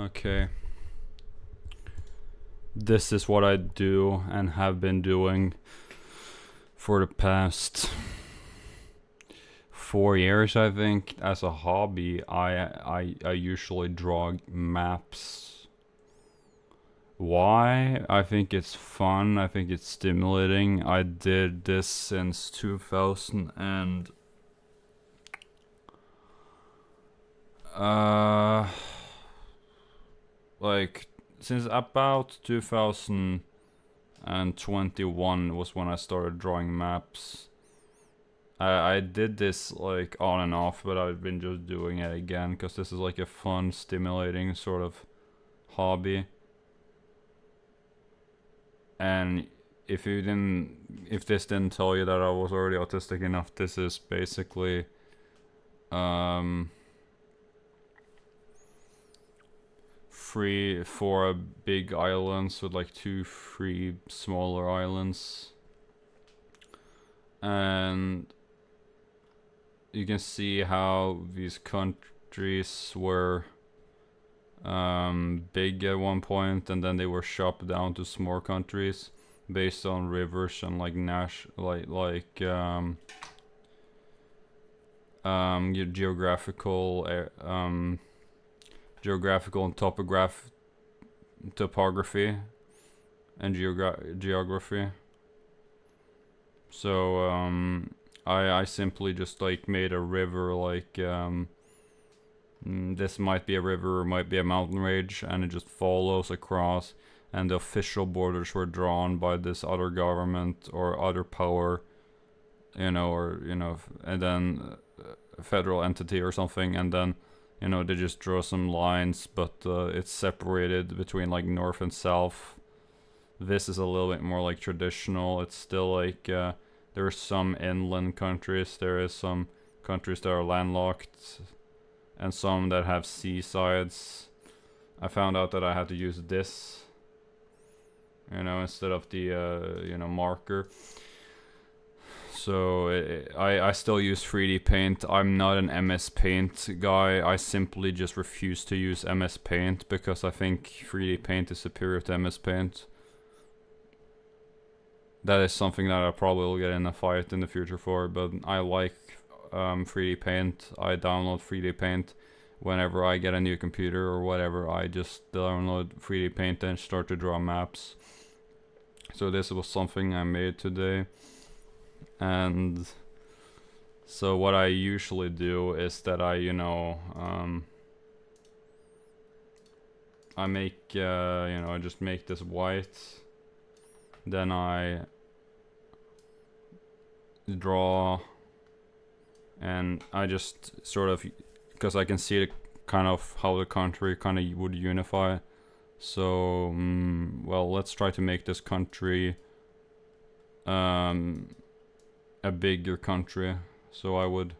Okay. This is what I do and have been doing for the past 4 years, I think. As a hobby, I usually draw maps. Why? I think it's fun. I think it's stimulating. I did this since 2000 and like since about 2021 was when I started drawing maps. I did this like on and off, but I've been just doing it again because this is like a fun, stimulating sort of hobby. And if this didn't tell you that I was already autistic enough, this is basically free 4 big islands with like 3 smaller islands, and you can see how these countries were big at one point, and then they were chopped down to small countries based on rivers and like geographical and topography and geography. So I simply just like made a river like this might be a river or might be a mountain range, and it just follows across, and the official borders were drawn by this other government or other power, and then a federal entity or something, and then they just draw some lines, but it's separated between like north and south. This is a little bit more like traditional. It's still like there are some inland countries, there is some countries that are landlocked, and some that have seasides. I found out that I had to use this, instead of the marker. So I still use 3D Paint. I'm not an MS Paint guy. I simply just refuse to use MS Paint because I think 3D Paint is superior to MS Paint. That is something that I probably will get in a fight in the future for, but I like 3D Paint. I download 3D Paint whenever I get a new computer or whatever. I just download 3D Paint and start to draw maps. So this was something I made today. And so what I usually do is that I make I just make this white, then I draw, and I just sort of, because I can see kind of how the country kind of would unify. So well, let's try to make this country a bigger country. So I would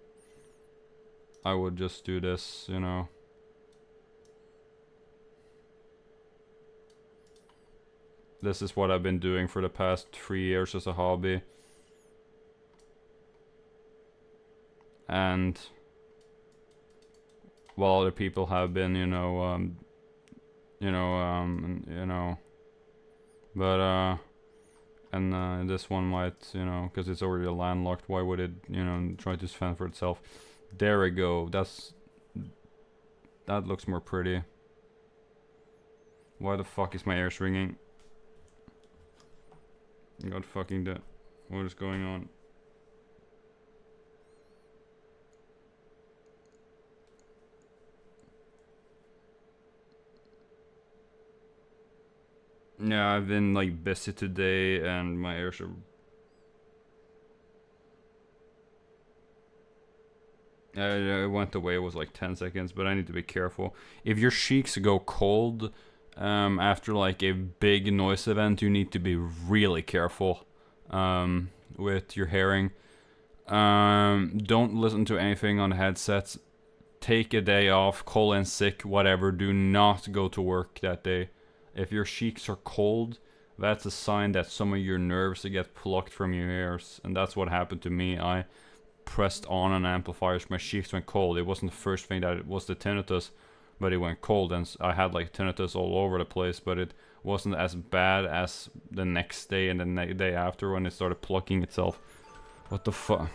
just do this, This is what I've been doing for the past 3 years as a hobby. And while other people have been, but and this one might, because it's already landlocked, why would it, try to fend for itself? There we go. That looks more pretty. Why the fuck is my ears ringing? God fucking damn. What is going on? Yeah, I've been like busy today and my ears are... it went away, it was like 10 seconds, but I need to be careful. If your cheeks go cold after like a big noise event, you need to be really careful with your hearing. Don't listen to anything on headsets. Take a day off, call in sick, whatever. Do not go to work that day. If your cheeks are cold, that's a sign that some of your nerves get plucked from your ears, and that's what happened to me. I pressed on an amplifier, my cheeks went cold. It wasn't the first thing that it was the tinnitus, but it went cold, and I had like tinnitus all over the place, but it wasn't as bad as the next day and the day after when it started plucking itself. What the fuck?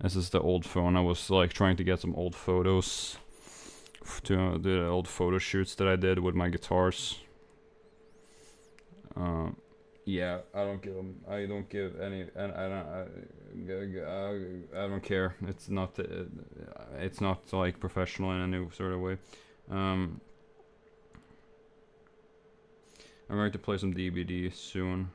This is the old phone. I was like trying to get some old photos to the old photo shoots that I did with my guitars. Yeah, I don't give them. I don't give any, and I don't care. It's not. It's not like professional in any sort of way. I'm going to play some DBD soon.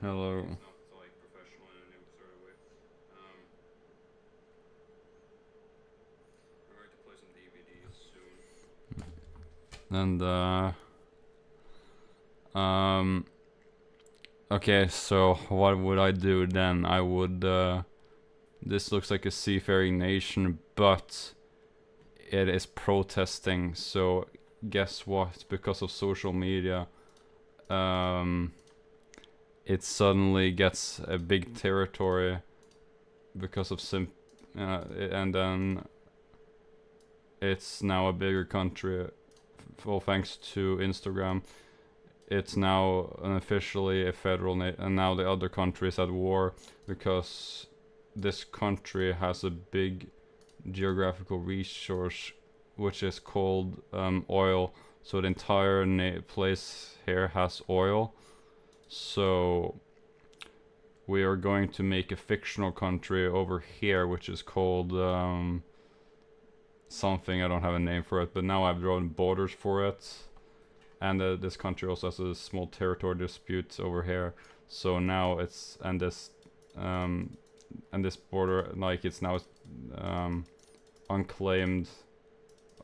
Hello. It's not like professional in any sort of way. I'm going to play some DVDs soon. And okay, so what would I do then? I would this looks like a seafaring nation, but it is protesting, so guess what? Because of social media, it suddenly gets a big territory because of and then it's now a bigger country. Well, thanks to Instagram, it's now officially a federal and now the other countries at war because this country has a big geographical resource which is called oil. So the entire place here has oil. So we are going to make a fictional country over here which is called something. I don't have a name for it, but now I've drawn borders for it, and this country also has a small territory dispute over here. So now it's and this border, like, it's now unclaimed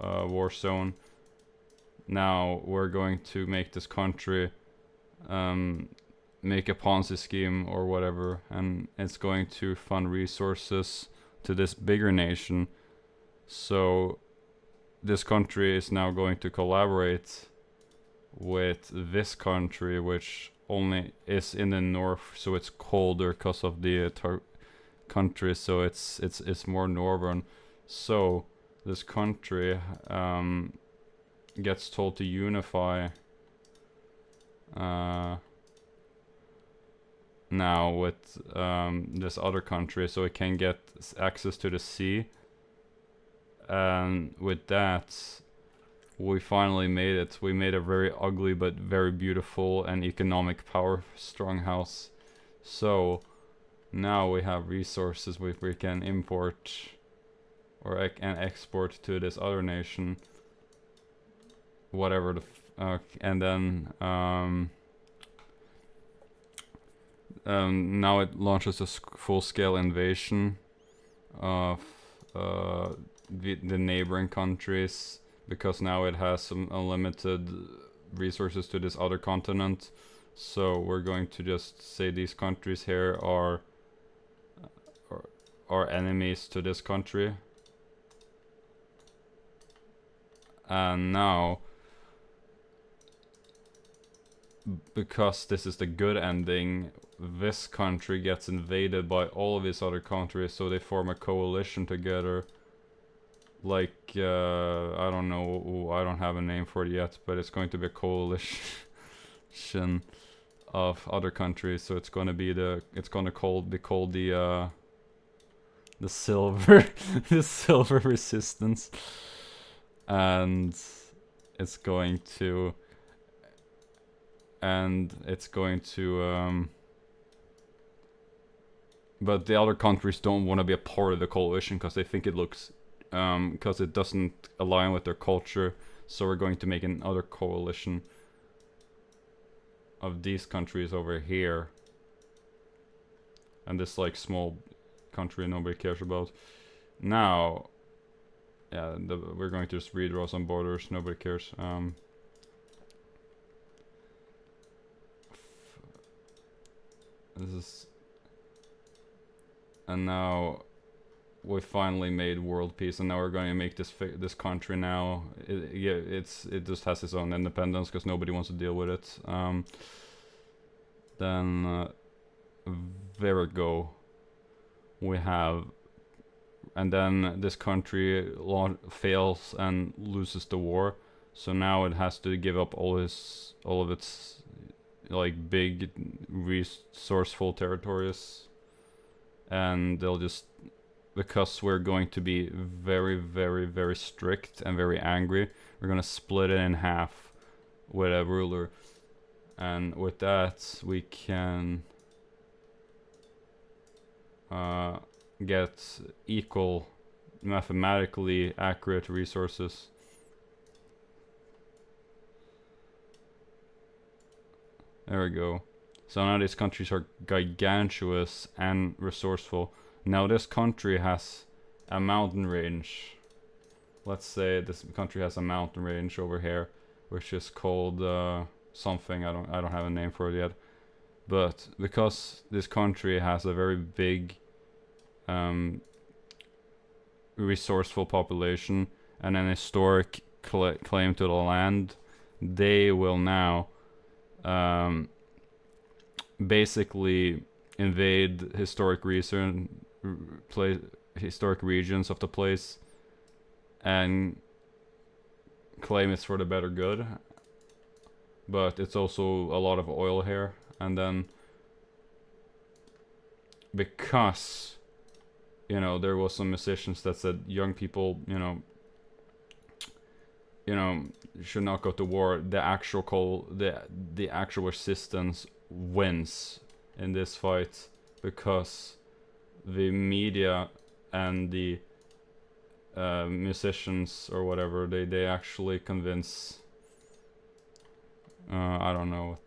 war zone. Now we're going to make this country make a Ponzi scheme or whatever, and it's going to fund resources to this bigger nation. So this country is now going to collaborate with this country, which only is in the north, so it's colder because of the country, so it's more northern. So this country gets told to unify now with this other country, so it can get access to the sea. And with that, we finally made it. We made a very ugly but very beautiful and economic power strong house. So now we have resources we can import or and export to this other nation, whatever the and then now it launches a full-scale invasion of the neighboring countries, because now it has some unlimited resources to this other continent. So we're going to just say these countries here are enemies to this country. And now, because this is the good ending, this country gets invaded by all of these other countries, so they form a coalition together. Like, I don't know, I don't have a name for it yet, but it's going to be a coalition of other countries. So it's going to be it's going to be called the silver, the silver resistance, and it's going to, but the other countries don't want to be a part of the coalition because they think it looks, because it doesn't align with their culture. So we're going to make another coalition of these countries over here, and this like small country nobody cares about. Now, yeah, we're going to just redraw some borders. Nobody cares. This is, and now we finally made world peace, and now we're going to make this country now. It just has its own independence because nobody wants to deal with it. Then there we go. We have, and then this country fails and loses the war, so now it has to give up all of its like big resourceful territories, and they'll just, because we're going to be very, very, very strict and very angry, we're gonna split it in half with a ruler, and with that we can get equal, mathematically accurate resources. There we go. So now these countries are gigantuous and resourceful. Now this country has a mountain range. Let's say this country has a mountain range over here, which is called something. I don't have a name for it yet. But because this country has a very big resourceful population and an historic claim to the land, they will now basically invade historic regions of the place and claim it's for the better good. But it's also a lot of oil here, and then because, you know, there was some musicians that said young people, you know, should not go to war. The actual resistance wins in this fight, because the media and the musicians or whatever, they actually convince. I don't know.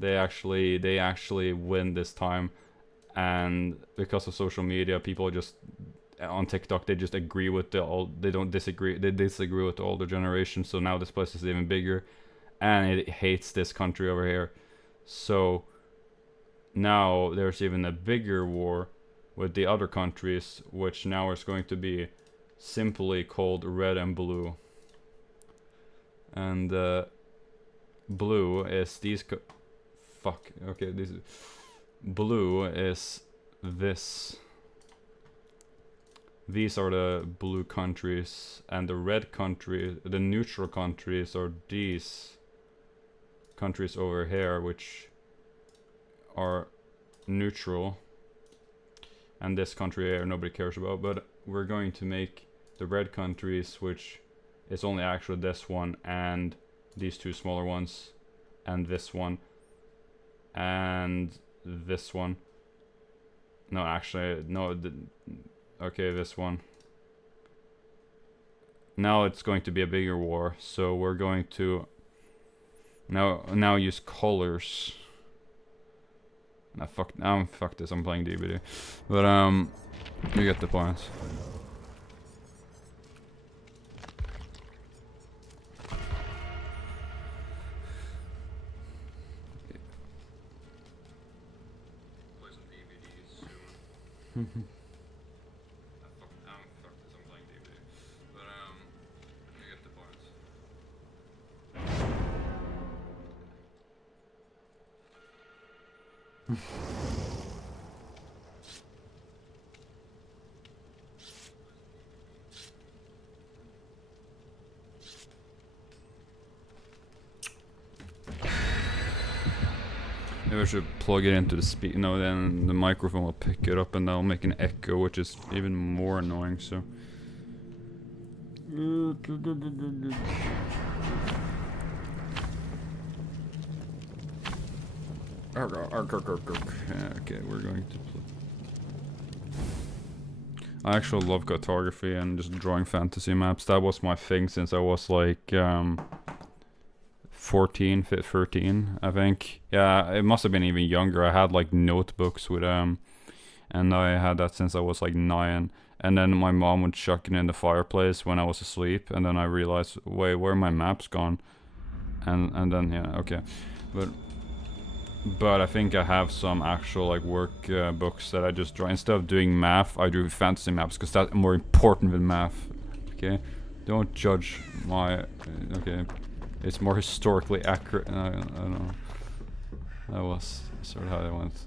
They actually win this time, and because of social media, people just on TikTok, they just agree with the old. They don't disagree. They disagree with the older generation. So now this place is even bigger, and it hates this country over here. So now there's even a bigger war with the other countries, which now is going to be simply called red and blue. And blue is these. Fuck. Okay, this is blue is this. These are the blue countries, and the red country, the neutral countries, are these countries over here, which are neutral, and this country here nobody cares about. But we're going to make the red countries, which is only actually this one and these two smaller ones, and this one, and this one. No, actually, no. Okay, this one. Now it's going to be a bigger war, so we're going to now use colors. Nah, fuck this. I'm playing DBD, but you get the point. Play some DBD soon. Maybe I should plug it into the speaker. No, then the microphone will pick it up and that'll make an echo, which is even more annoying, so. Okay, we're going to play. I actually love cartography and just drawing fantasy maps. That was my thing since I was like 14, 13, I think. Yeah, it must have been even younger. I had like notebooks with and I had that since I was like 9. And then my mom would chuck it in the fireplace when I was asleep, and then I realized, wait, where are my maps gone? And then yeah, okay. But I think I have some actual like work books that I just draw. Instead of doing math, I do fantasy maps because that's more important than math. Okay, don't judge my. Okay, it's more historically accurate. I don't know. That was sort of how it went.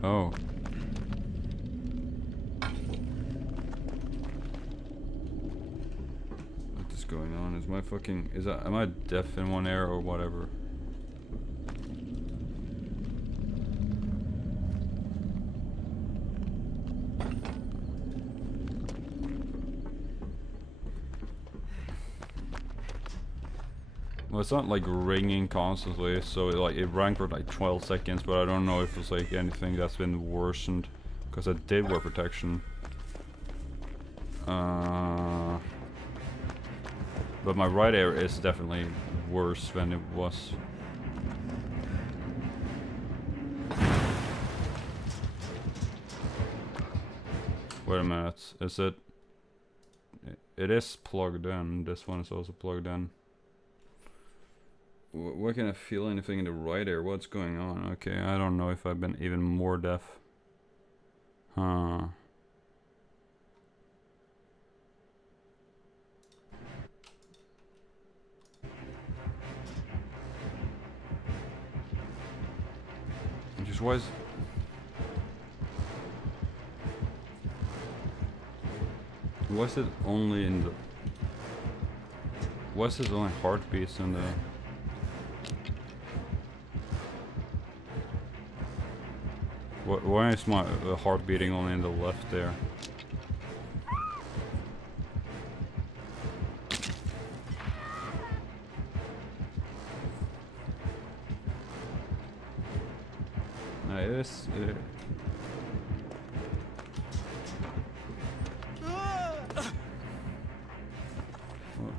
Oh. What is going on? Is my fucking... am I deaf in one ear or whatever? Well, it's not like ringing constantly, so it rang for like 12 seconds, but I don't know if it's like anything that's been worsened, because I did wear protection. But my right ear is definitely worse than it was. Wait a minute, is it? It is plugged in. This one is also plugged in. Why can't I feel anything in the right ear? What's going on? Okay, I don't know if I've been even more deaf. Huh. Just why is it only in the... Why is it only heartbeats in the... Why is my heart beating only in the left there? It is...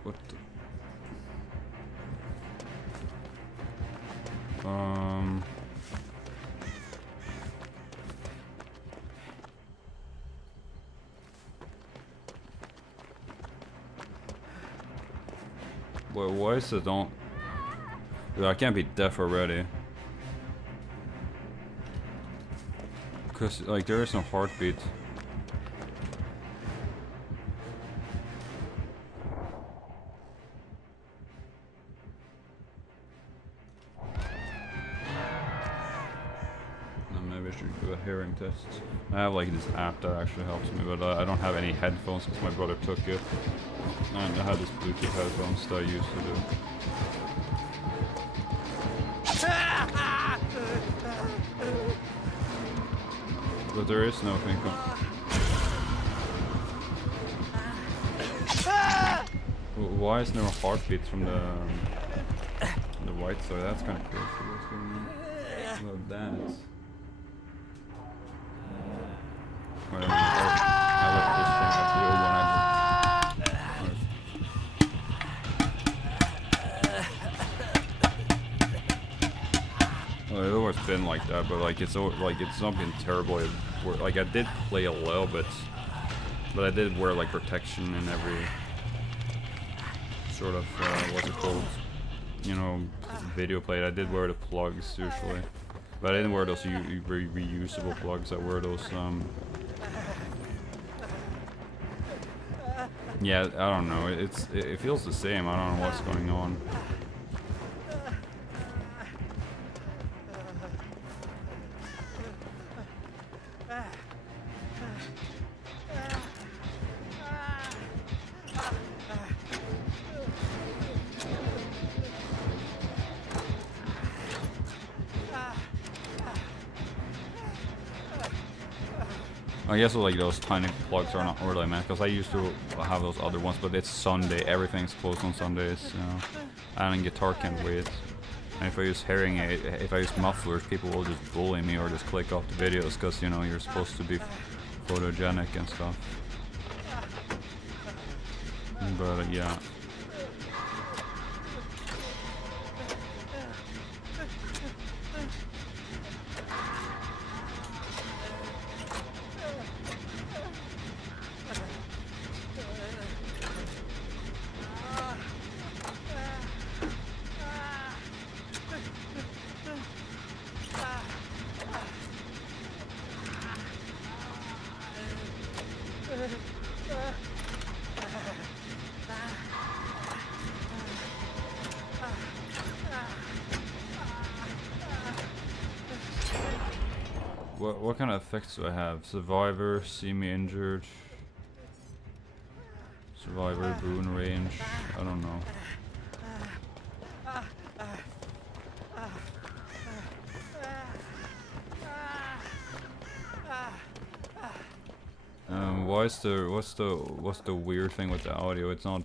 What the... Why is it on? Dude, I can't be deaf already. Cause like there is no heartbeat. No, maybe I should do a hearing test. I have like this app that actually helps me, but I don't have any headphones because my brother took it. And I had this Bluetooth headphones that I used to do. But there is no thing. Why is there no heartbeat from the right side? That's kind of crazy. What's going on? About that. Wait a minute. I left this thing at the old one. Well, it's always been like that, but like it's not been terrible. Like I did play a little bit, but I did wear like protection in every sort of what's it called? You know, video plate. I did wear the plugs usually, but I didn't wear those reusable plugs. I wear those. Yeah, I don't know. It feels the same. I don't know what's going on. I guess like those tiny plugs are not really meant, because I used to have those other ones, but it's Sunday, everything's closed on Sundays, you know, and guitar can't wait. And if I use hearing aid, if I use mufflers, people will just bully me or just click off the videos, because you know you're supposed to be photogenic and stuff. But yeah. what kind of effects do I have? Survivor, see me injured. Survivor, boon range. I don't know. What's the weird thing with the audio? It's not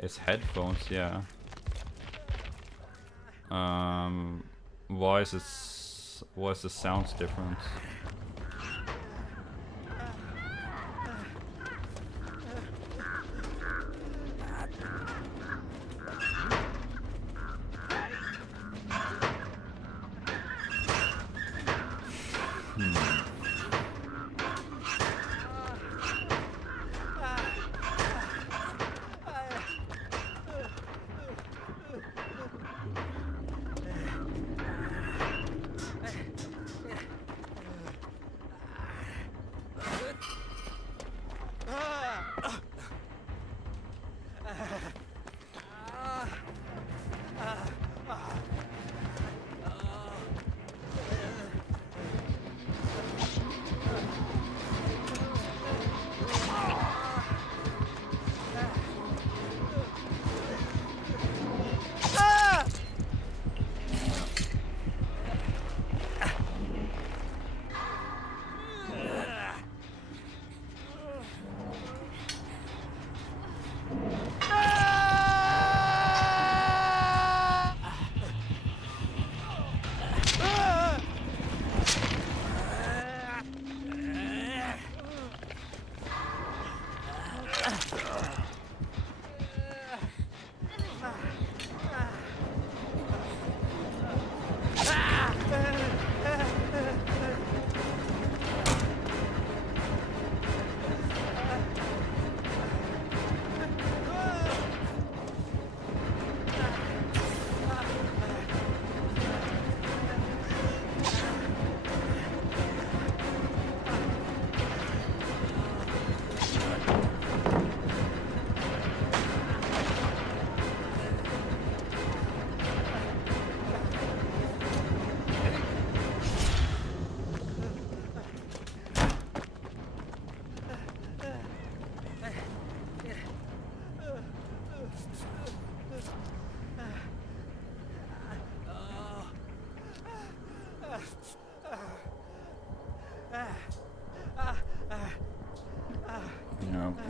it's headphones, yeah. Why is the sounds different?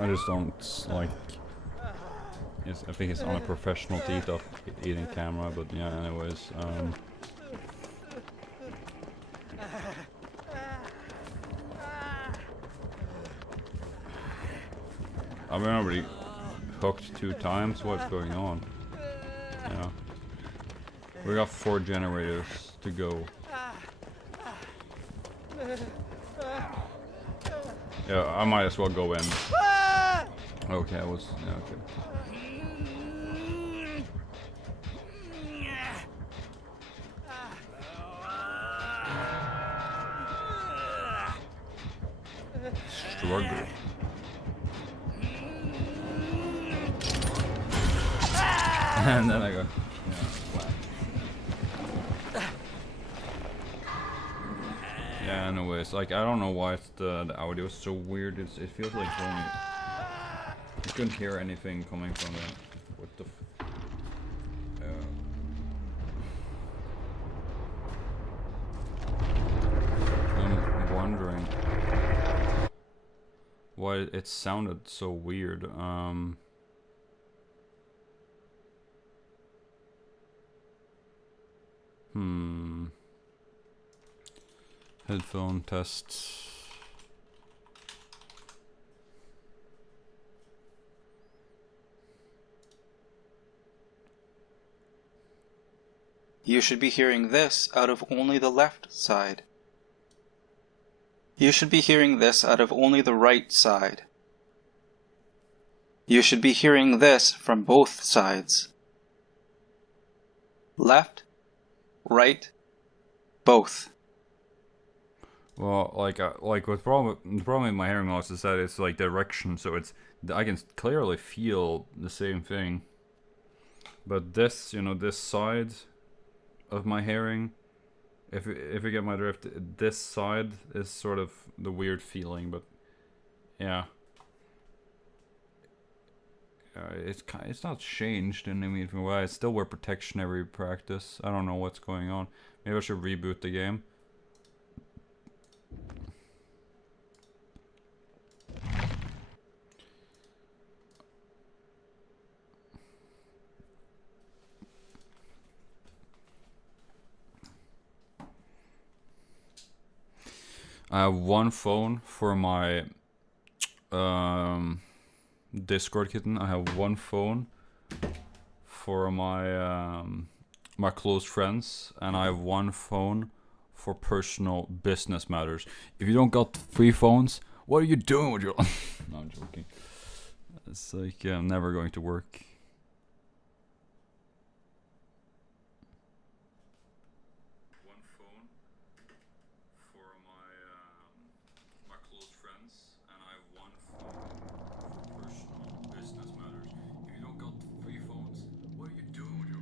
I just don't like. I think it's unprofessional to eat in camera, but yeah. Anyways, I've been already hooked 2 times. What's going on? Yeah, we got 4 generators to go. Yeah, I might as well go in. Okay, I was. Yeah, okay. Struggle. And then I go. Yeah, anyways, like I don't know why the audio is so weird. It feels like only you couldn't hear anything coming from it. What the? I'm wondering why it sounded so weird. Headphone tests. You should be hearing this out of only the left side. You should be hearing this out of only the right side. You should be hearing this from both sides. Left, right, both. Well, like the problem with my hearing loss is that it's like direction, so I can clearly feel the same thing. But this, this side of my hearing if you get my drift, this side is sort of the weird feeling, but yeah. It's not changed in any meaningful way. I still wear protection every practice. I don't know what's going on. Maybe I should reboot the game. I have one phone for my Discord kitten. I have one phone for my my close friends, and I have one phone for personal business matters. If you don't got 3 phones, what are you doing with your? No, I'm joking. It's like I'm never going to work. One phone for my close friends, and I have one phone for personal business matters. If you don't got 3 phones, what are you doing with your?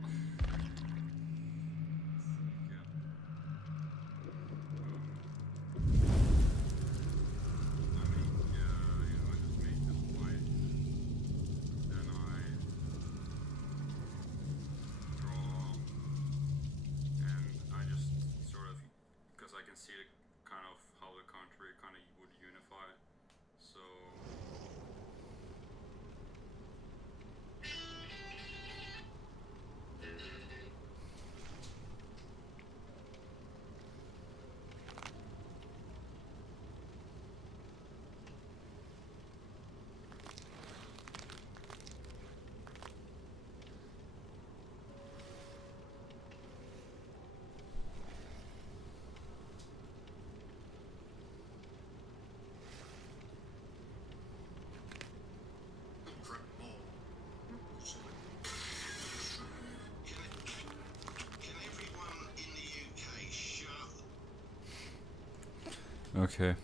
Okay.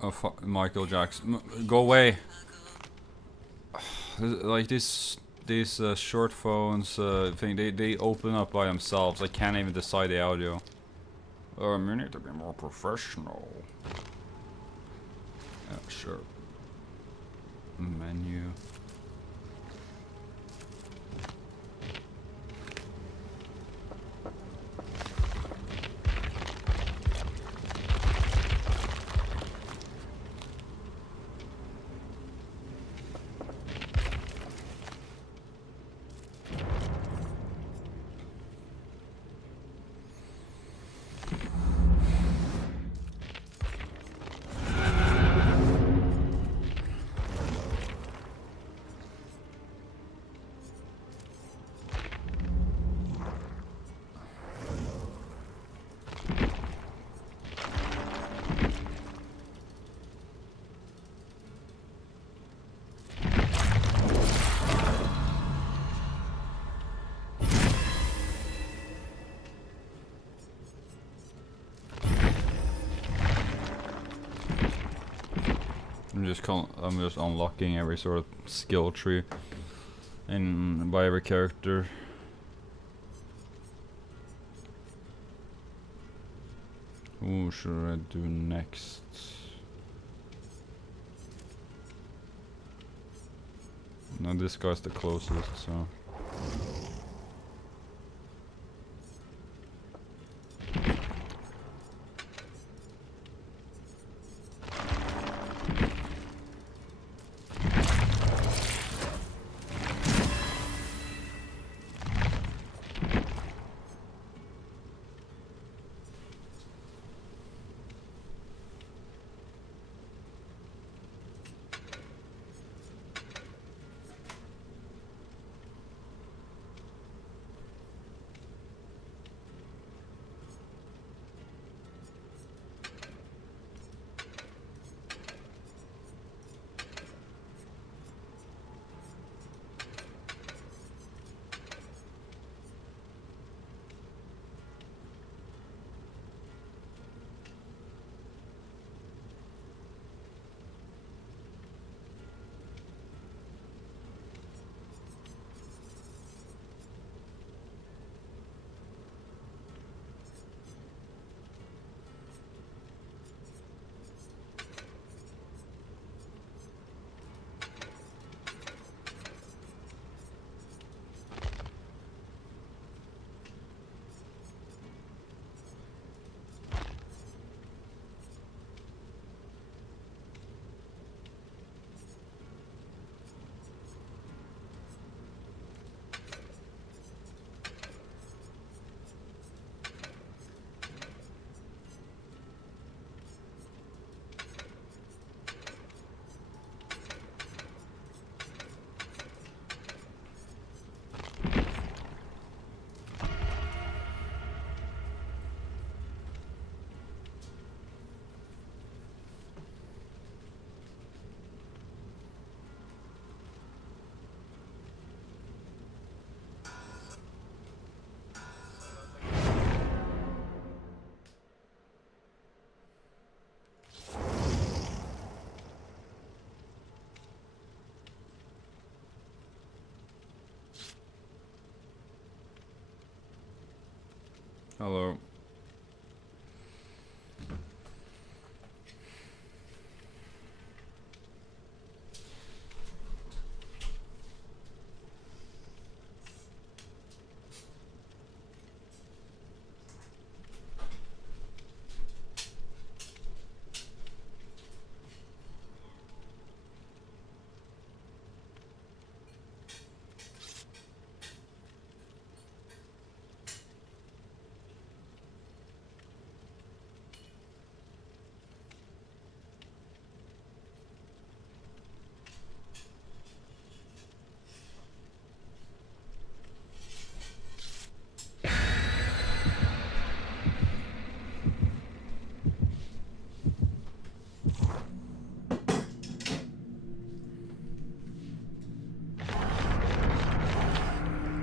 Oh fuck, Michael Jackson, go away. Like these short phones thing, they open up by themselves. I can't even decide the audio. You need to be more professional. Yeah, sure. Menu. I'm just unlocking every sort of skill tree by every character. Who should I do next? No, this guy's the closest, so. Hello.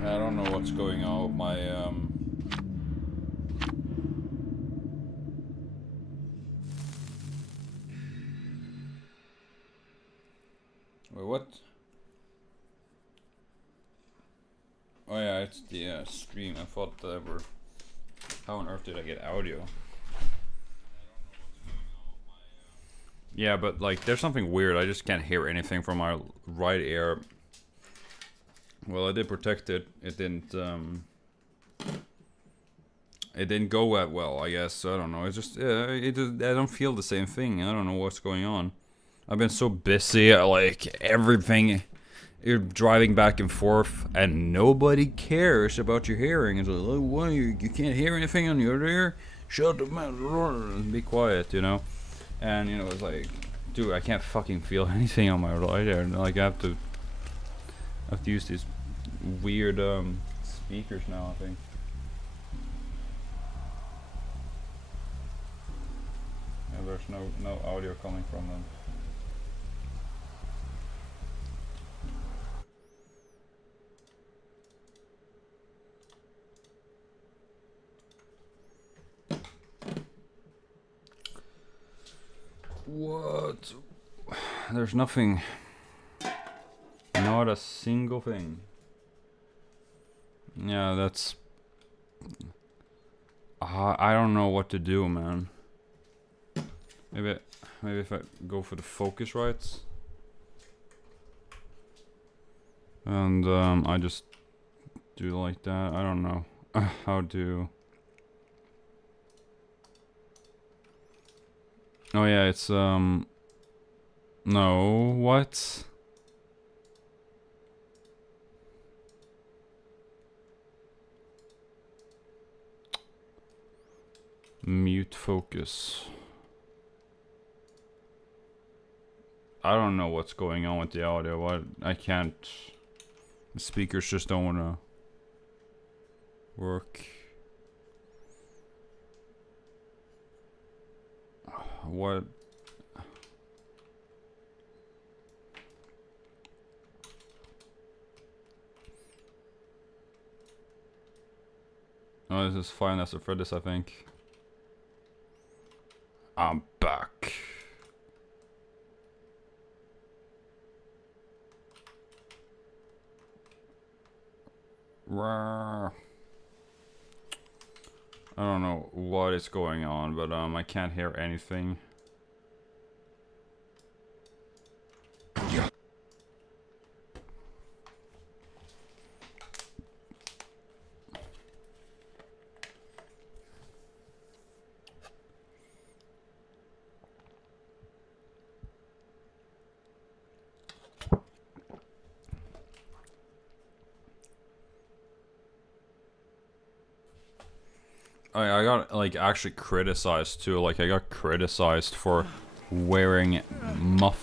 I don't know what's going on with my Wait, what? Oh yeah, it's the stream. I thought that were. How on earth did I get audio? Yeah, but like, there's something weird. I just can't hear anything from my right ear. Well, I did protect it. It didn't go that well, I guess. So I don't know. It's just, I don't feel the same thing. I don't know what's going on. I've been so busy, like, everything. You're driving back and forth, and nobody cares about your hearing. It's like, oh, what, you can't hear anything on your ear? Shut the mouth, be quiet, you know? And, you know, it's like, dude, I can't fucking feel anything on my right ear. Like, I have to use these weird speakers now, I think. Yeah, there's no audio coming from them. What? There's nothing. Not a single thing. Yeah, that's. I don't know what to do, man. Maybe if I go for the Focusrite. And I just do like that. I don't know how to. Oh yeah, it's no, what? Mute focus. I don't know what's going on with the audio. I can't. The speakers just don't wanna work. What? Oh, this is fine as for this, I think. I'm back. Rawr. I don't know what is going on, but I can't hear anything. Yeah. I got like actually criticized too. Like I got criticized for wearing not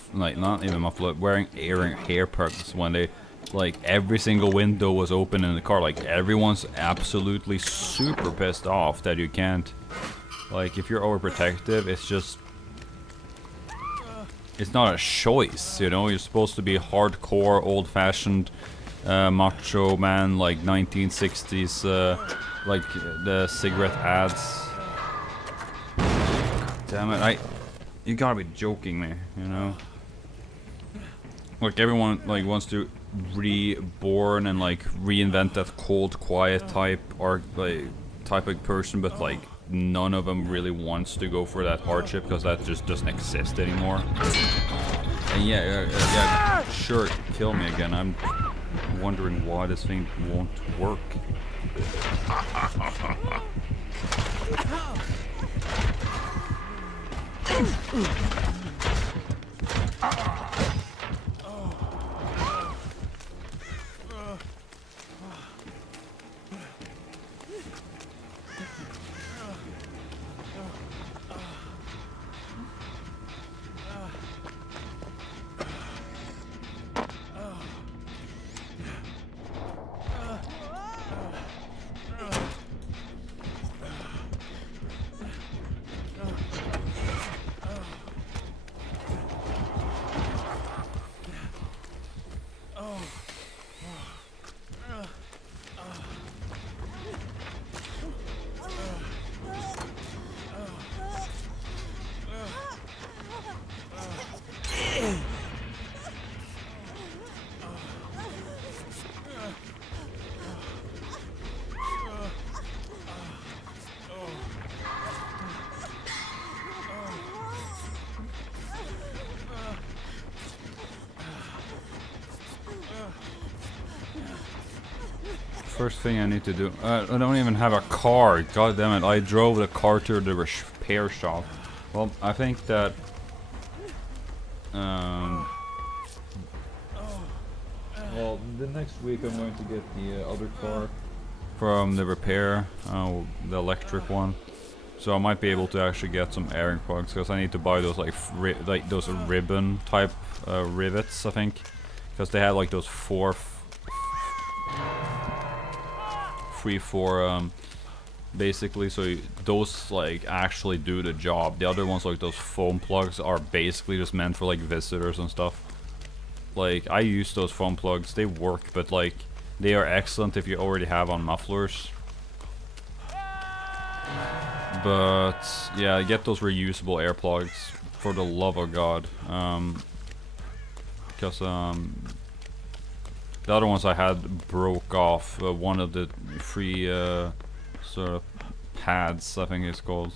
even muffler, wearing hair plugs when they like every single window was open in the car. Like everyone's absolutely super pissed off that you can't. Like if you're overprotective, it's not a choice, you know. You're supposed to be hardcore, old-fashioned, macho man, like 1960s. Like the cigarette ads. Damn it! You gotta be joking me, you know. Like everyone like wants to reborn and like reinvent that cold, quiet type type of person, but like none of them really wants to go for that hardship because that just doesn't exist anymore. And yeah, sure, kill me again. I'm wondering why this thing won't work. First thing I need to do. I don't even have a car. God damn it! I drove the car to the repair shop. Well, I think that. Well, the next week I'm going to get the other car from the repair, the electric one. So I might be able to actually get some airing plugs because I need to buy those like those ribbon type rivets, I think, because they had like those 3-4 basically, so those like actually do the job. The other ones, like those foam plugs, are basically just meant for like visitors and stuff. Like I use those foam plugs, they work, but like they are excellent if you already have on mufflers. But yeah, get those reusable air plugs for the love of God, because the other ones I had broke off. One of the free sort of pads, I think it's called.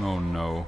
Oh no.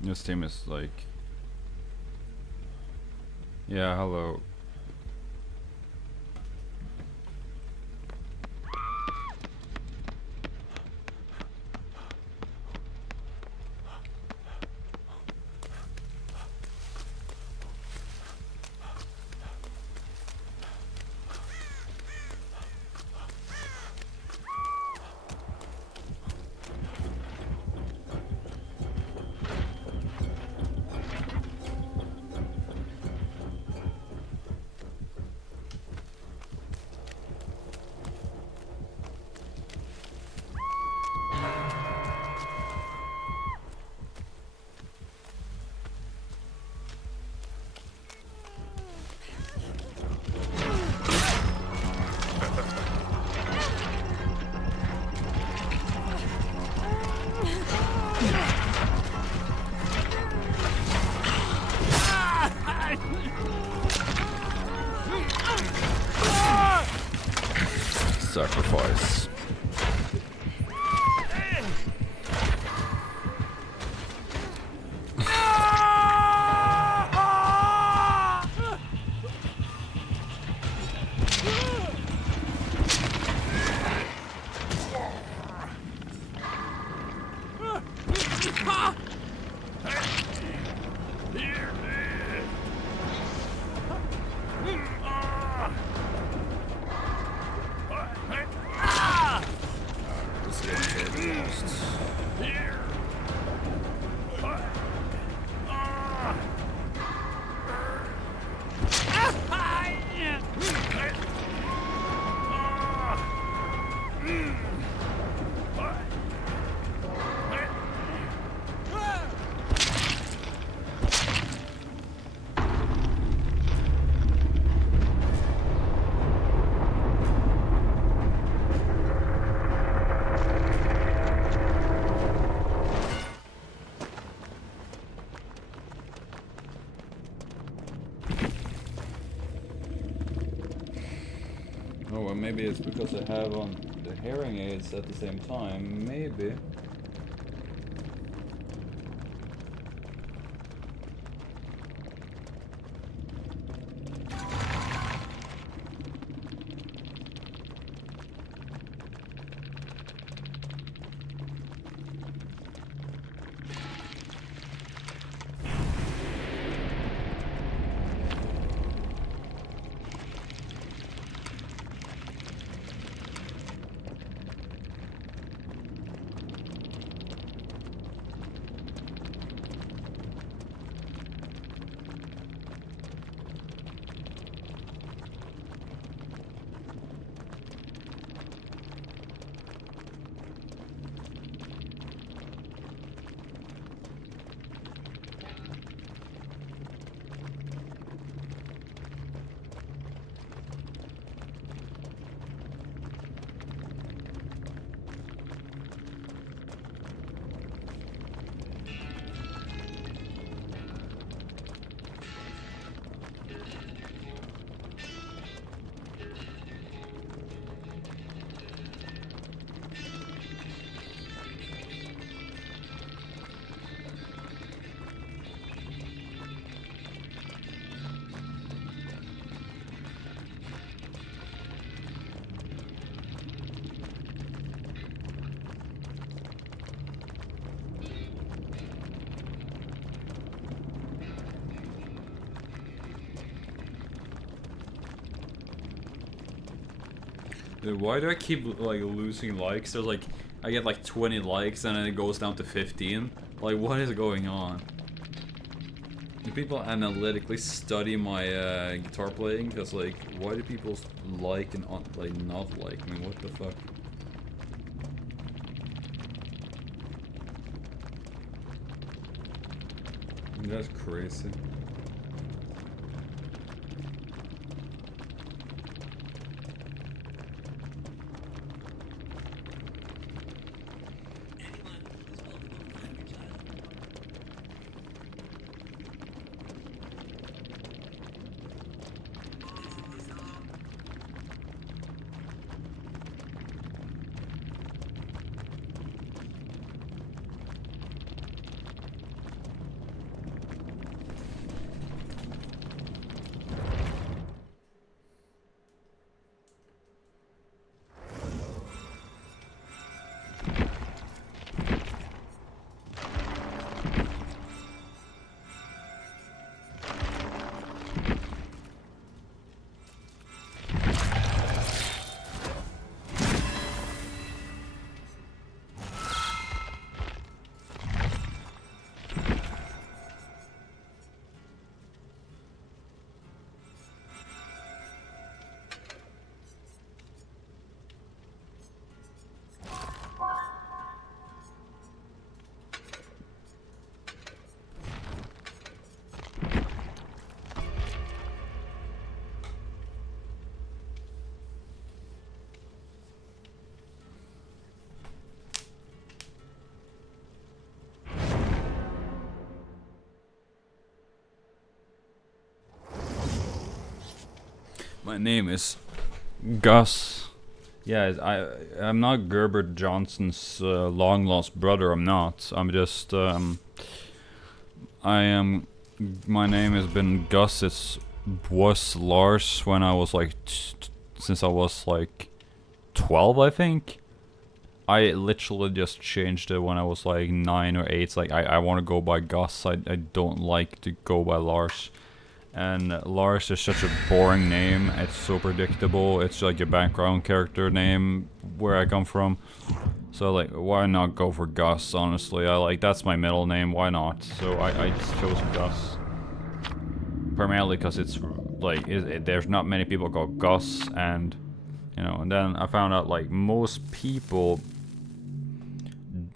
This team is like... Yeah, hello. sacrifice. Oh, well, maybe it's because I have on the hearing aids at the same time. Maybe. Dude, why do I keep like losing likes? There's like I get like 20 likes and then it goes down to 15. Like what is going on? Do people analytically study my guitar playing? Cause like why do people like and like not like? I mean what the fuck? That's crazy. My name is Gus Yeah, I'm not Gerber Johnson's long lost brother. I'm not. I'm just I am. My name has been Gus. It was Lars when I was like since I was like 12, I think. I literally just changed it when I was like 9 or 8. It's like I want to go by Gus. I don't like to go by Lars. And Lars is such a boring name. It's so predictable. It's like a background character name where I come from. So like, why not go for Gus, honestly? That's my middle name, why not? So I just chose Gus. Primarily because it's like, there's not many people called Gus, and, you know, and then I found out like most people,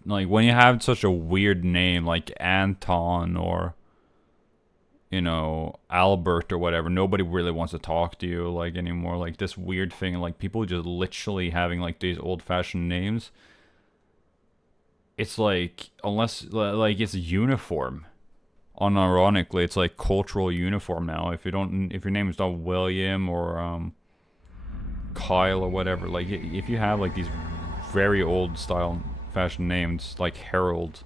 like when you have such a weird name like Anton or, you know, Albert or whatever, nobody really wants to talk to you like anymore. Like this weird thing, like people just literally having like these old-fashioned names. It's like, unless like it's uniform. Unironically, it's like cultural uniform now. If you don't, if your name is not William or Kyle or whatever, like if you have like these very old style fashion names like Harold.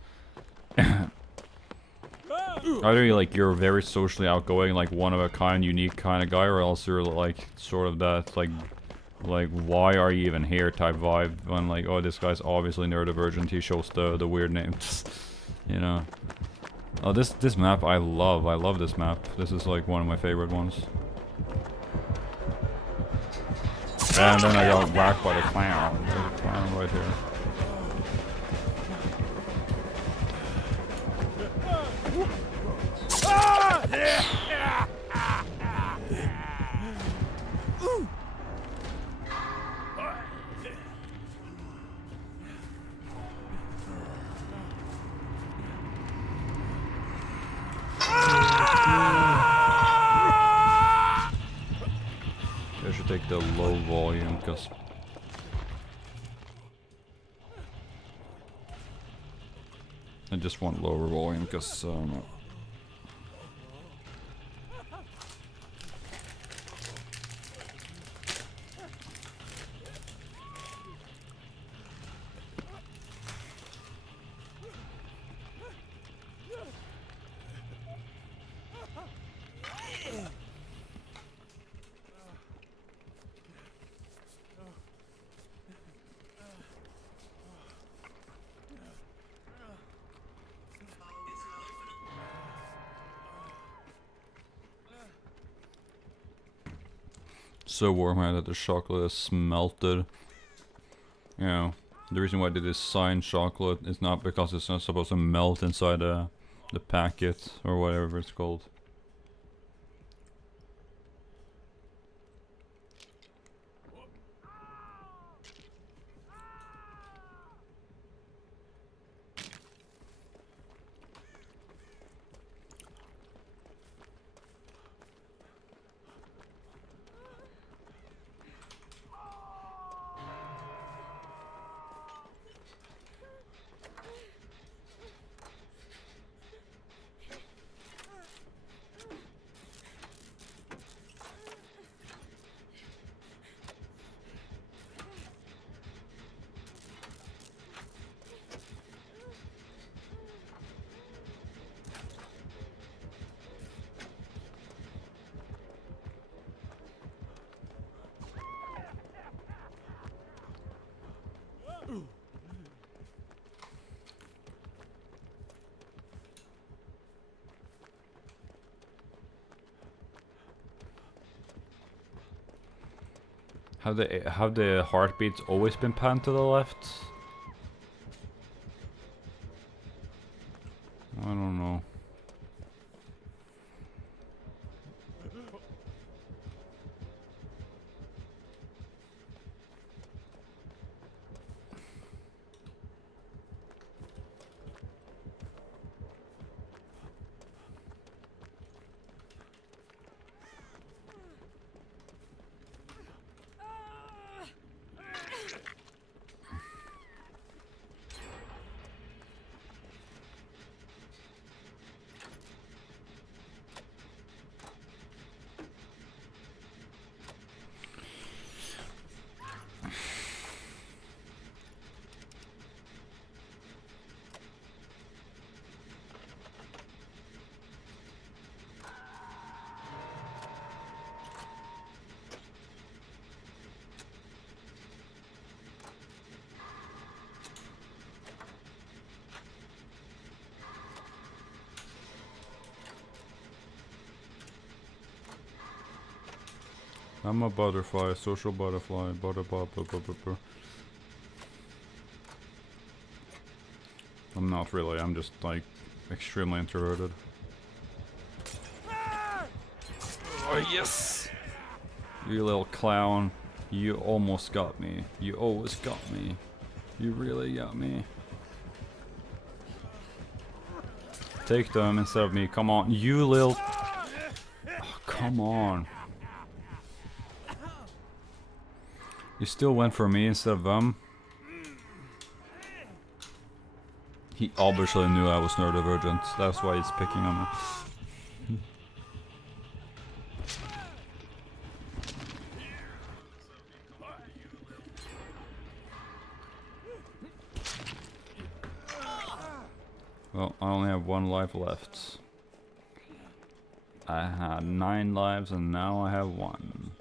Either you're very socially outgoing, like one of a kind, unique kind of guy, or else you're like sort of that like why are you even here type vibe. When like, oh, this guy's obviously neurodivergent, he shows the weird names, you know. Oh, this map I love this map. This is like one of my favorite ones. And then I got whacked by the clown. There's a clown right here. I should take the low volume because I just want lower volume because so warm here that the chocolate is melted. You know, the reason why they designed chocolate is not because it's not supposed to melt inside the packet or whatever it's called. Have the heartbeats always been panned to the left? I don't know. I'm a butterfly, social butterfly, butterfly. I'm not really, I'm just like extremely introverted. Oh yes! You little clown. You almost got me. You always got me. You really got me. Take them instead of me. Come on. You little... Oh, come on. You still went for me instead of them? He obviously knew I was neurodivergent. That's why he's picking on me. Well, I only have 1 life left. I had 9 lives and now I have 1.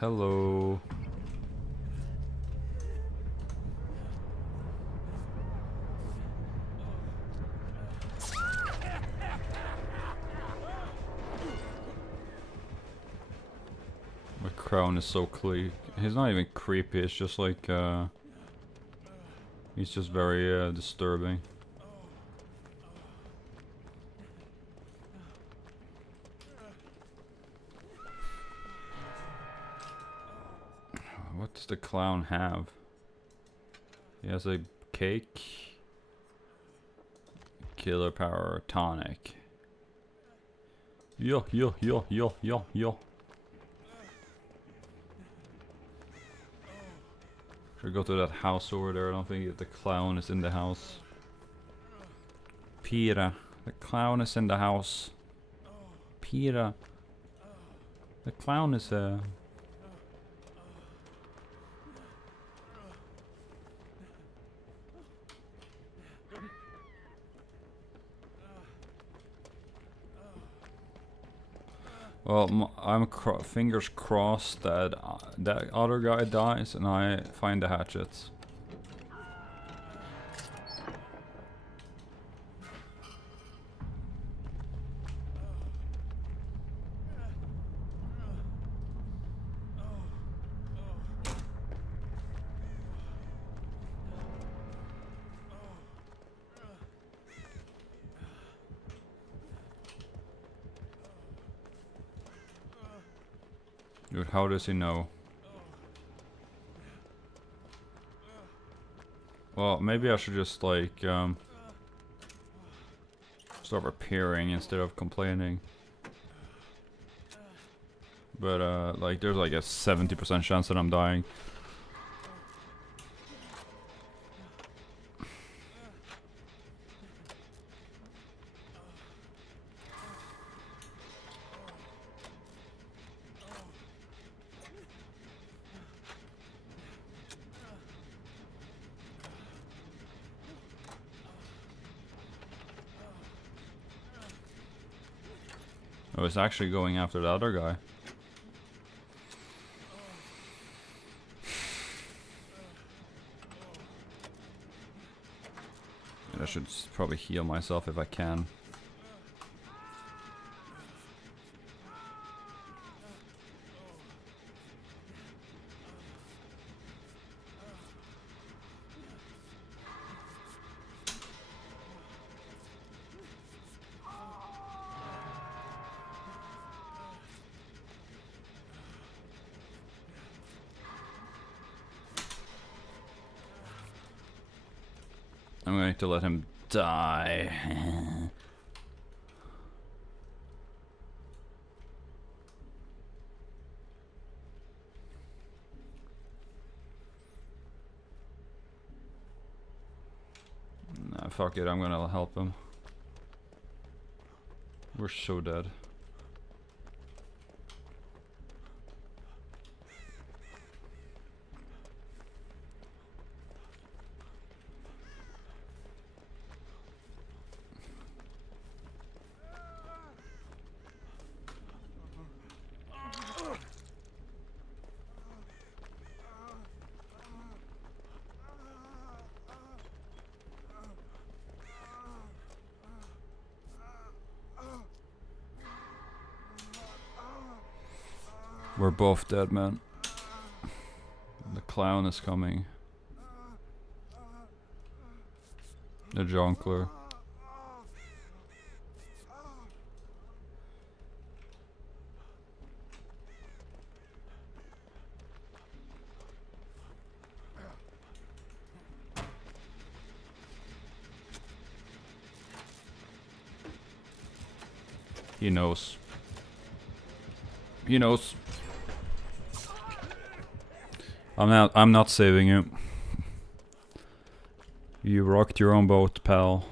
Hello. My crown is so clean. He's not even creepy, it's just like, he's just very, disturbing. What does the clown have? He has a cake. Killer power tonic. Yo. Should go to that house over there. I don't think the clown is in the house. Peter, the clown is in the house. Peter, the clown is there. Well, I'm fingers crossed that that other guy dies and I find the hatchets. Dude, how does he know? Well, maybe I should just like start repairing instead of complaining. But like there's like a 70% chance that I'm dying. I was actually going after the other guy. And I should probably heal myself if I can. I'm going to let him die. Nah, fuck it, I'm gonna help him. We're so dead. We're both dead, man. The clown is coming. The jongleur. He knows. He knows. I'm not saving you. You rocked your own boat, pal.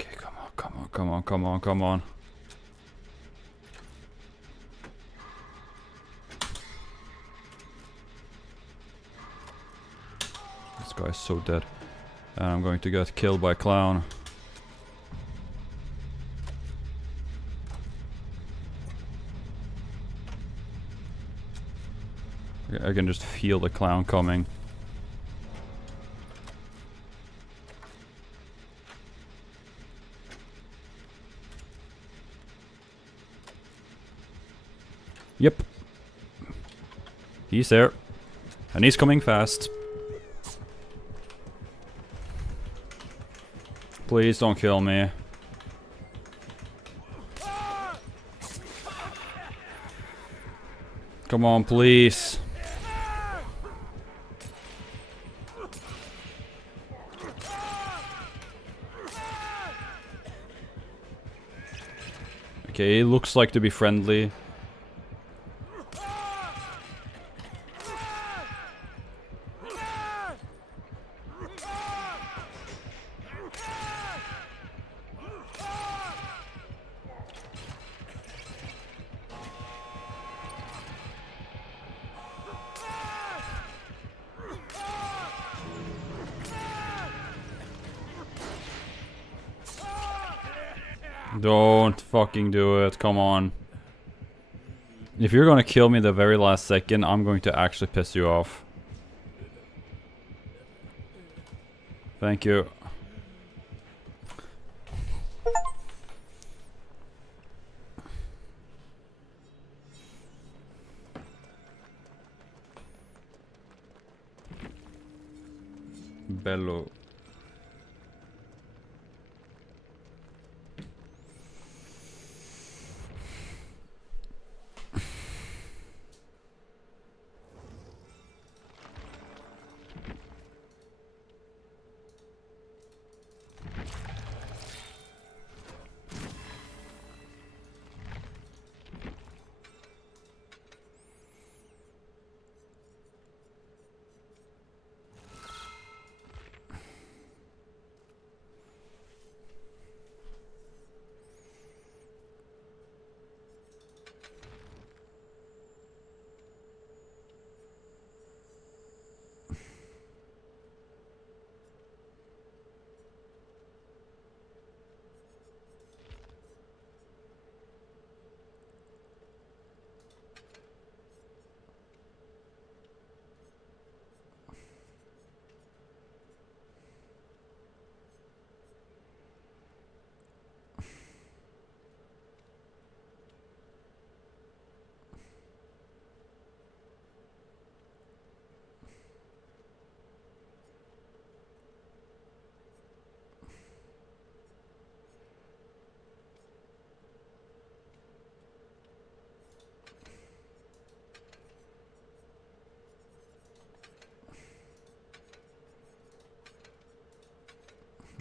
Okay, come on, come on, come on, come on, come on. This guy's so dead. And I'm going to get killed by clown. I can just feel the clown coming. Yep. He's there. And he's coming fast. Please don't kill me. Come on, please. Okay, he looks like to be friendly. Don't fucking do it, come on. If you're gonna kill me the very last second, I'm going to actually piss you off. Thank you. Bello.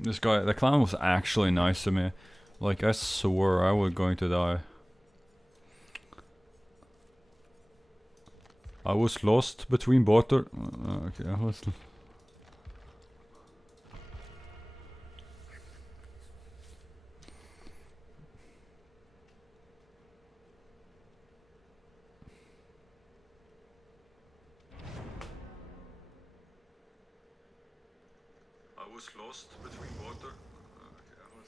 This guy, the clown was actually nice to me. Like, I swore I was going to die. I was lost between water. Okay, I was... I was lost between water. Okay, I was...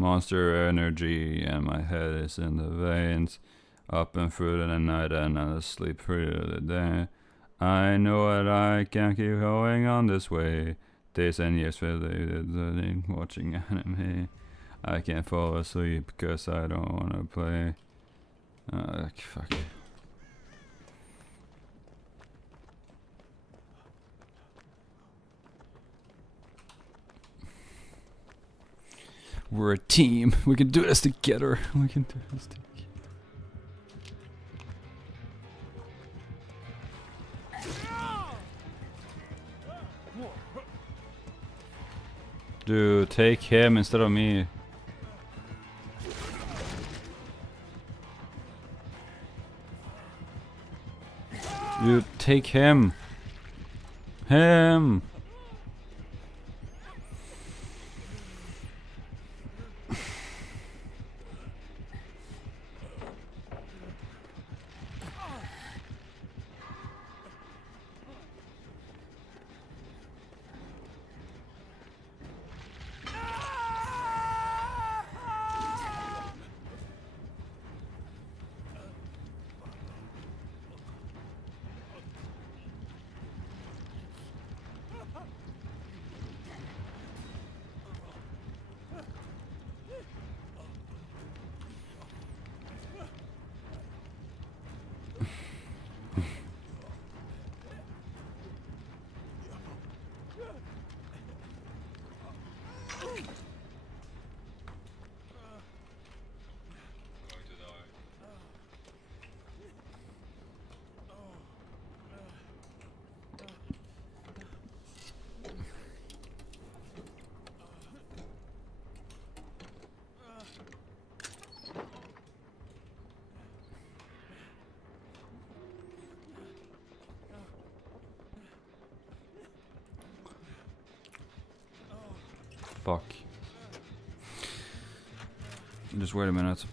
Monster energy and my head is in the veins. Up and through the night and I sleep through the day. I know that I can't keep going on this way. Days and years filled watching anime. I can't fall asleep because I don't want to play. Fuck. We're a team. We can do this together. We can do this together. Dude, take him instead of me. Dude, take him. Him. Fuck. Just wait a minute.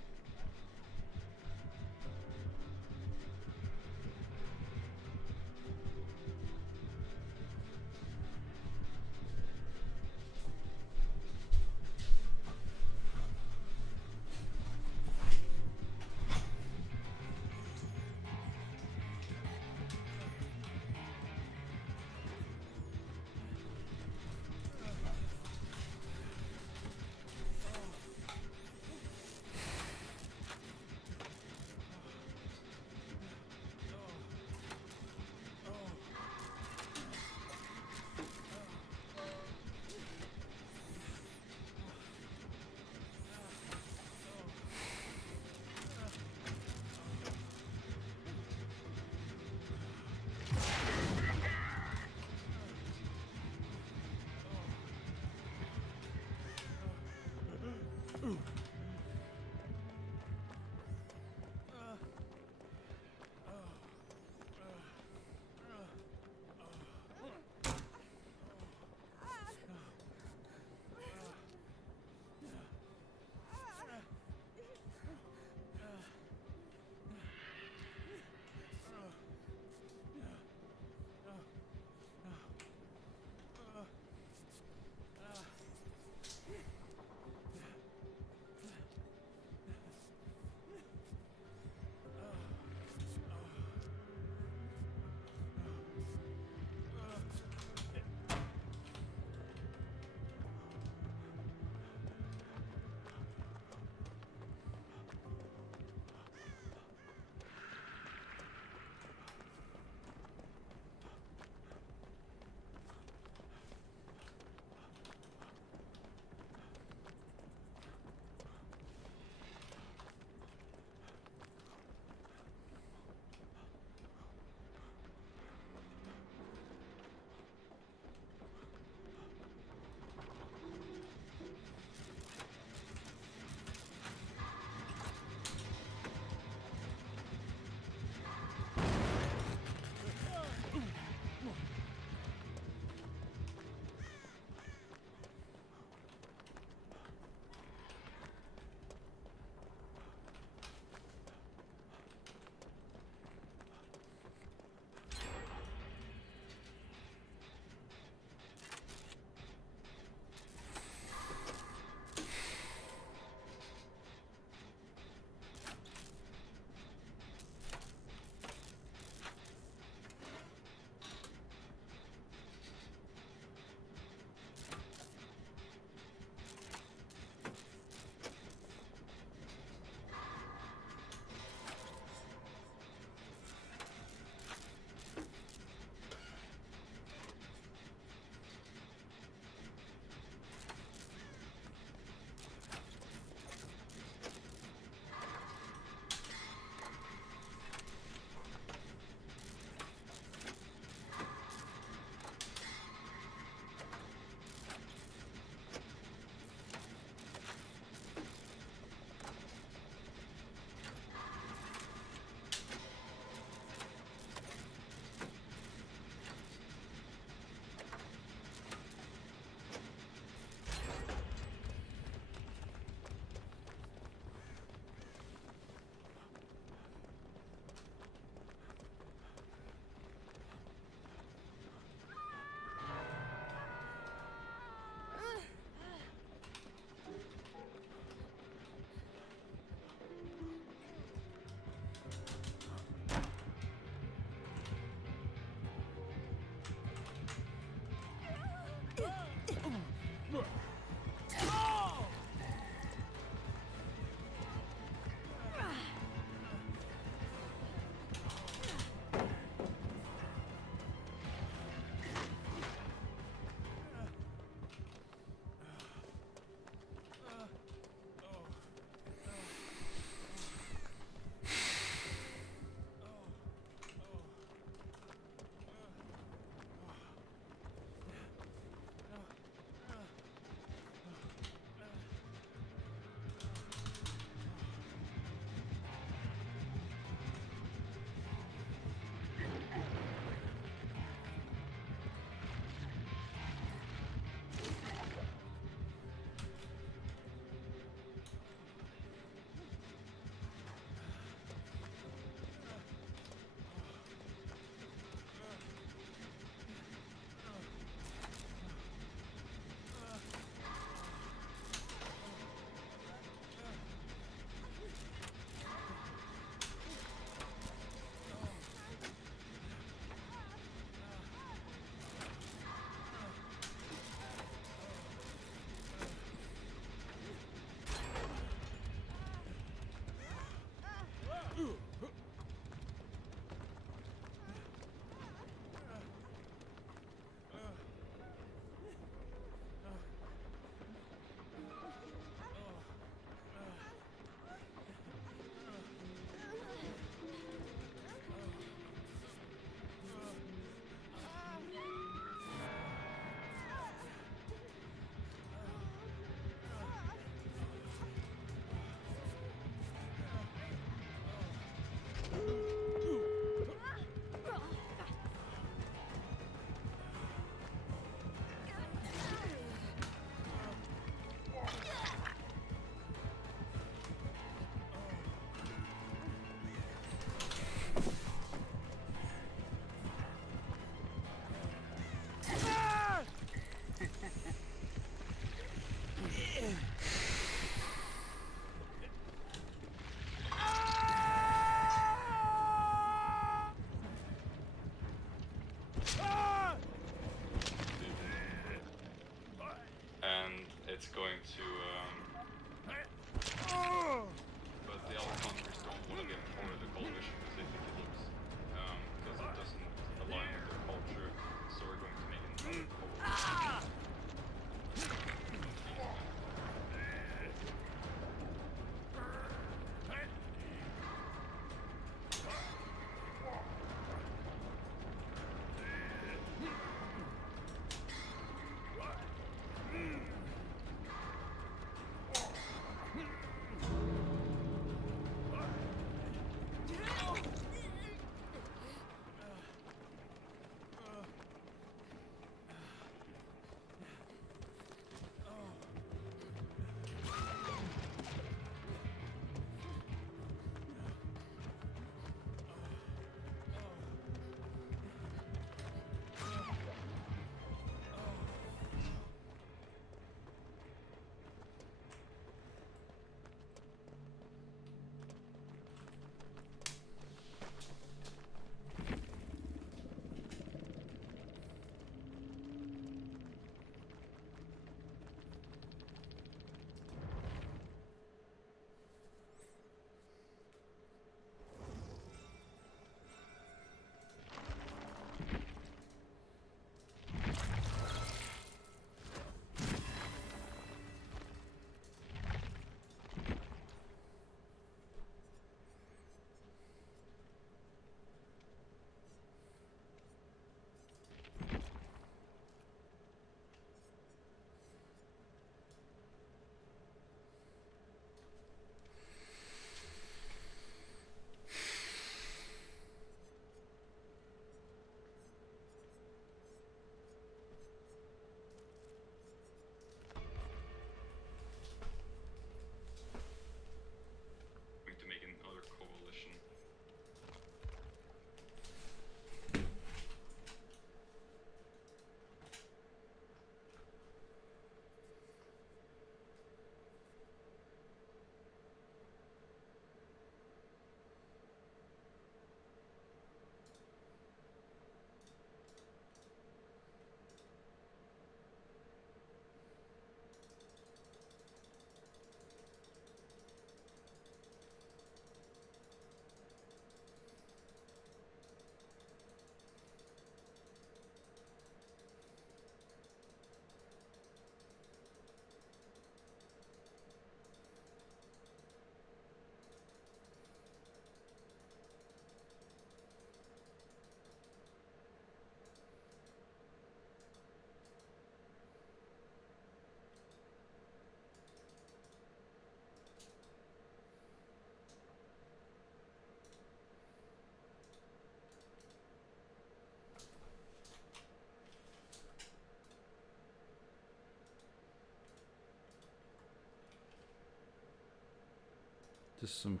Just some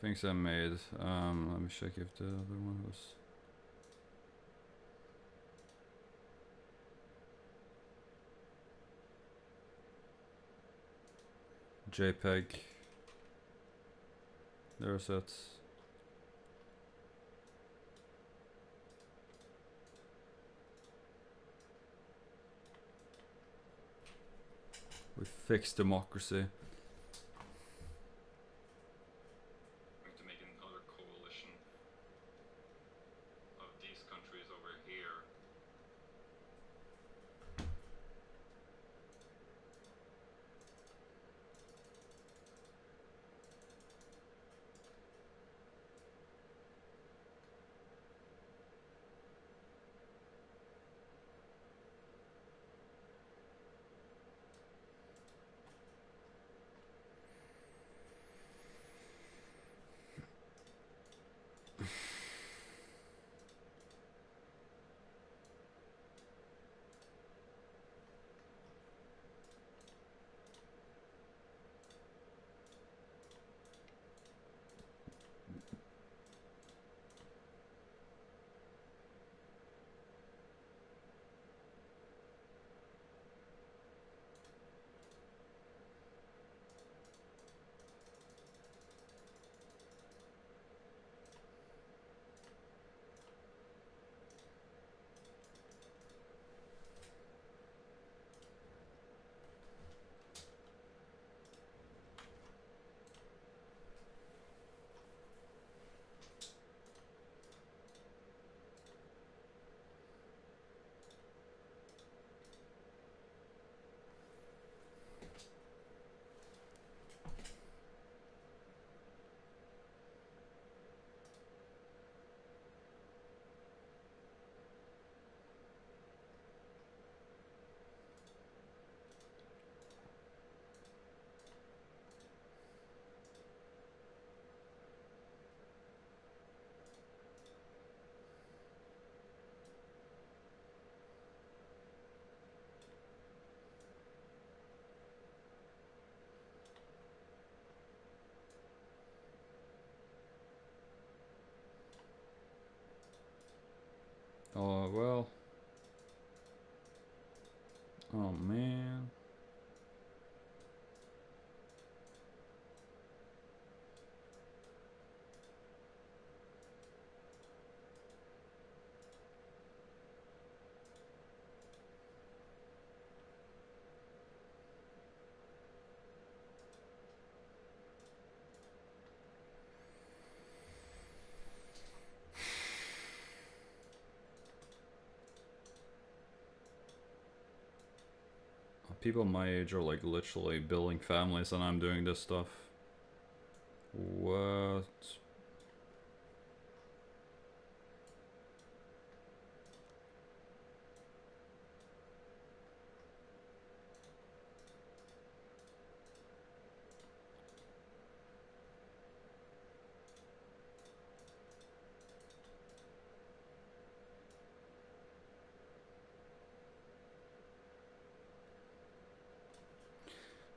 things I made. Let me check if the other one was. JPEG. There's it. We fixed democracy. I'm going to make another coalition of these countries over here. Oh, well. Oh, man. People my age are like literally building families and I'm doing this stuff. What?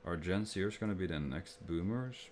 Are Gen Zers gonna be the next boomers?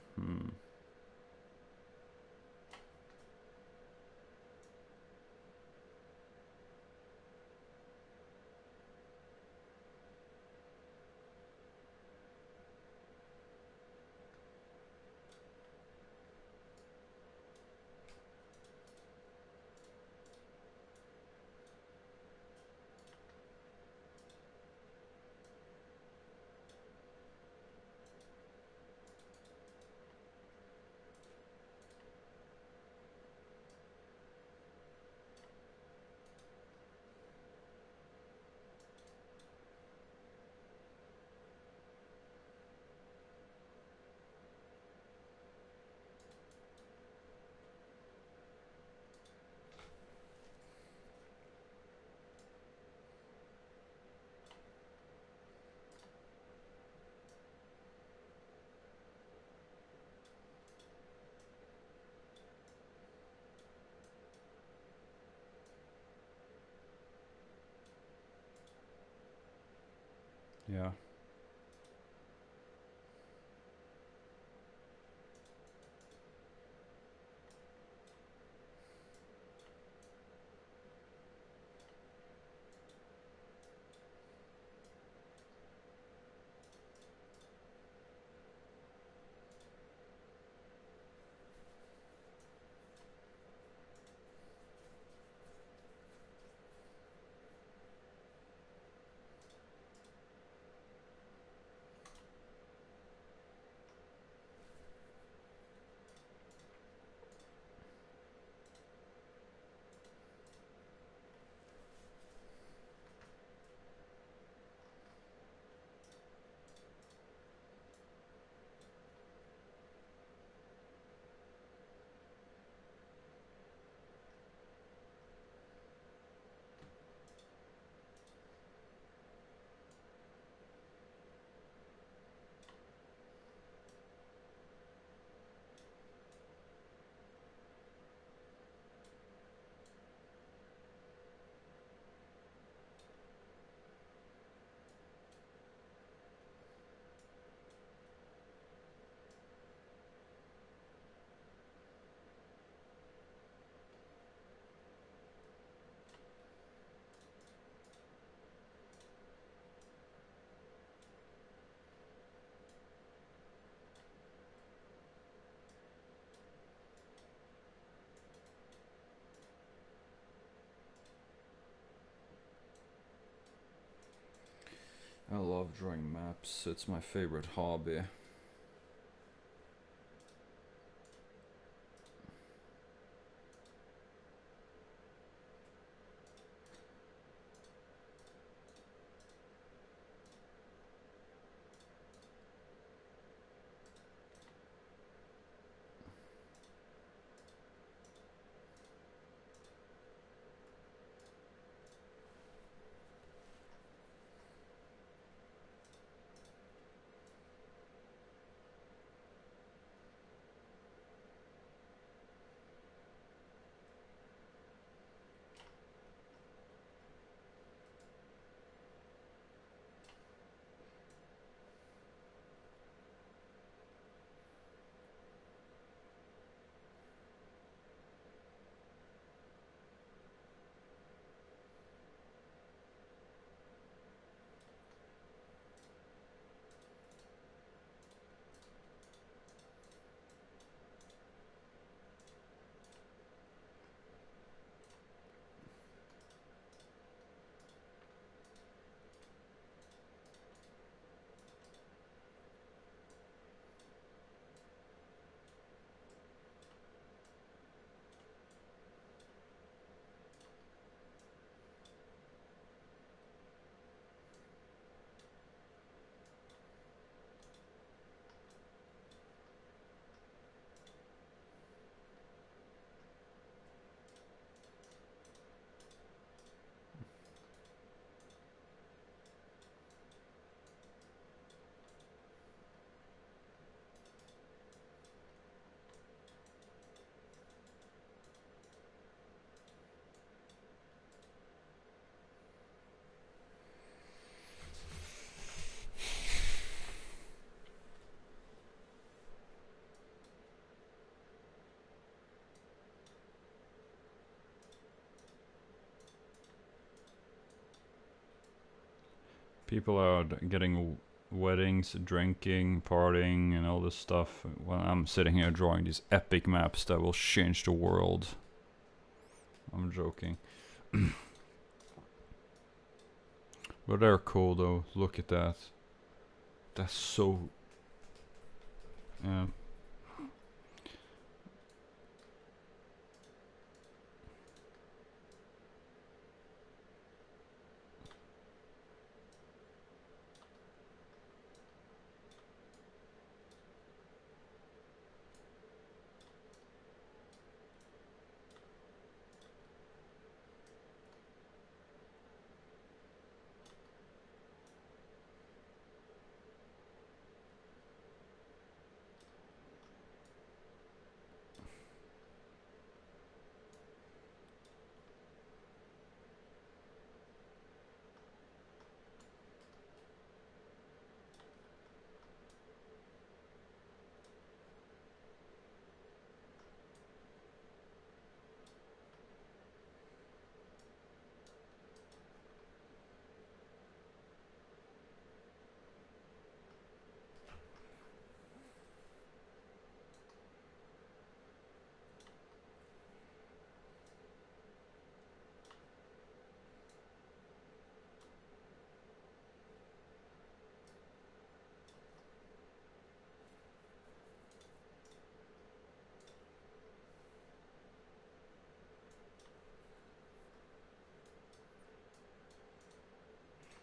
Yeah. I love drawing maps, it's my favorite hobby. People are getting weddings, drinking, partying, and all this stuff while I'm sitting here drawing these epic maps that will change the world. I'm joking. But they're cool though, look at that. That's so... yeah.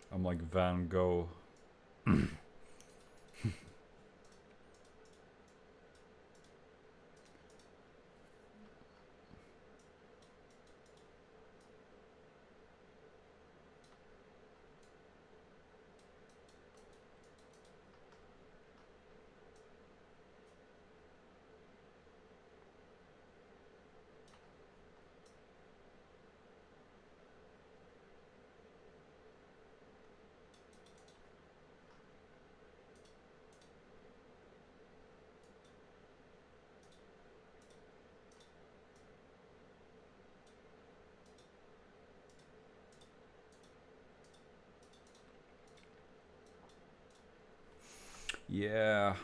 I'm like Van Gogh. Yeah.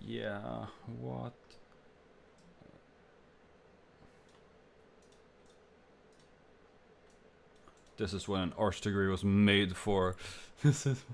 Yeah, what? This is what an arts degree was made for. This is.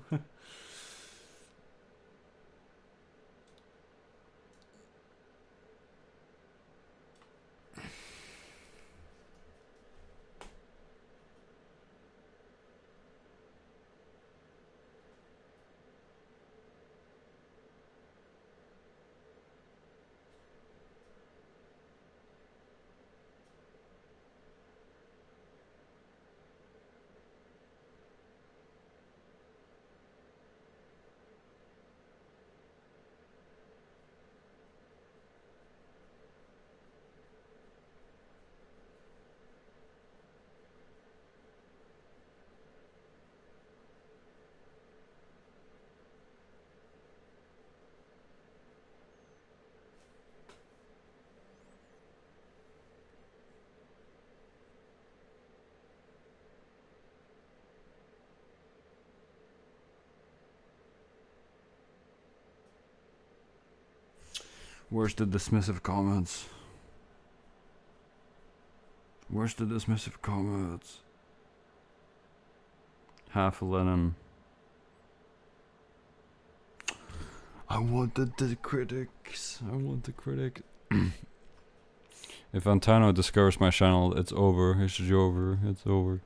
Where's the dismissive comments? Where's the dismissive comments? Half a linen. I wanted the critics. I want the critic. If Antano discovers my channel, it's over. It's over. It's over.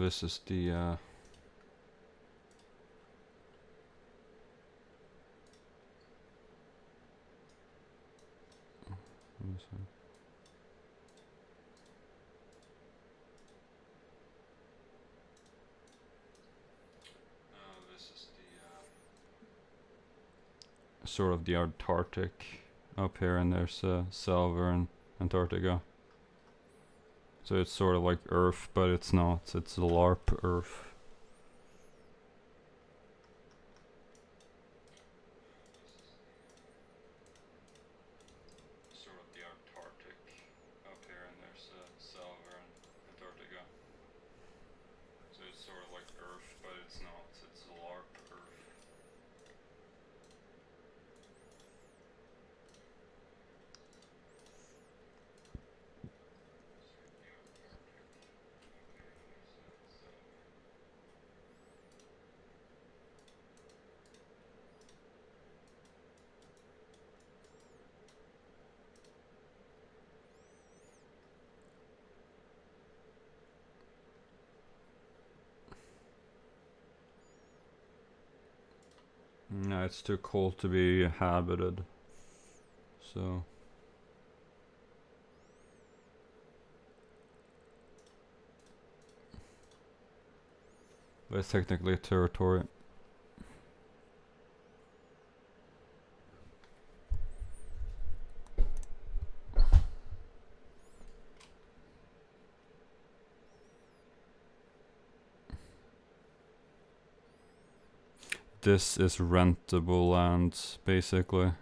This is the sort of the Antarctic up here, and there's silver and Antarctica. So it's sort of like Earth, but it's not. It's a LARP Earth. Sort of the Antarctic up here, and there's Silver and Antarctica. So it's sort of like Earth, but it's not. It's a LARP Earth. No, it's too cold to be habited. So. But it's technically a territory. This is rentable land, basically.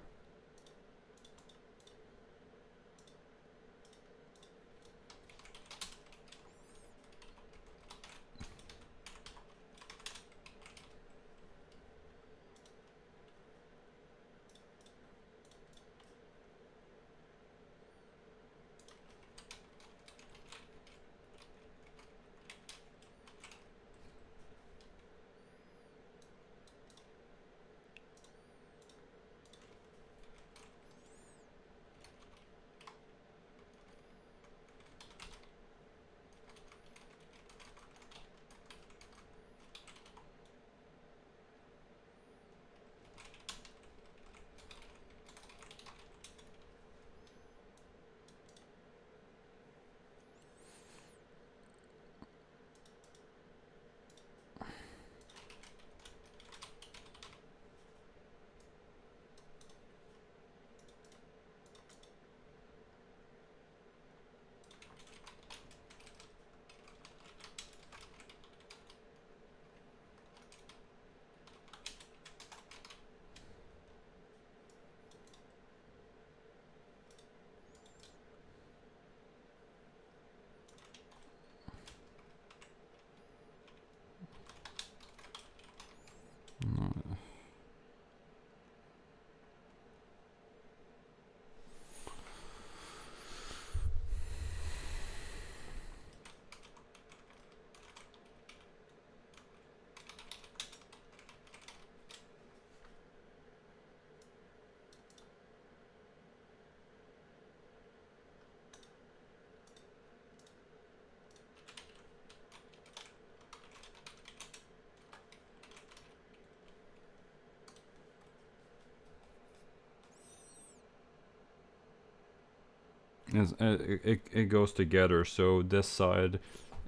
It goes together, so this side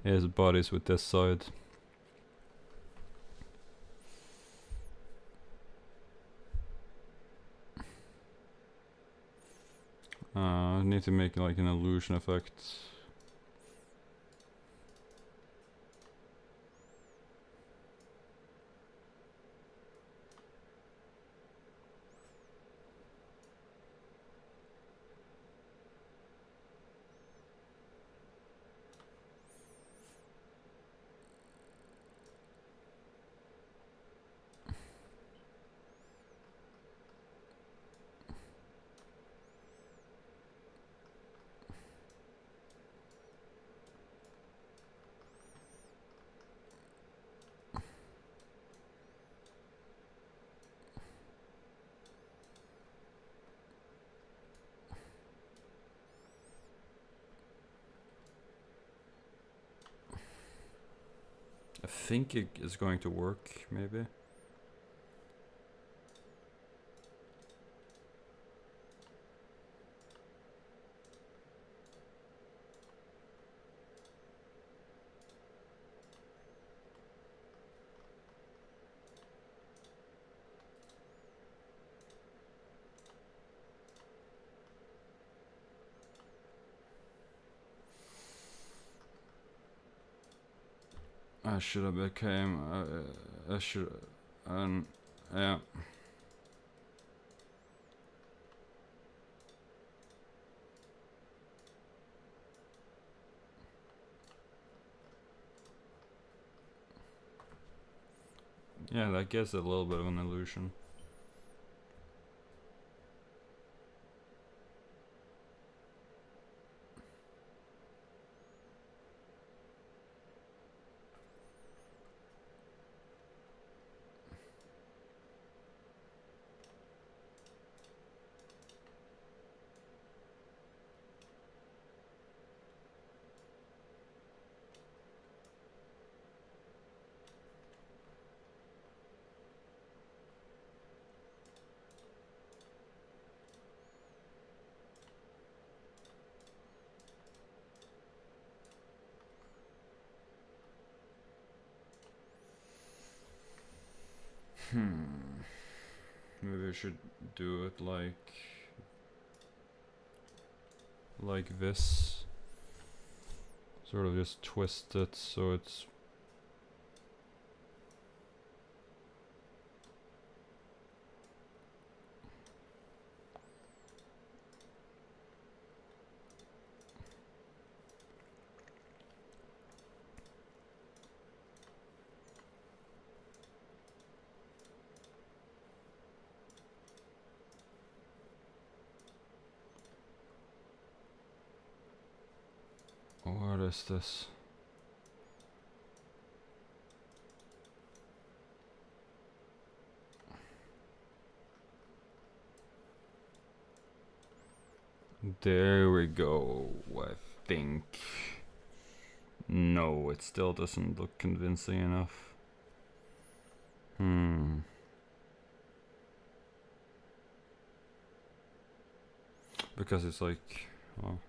is buddies with this side. I need to make like an illusion effect. I think it is going to work, maybe. I should have became. I should. Yeah. Yeah, that gives it a little bit of an illusion. Maybe we should do it like this. Sort of just twist it so it's what is this? There we go, I think. No, it still doesn't look convincing enough. Because it's like, well,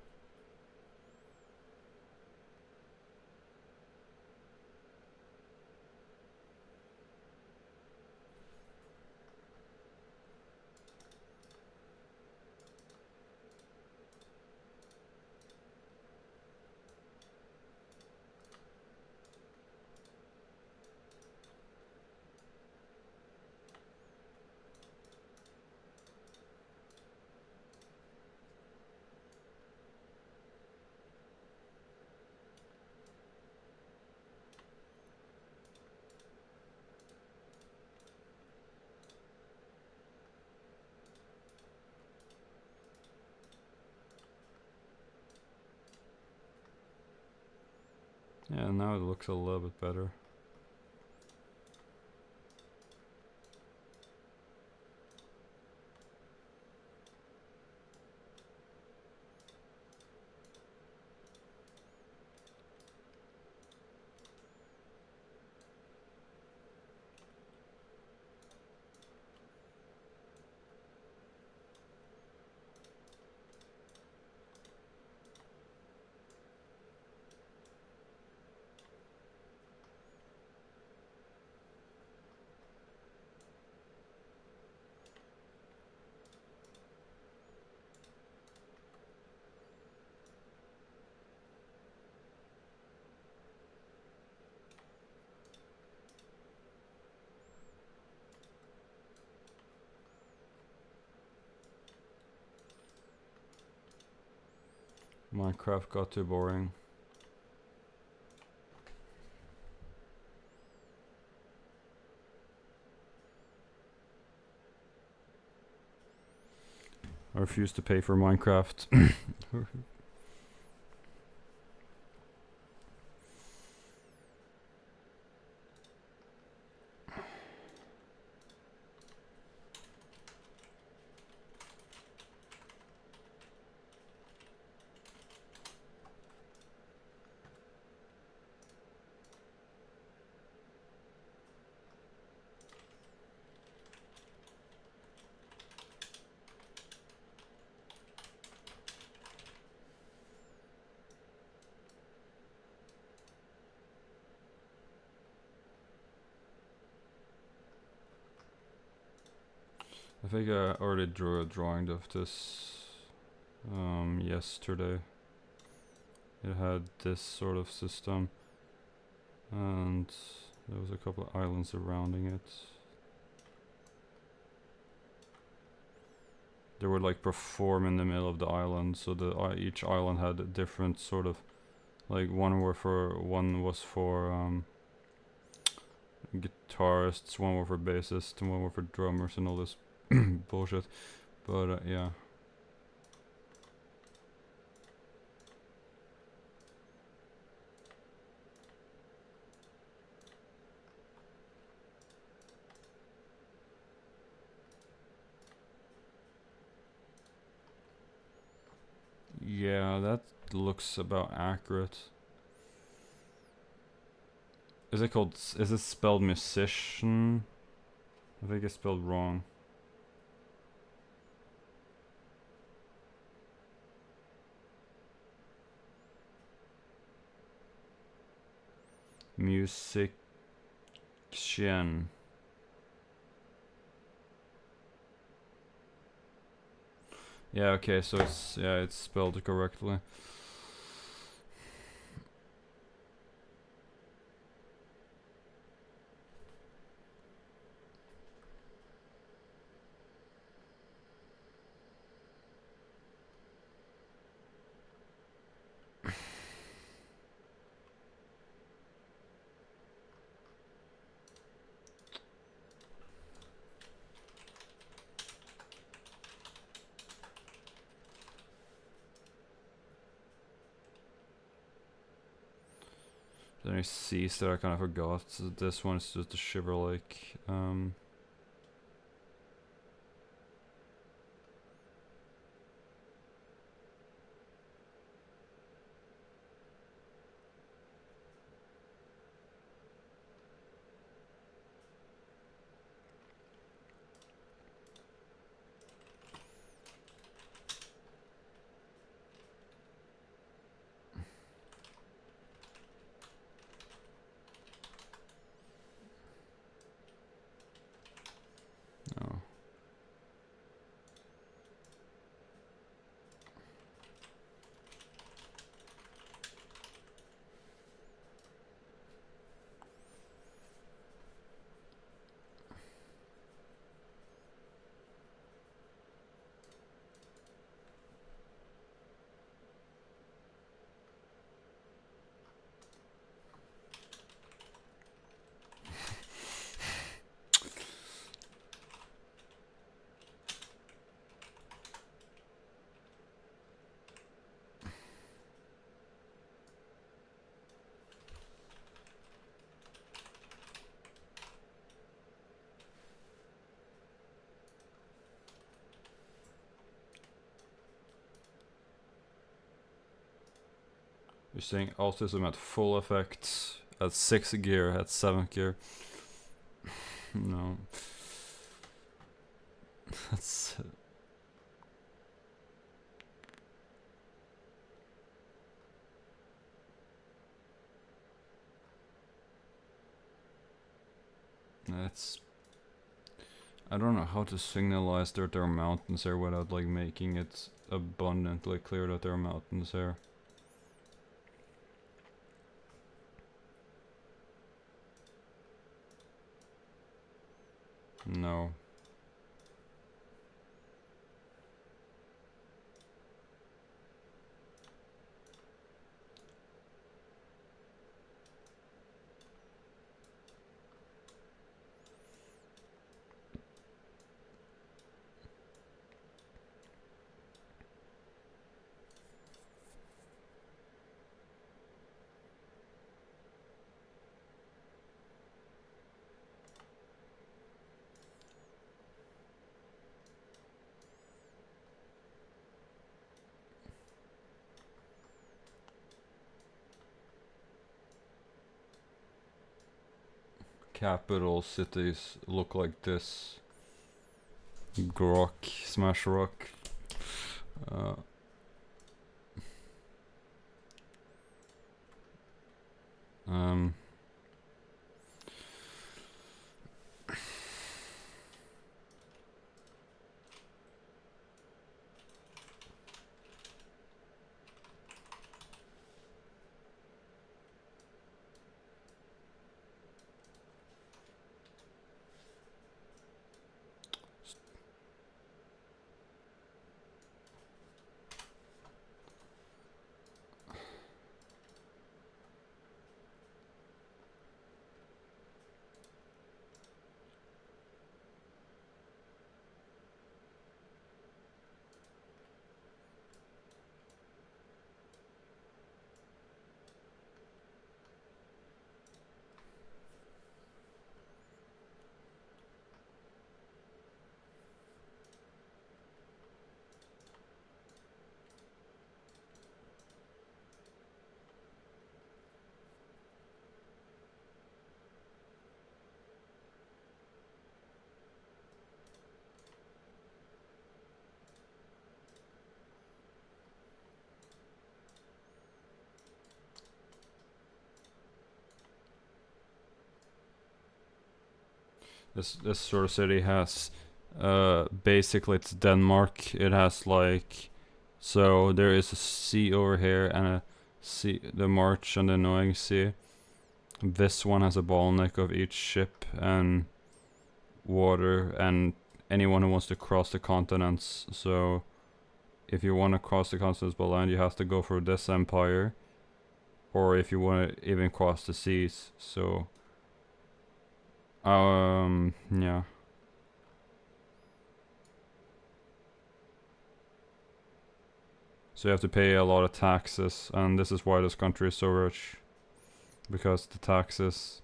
yeah, now it looks a little bit better. Minecraft got too boring. I refuse to pay for Minecraft. I think I already drew a drawing of this yesterday. It had this sort of system. And there was a couple of islands surrounding it. They would like perform in the middle of the island, so the each island had a different sort of, like one was for guitarists, one were for bassists, and one were for drummers and all this bullshit. But yeah. Yeah, that looks about accurate. Is it called, is it spelled musician? I think it's spelled wrong. Musician. Yeah, okay, so it's spelled correctly. Then I C's that I kind of forgot. So this one is just a shiver like. No. You're saying autism at full effect, at 6th gear, at 7th gear. No. That's... That's... I don't know how to signalize that there are mountains here without like making it abundantly clear that there are mountains here. No. Capital cities look like this. Grok, smash rock. Um, this sort of city has basically it's Denmark. It has like, so there is a sea over here and a sea, the March and the Annoying Sea. This one has a bottleneck of each ship and water and anyone who wants to cross the continents. So if you want to cross the continents by land, you have to go through this empire, or if you want to even cross the seas. So yeah. So you have to pay a lot of taxes, and this is why this country is so rich, because the taxes.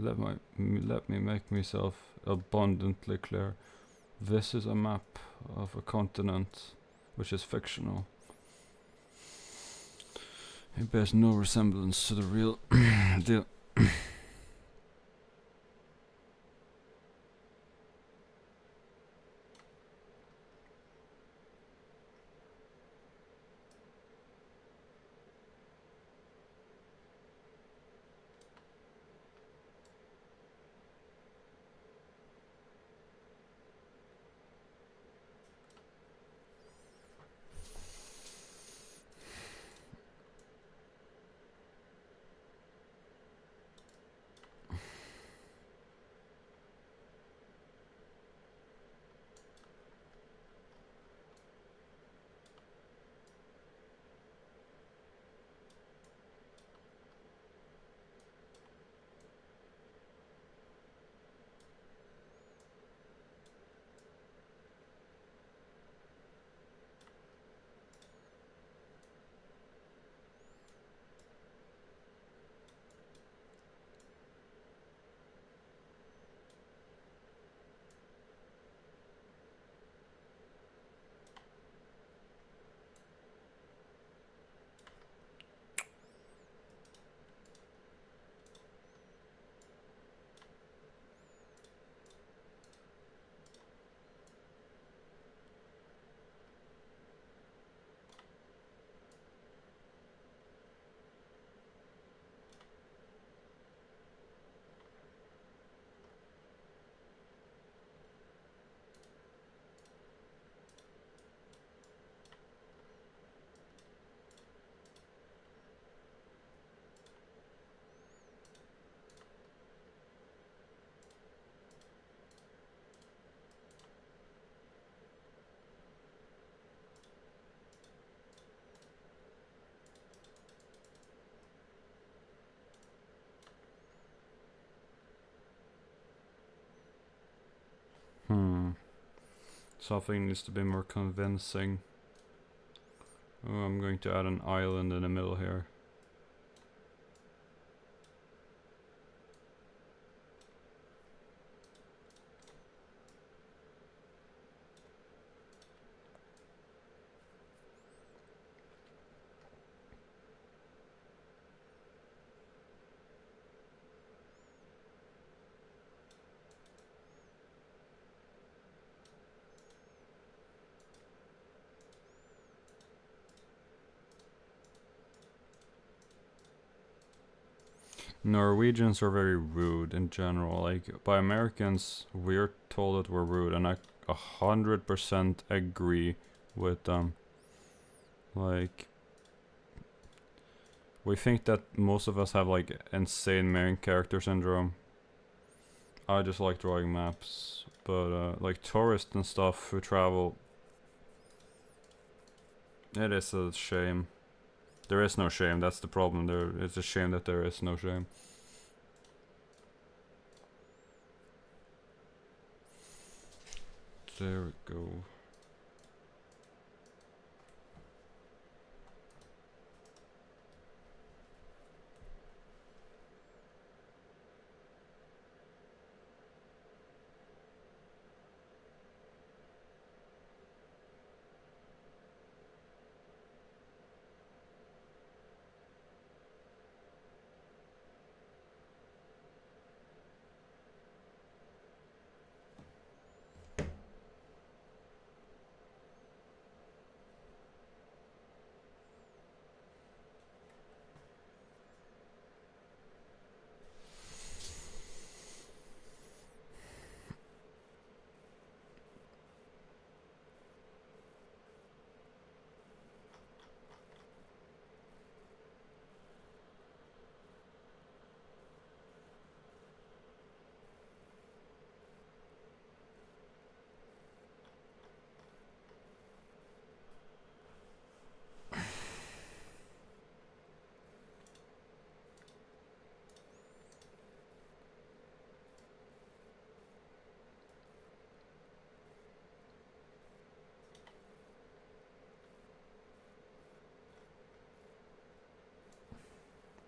Let me make myself abundantly clear. This is a map of a continent which is fictional. It bears no resemblance to the real deal. Something needs to be more convincing. Oh, I'm going to add an island in the middle here. Norwegians are very rude in general. Like, by Americans, we're told that we're rude, and I 100% agree with them. Like, we think that most of us have like insane main character syndrome. I just like drawing maps, but like tourists and stuff who travel, it is a shame. There is no shame, that's the problem. It's a shame that there is no shame. There we go.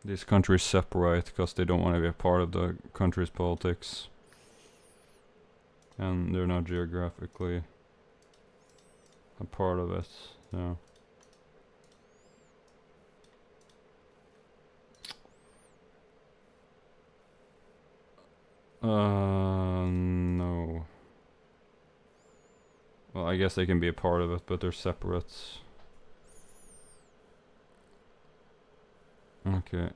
These countries separate because they don't want to be a part of the country's politics. And they're not geographically a part of it, so. No. Well, I guess they can be a part of it, but they're separate. Okay.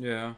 Yeah.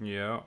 Yeah.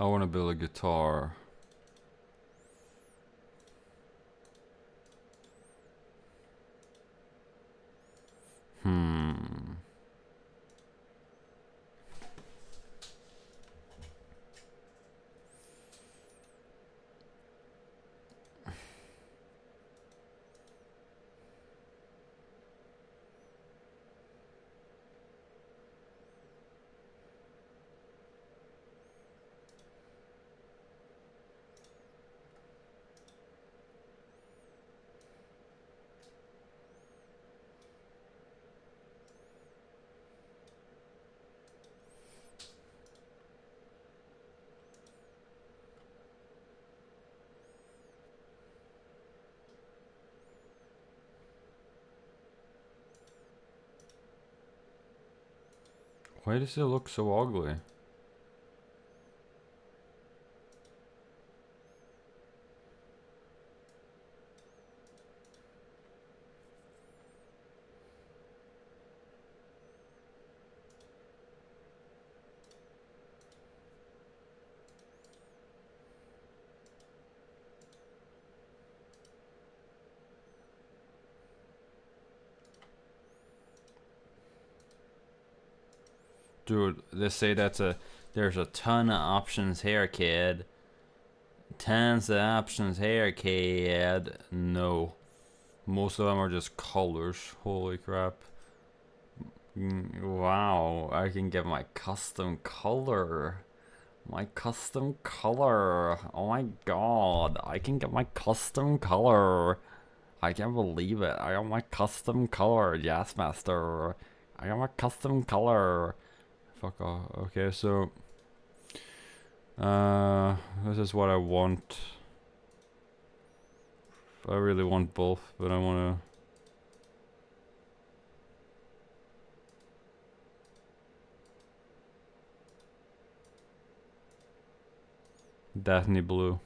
I want to build a guitar. Why does it look so ugly? Dude, they say there's a ton of options here, kid. Tons of options here, kid. No. Most of them are just colors. Holy crap. Wow, I can get my custom color. My custom color. Oh my god, I can get my custom color. I can't believe it. I got my custom color, yes, master. I got my custom color. Fuck off. Okay, so this is what I want. I really want both, but I wanna Daphne blue.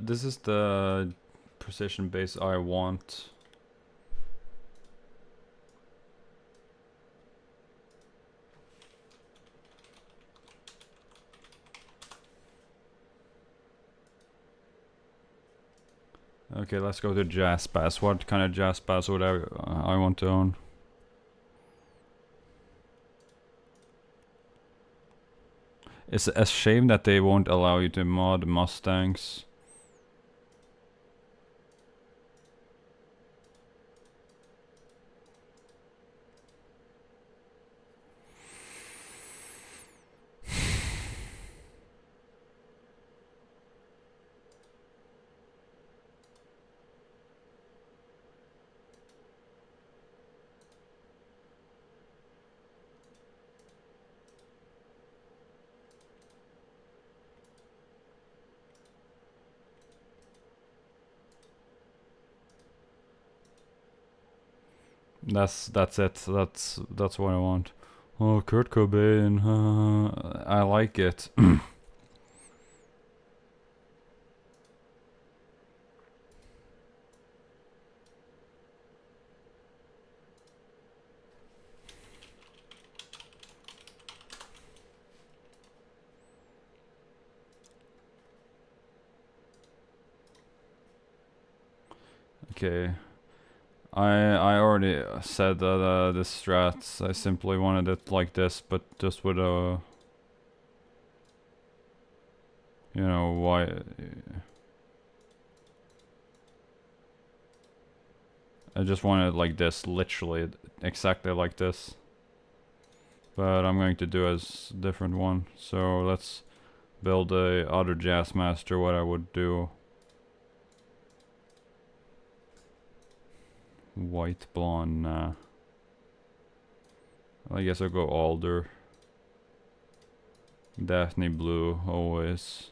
This is the precision base I want. Okay, let's go to jazz bass. What kind of jazz bass would I want to own? It's a shame that they won't allow you to mod Mustangs. That's it. That's what I want. Oh, Kurt Cobain. I like it. Okay. I already said that this strats, I simply wanted it like this, but just with a, you know, why. I just wanted it like this, literally exactly like this. But I'm going to do a different one. So let's build a other jazz master. What I would do. White blonde, nah. I guess I'll go alder. Daphne blue, always.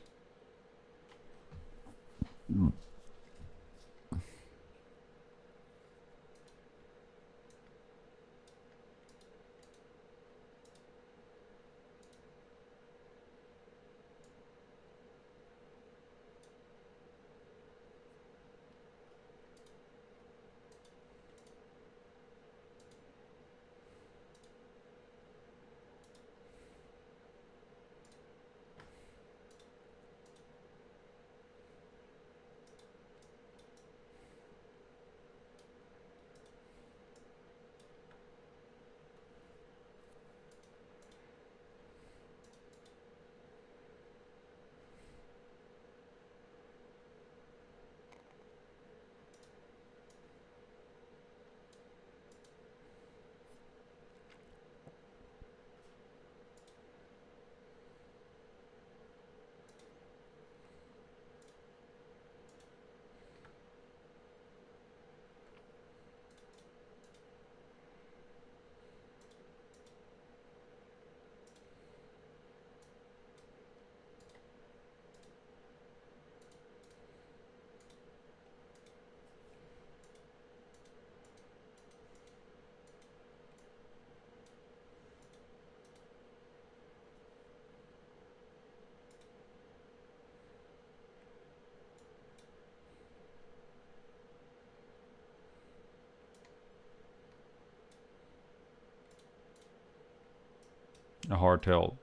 A hardtail.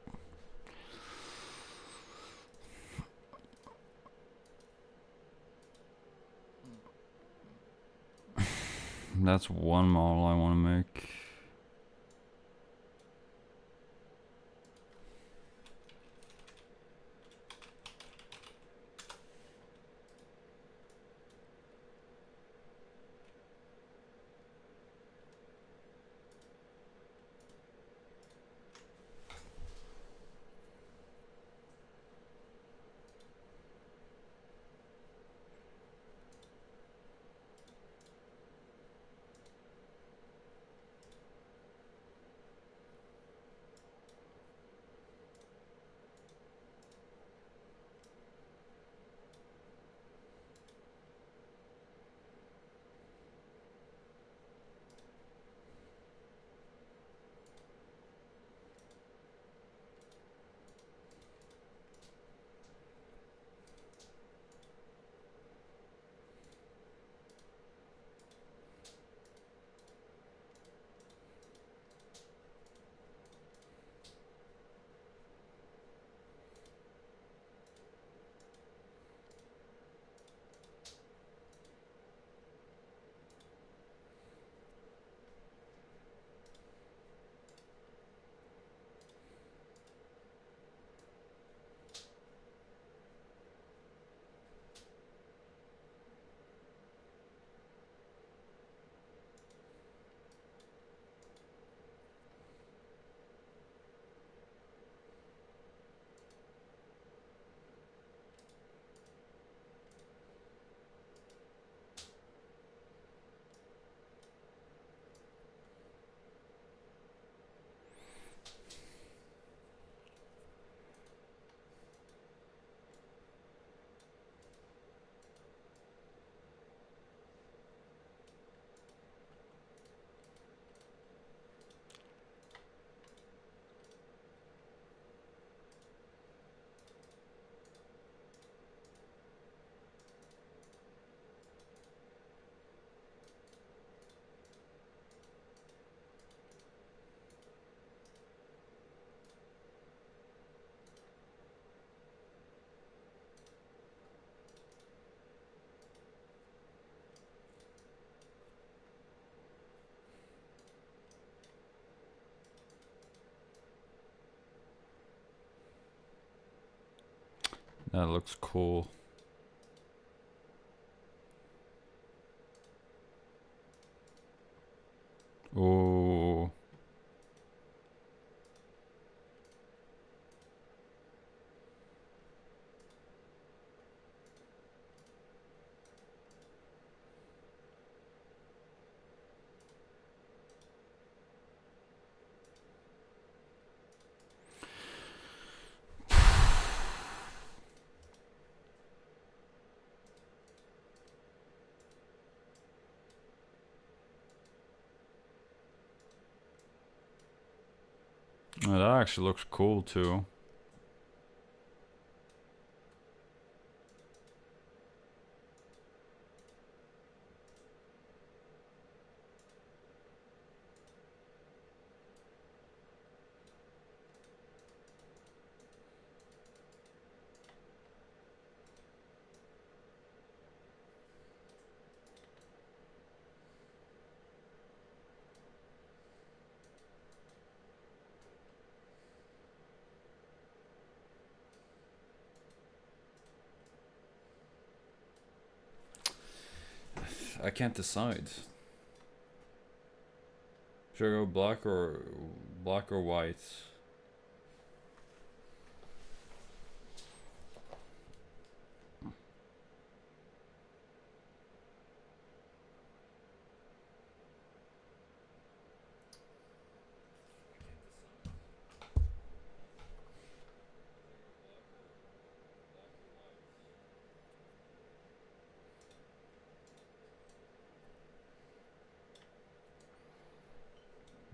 That's one model I want to make. That looks cool. Ooh. That actually looks cool too. I can't decide. Should I go black or white?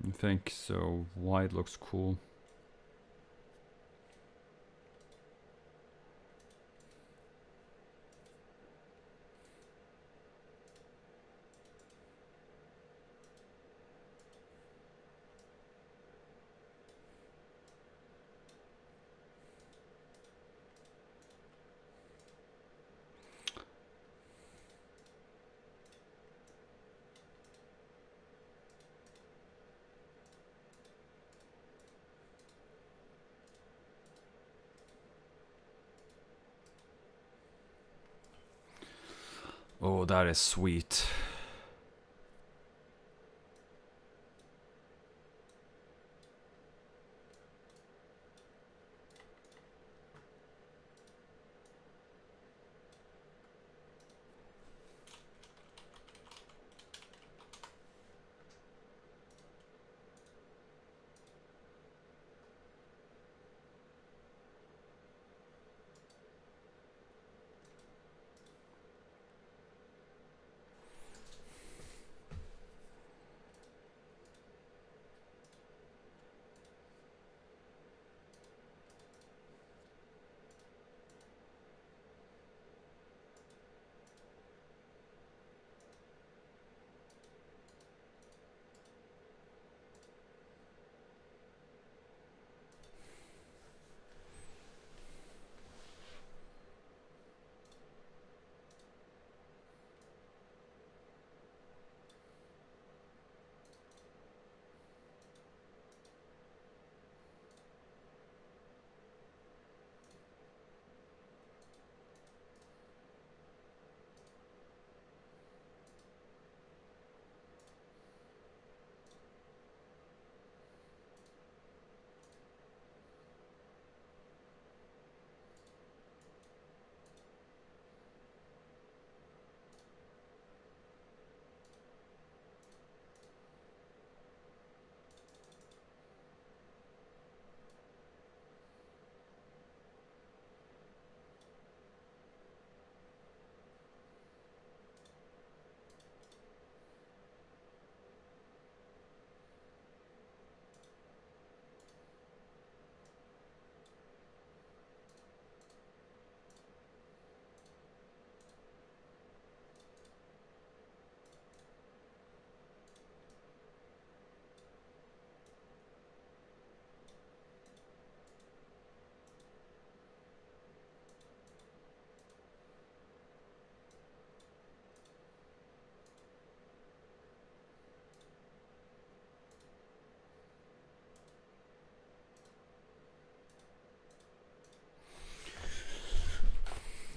I think so. White looks cool. Oh, that is sweet.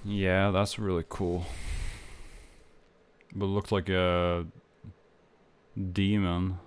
Yeah, that's really cool. But it looks like a demon.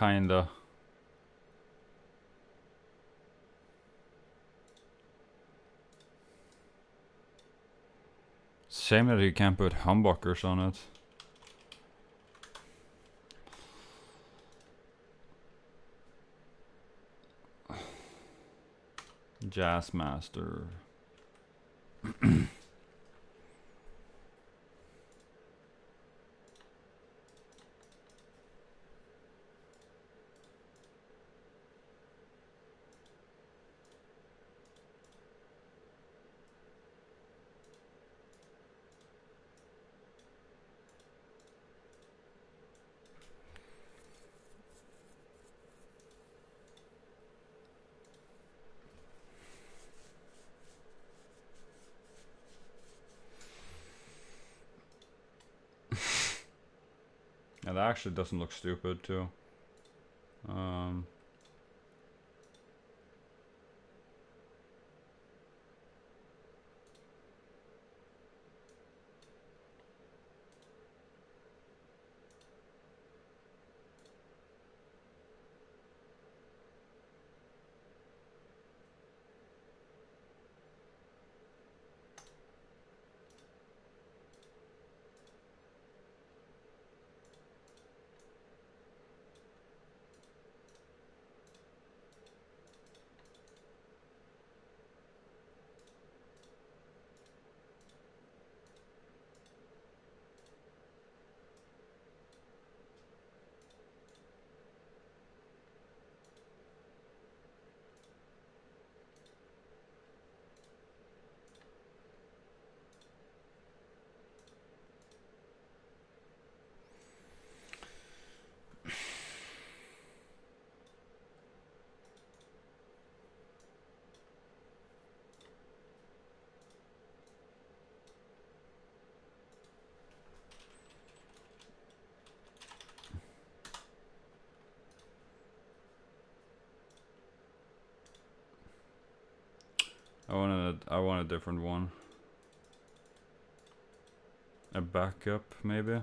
Kinda. Shame that you can't put humbuckers on it. Jazzmaster. Yeah, that actually doesn't look stupid too. I want a different one. A backup, maybe?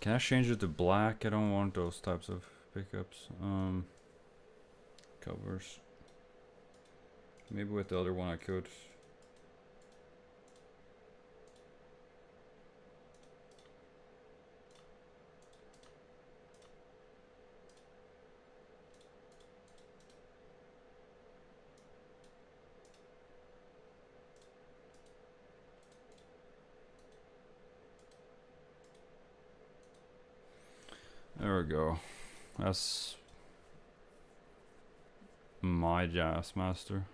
Can I change it to black? I don't want those types of pickups. Covers. Maybe with the other one I could. There we go. That's my jazz master.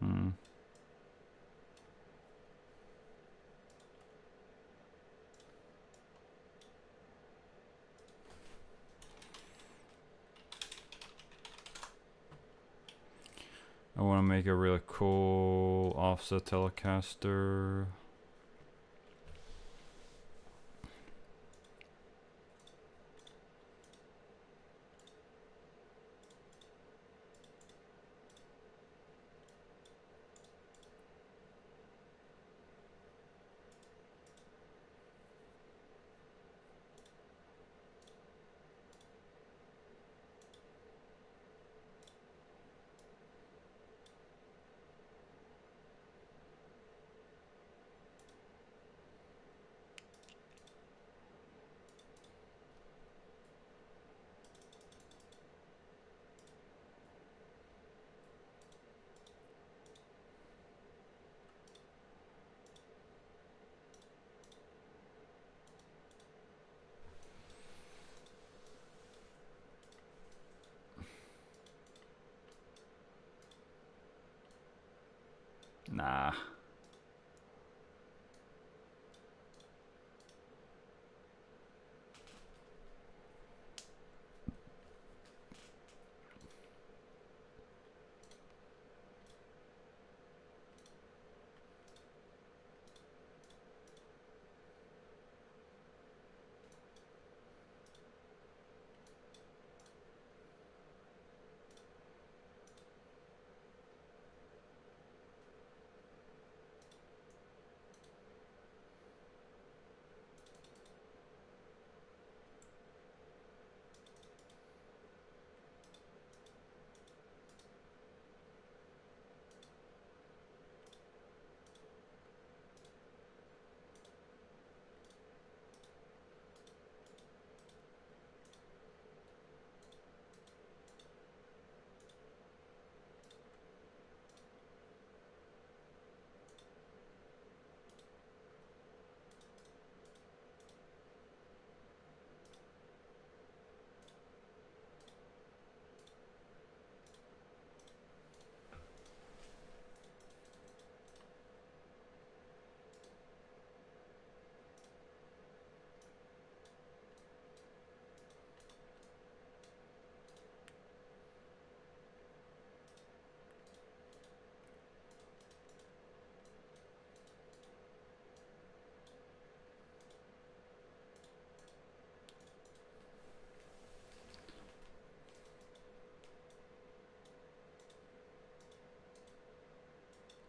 Hmm. I want to make a really cool offset Telecaster. Nah.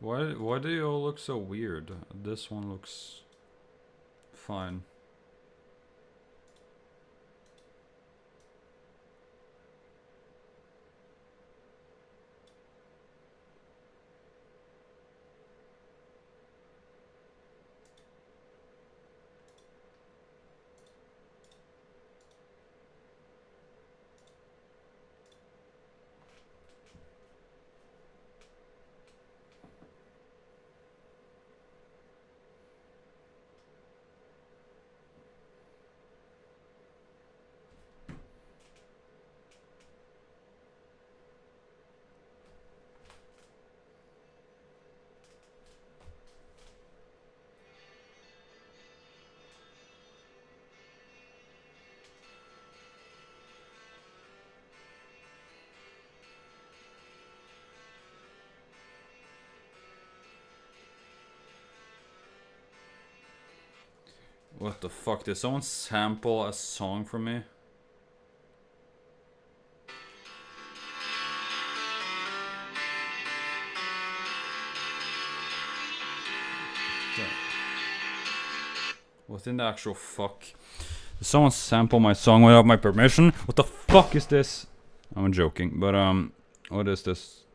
Why do you all look so weird? This one looks fine. What the fuck? Did someone sample a song from me? What in the actual fuck? Did someone sample my song without my permission? What the fuck is this? I'm joking, but what is this?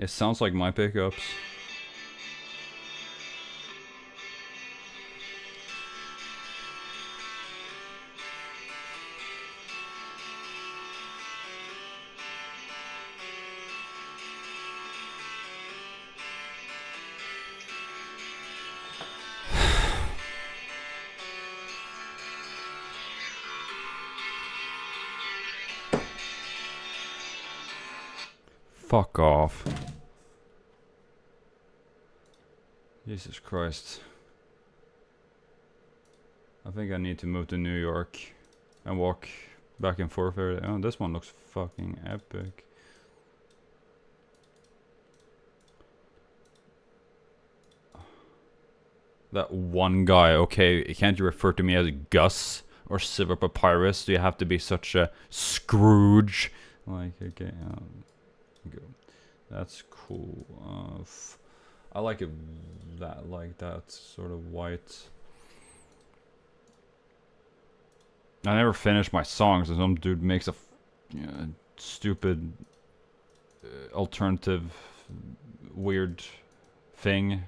It sounds like my pickups. Fuck off. Jesus Christ. I think I need to move to New York and walk back and forth every day. Oh, this one looks fucking epic. That one guy, okay, can't you refer to me as Gus or Silver Papyrus? Do you have to be such a Scrooge? Like, okay, go. That's cool. I like it that sort of white. I never finish my songs, and some dude makes a stupid alternative weird thing.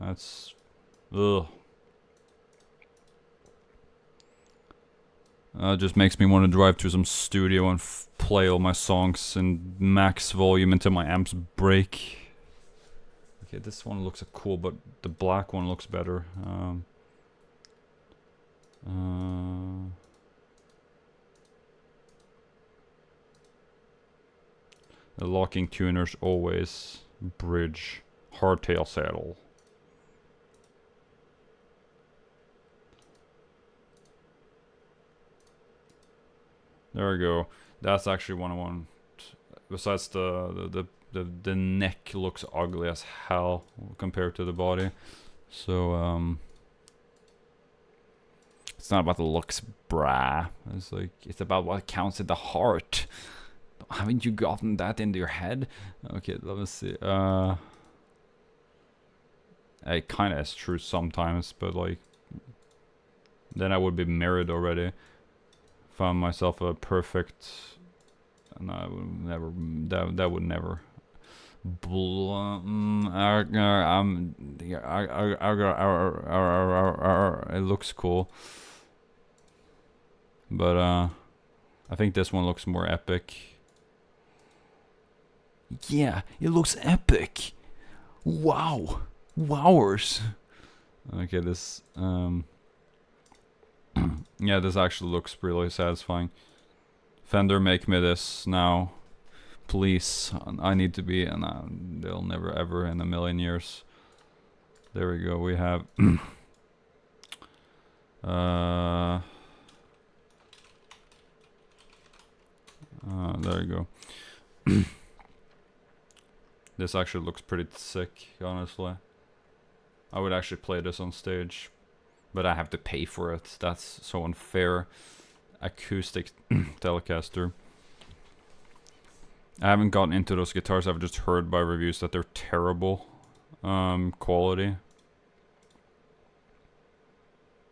That's ugh. Just makes me want to drive to some studio and play all my songs in max volume until my amps break. Okay, this one looks cool, but the black one looks better. The locking tuners always bridge hardtail saddle. There we go. That's actually one I want. Besides the neck looks ugly as hell compared to the body. So it's not about the looks, brah. It's like it's about what counts in the heart. Haven't you gotten that into your head? Okay, let me see. It kind of is true sometimes, but like then I would be married already. Found myself a perfect, and I would never. That would never. It looks cool, but I think this one looks more epic. Yeah, it looks epic. Wow, wowers. Okay, this yeah, this actually looks really satisfying. Fender, make me this now, please. I need to be, and they'll never ever in a million years. There we go. We have there you go. This actually looks pretty sick, honestly. I would actually play this on stage, but I have to pay for it. That's so unfair. Acoustic Telecaster. I haven't gotten into those guitars. I've just heard by reviews that they're terrible quality.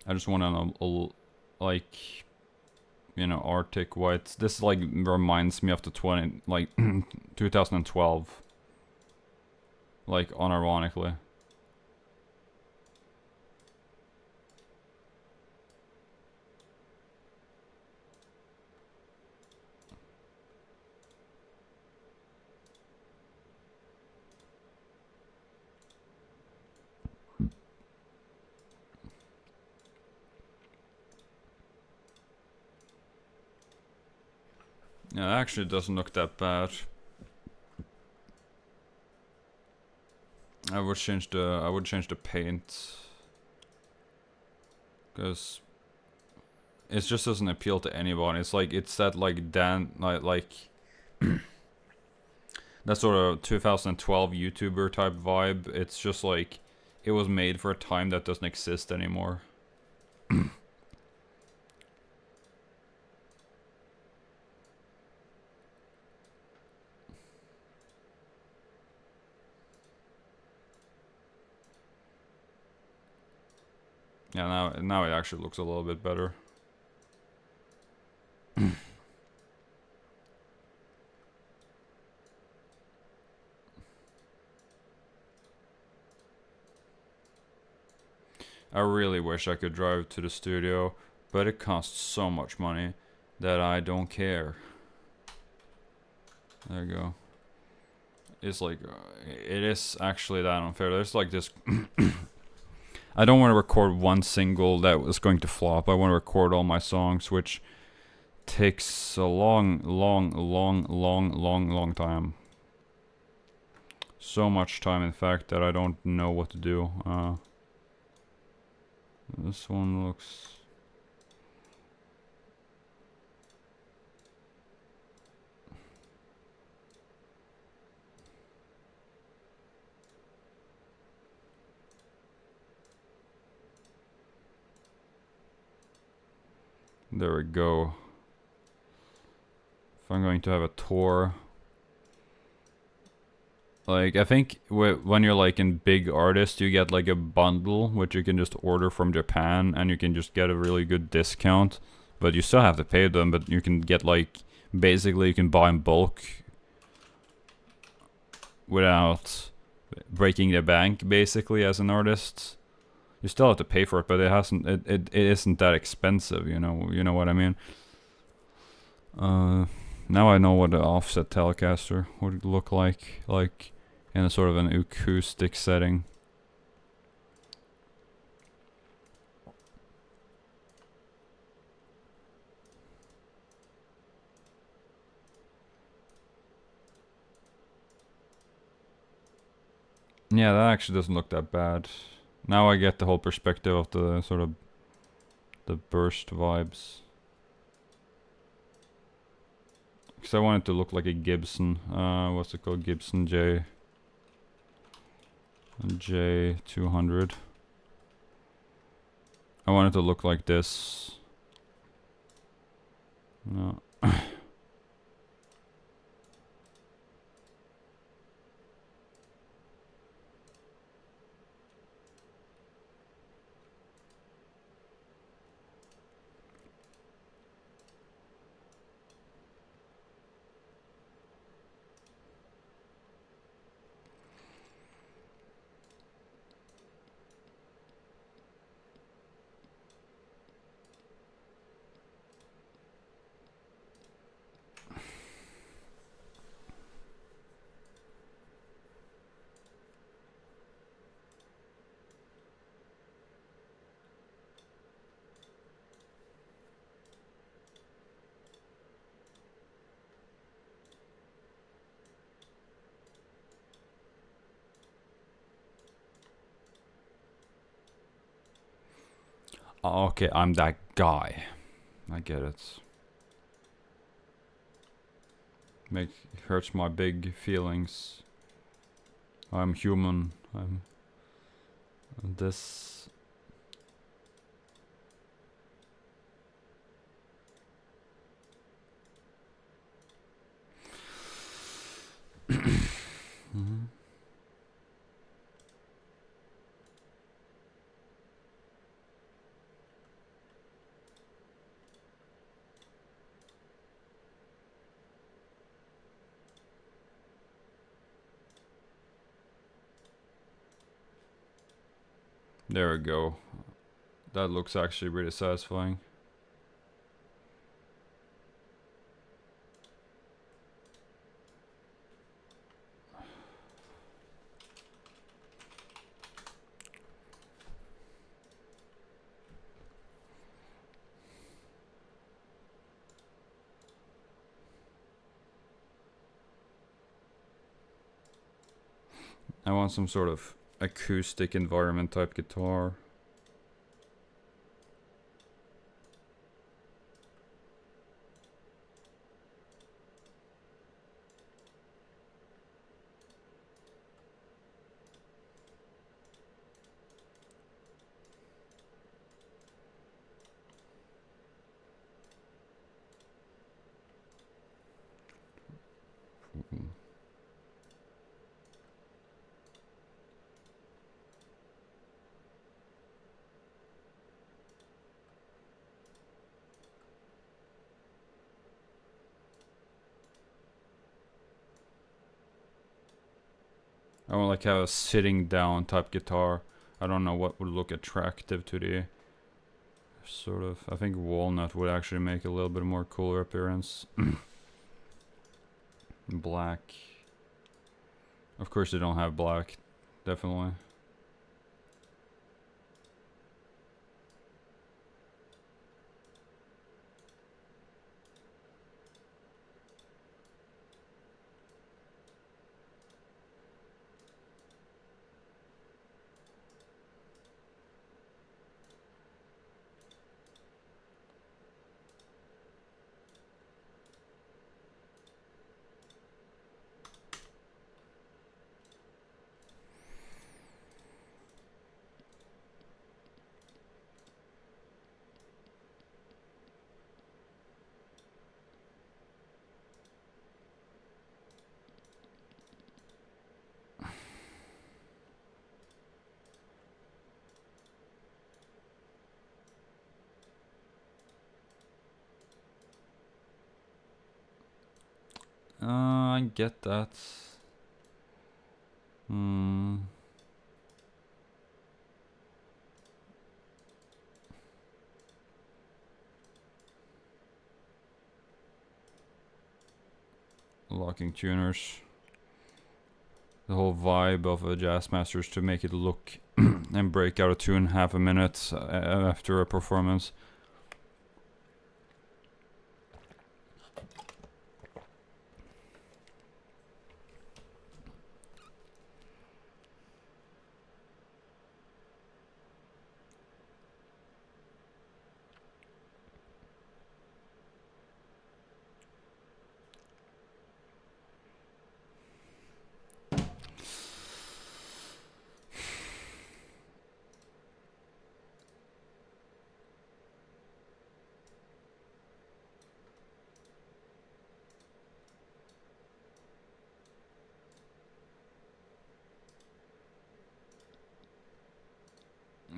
I just want a like, you know, Arctic Whites. This like reminds me of the 2012. Like unironically. Yeah, actually it doesn't look that bad. I would change the paint, because it just doesn't appeal to anyone. It's like it's that like that sort of 2012 YouTuber type vibe. It's just like it was made for a time that doesn't exist anymore. Yeah, now it actually looks a little bit better. I really wish I could drive to the studio, but it costs so much money that I don't care. There you go. It's like, it is actually that unfair. There's like this... I don't want to record one single that was going to flop. I want to record all my songs, which takes a long time. So much time, in fact, that I don't know what to do. This one looks... There we go. If I'm going to have a tour, like I think when you're like in big artists, you get like a bundle which you can just order from Japan, and you can just get a really good discount, but you still have to pay them. But you can get like, basically you can buy in bulk without breaking the bank, basically, as an artist. You still have to pay for it, but it isn't that expensive, you know what I mean. Now I know what the offset Telecaster would look like in a sort of an acoustic setting. Yeah, that actually doesn't look that bad. Now I get the whole perspective of the sort of the burst vibes. Because I want it to look like a Gibson. What's it called? Gibson J200. I want it to look like this. No. Okay, I'm that guy. I get it. Hurts my big feelings. I'm human. I'm this. Mhm. There we go. That looks actually really satisfying. I want some sort of acoustic environment type guitar. I want like have a sitting down type guitar. I don't know what would look attractive to the sort of. I think walnut would actually make a little bit more cooler appearance. Black. Of course they don't have black. Definitely. I get that. Hmm. Locking tuners. The whole vibe of a jazz master is to make it look and break out a tune half a minute after a performance.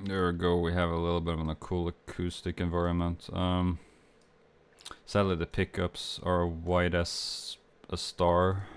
There we go, we have a little bit of a cool acoustic environment. Sadly the pickups are white as a star.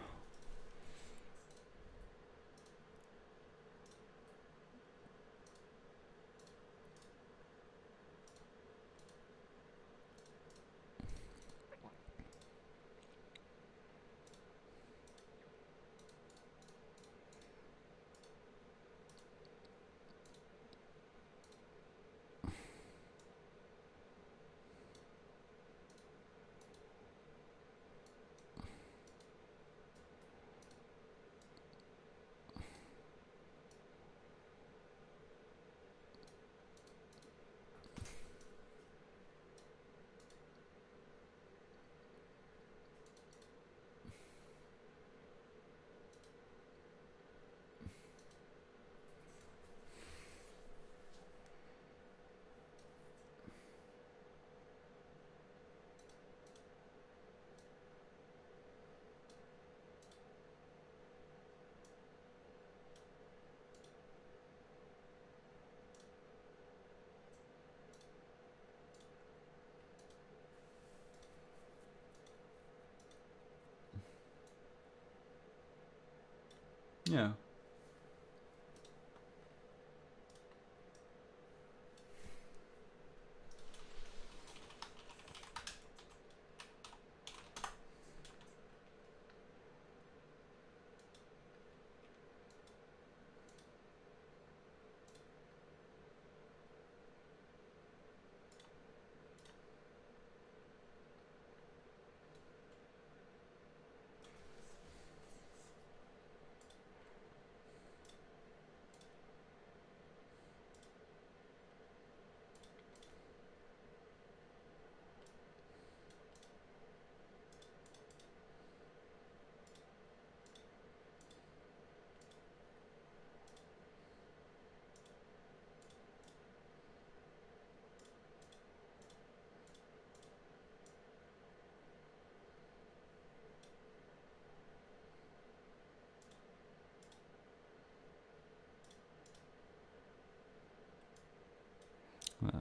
Yeah.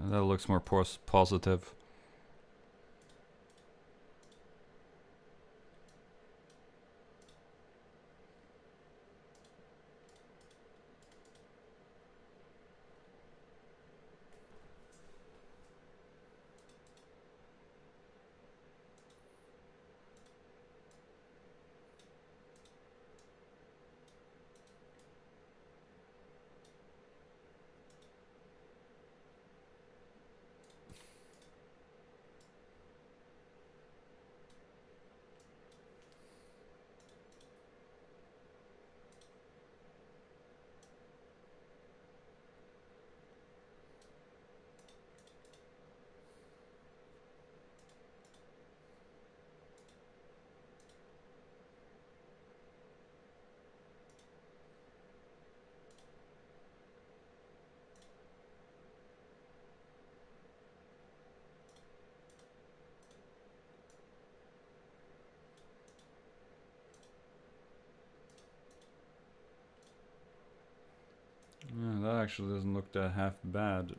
That looks more positive. Yeah, that actually doesn't look that half bad.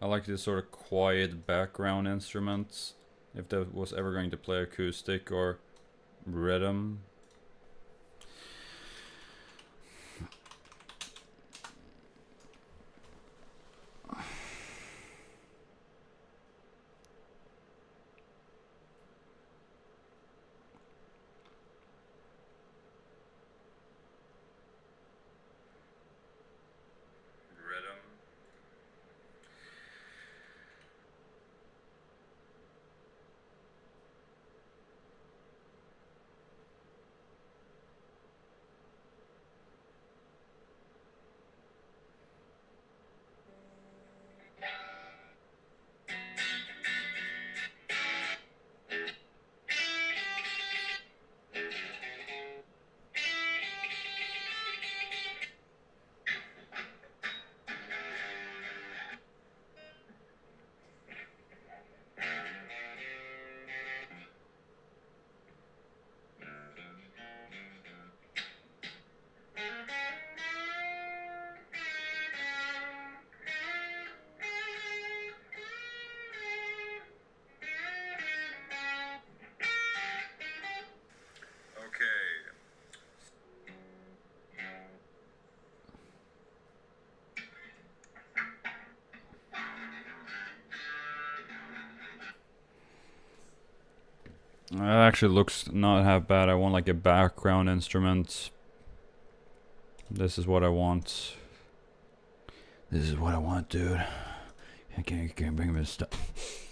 I like these sort of quiet background instruments. If that was ever going to play acoustic or rhythm. That actually looks not half bad. I want like a background instrument. This is what I want. This is what I want, dude. I can't bring me this stuff.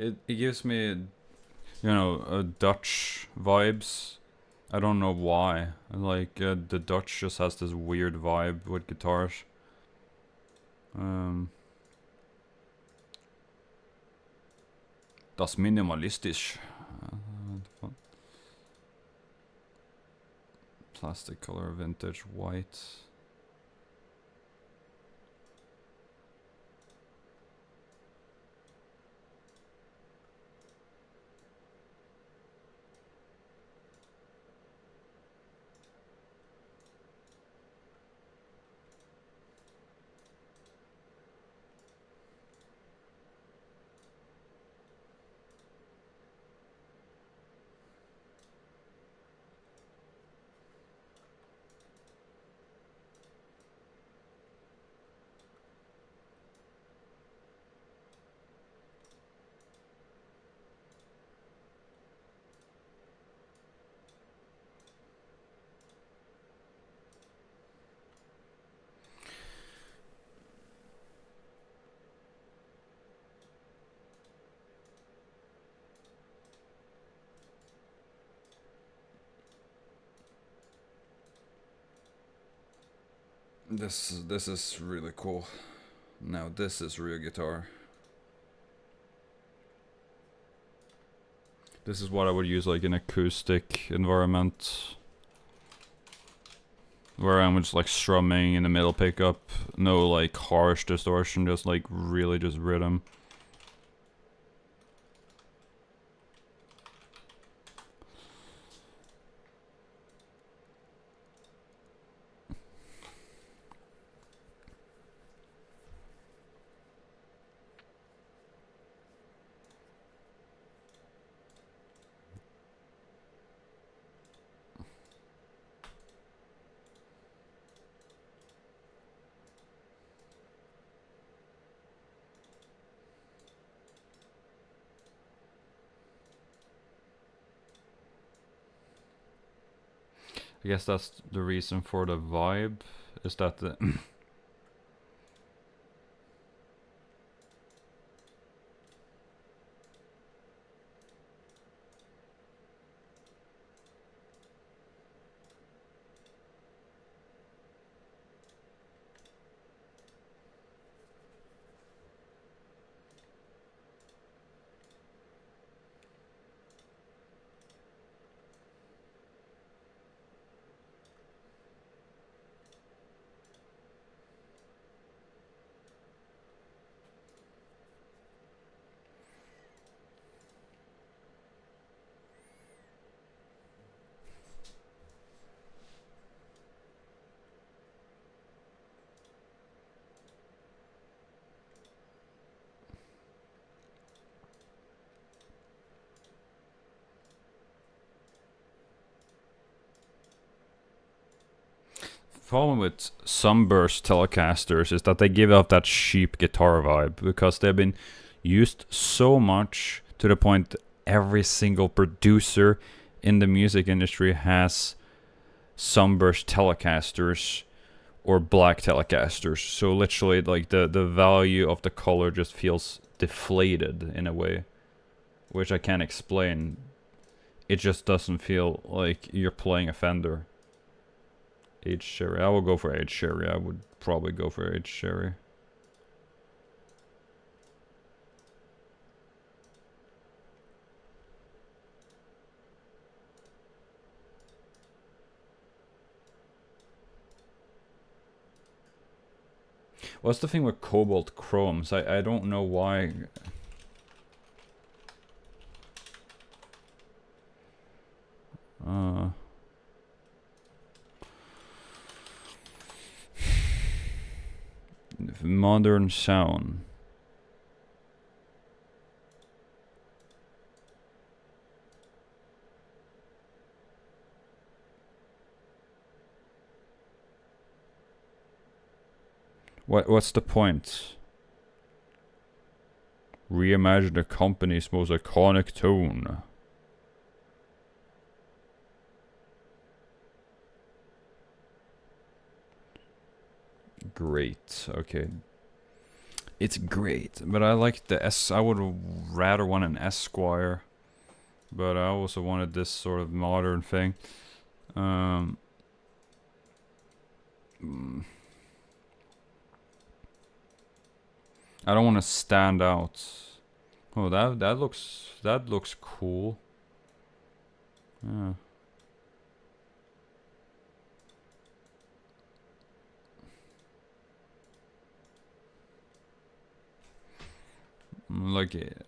It gives me, you know, Dutch vibes. I don't know why. Like the Dutch just has this weird vibe with guitars. Das minimalistisch. Plastic color, vintage white. This is really cool. Now this is real guitar. This is what I would use like in acoustic environment, where I'm just like strumming in the middle pickup, no like harsh distortion, just like really just rhythm. I guess that's the reason for the vibe, is that the problem with Sunburst Telecasters is that they give off that cheap guitar vibe, because they've been used so much to the point every single producer in the music industry has sunburst Telecasters or black Telecasters. So literally, like, the value of the color just feels deflated in a way, which I can't explain. It just doesn't feel like you're playing a Fender. Aged Sherry. I will go for Aged Sherry. I would probably go for Aged Sherry. What's the thing with cobalt chromes? I don't know why. Modern sound. What's the point? Reimagine the company's most iconic tone. Great. Okay. It's great, but I like the S. I would rather want an Esquire, but I also wanted this sort of modern thing. I don't want to stand out. Oh, that looks cool. Yeah. Like it.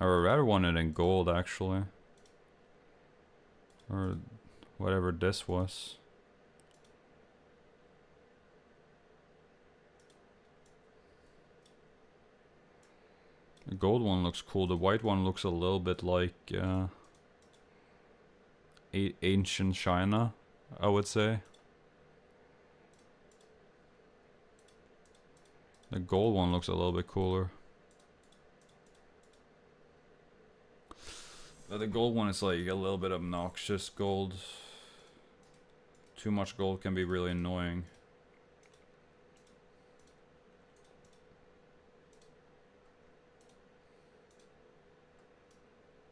I would rather want it in gold, actually. Or whatever this was. The gold one looks cool. The white one looks a little bit like ancient China, I would say. The gold one looks a little bit cooler. But the gold one is like a little bit obnoxious gold. Too much gold can be really annoying.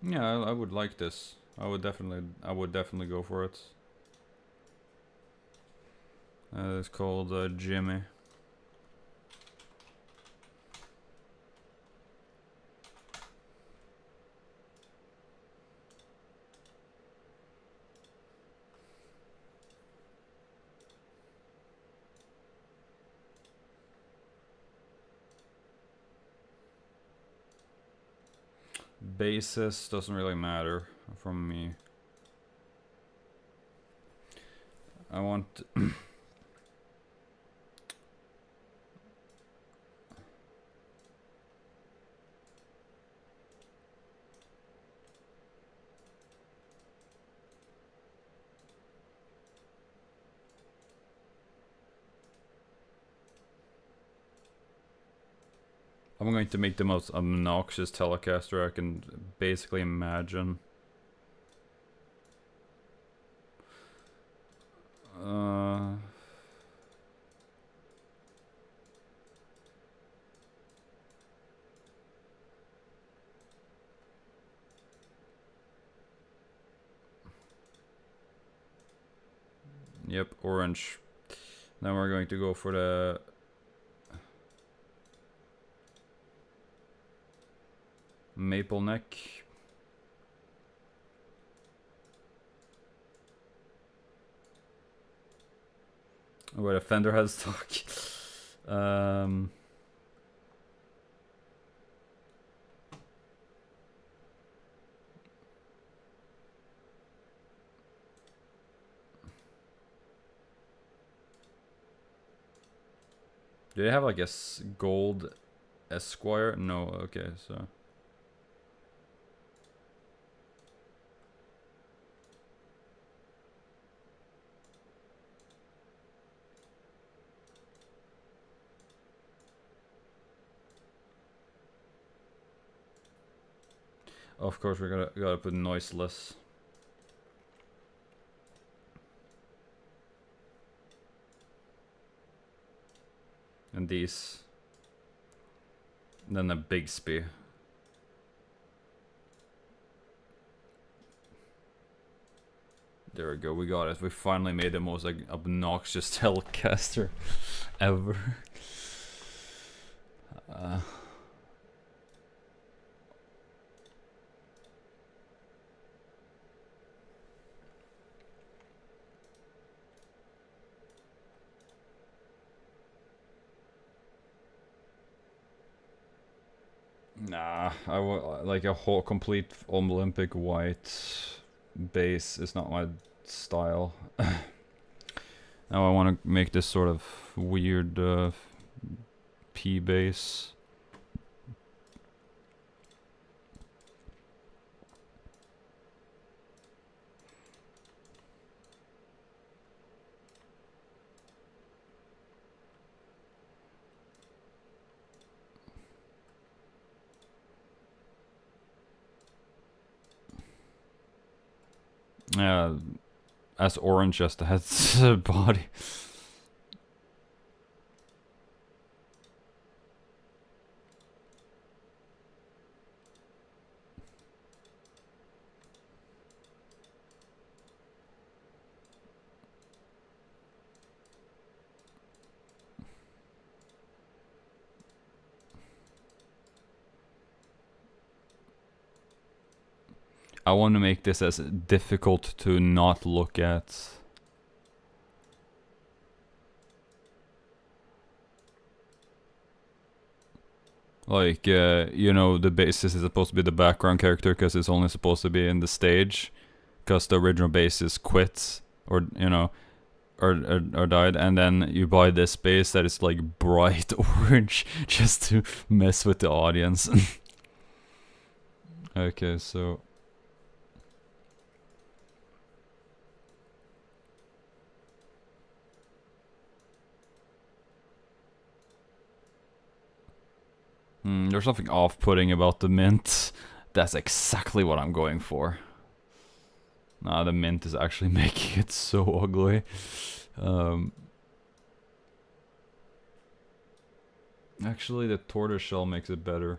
Yeah, I would like this. I would definitely go for it. It's called Jimmy. Basis doesn't really matter from me. I want I'm going to make the most obnoxious Telecaster I can basically imagine. Yep, orange. Now we're going to go for the maple neck. Where the fender headstock. Do they have like a gold Esquire? No, okay, so. Of course, we gotta put noiseless. And these. Then a Bigsby. There we go, we got it. We finally made the most like obnoxious Tallcaster ever. Nah, I want like a whole complete Olympic white base is not my style. Now I want to make this sort of weird P base. As orange as the body. I want to make this as difficult to not look at. Like, you know, the basis is supposed to be the background character because it's only supposed to be in the stage. Because the original basis quits, or, you know, or died. And then you buy this base that is like bright orange just to mess with the audience. Okay, so... there's something off-putting about the mint. That's exactly what I'm going for. Nah, the mint is actually making it so ugly. Actually, the tortoiseshell makes it better.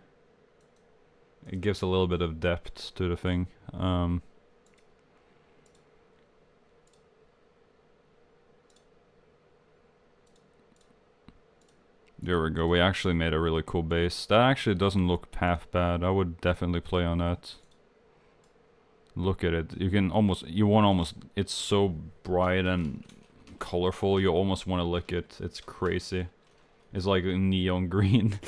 It gives a little bit of depth to the thing. There we go, we actually made a really cool base. That actually doesn't look half bad. I would definitely play on that. Look at it. You can almost, it's so bright and colorful, you almost want to lick it. It's crazy. It's like neon green.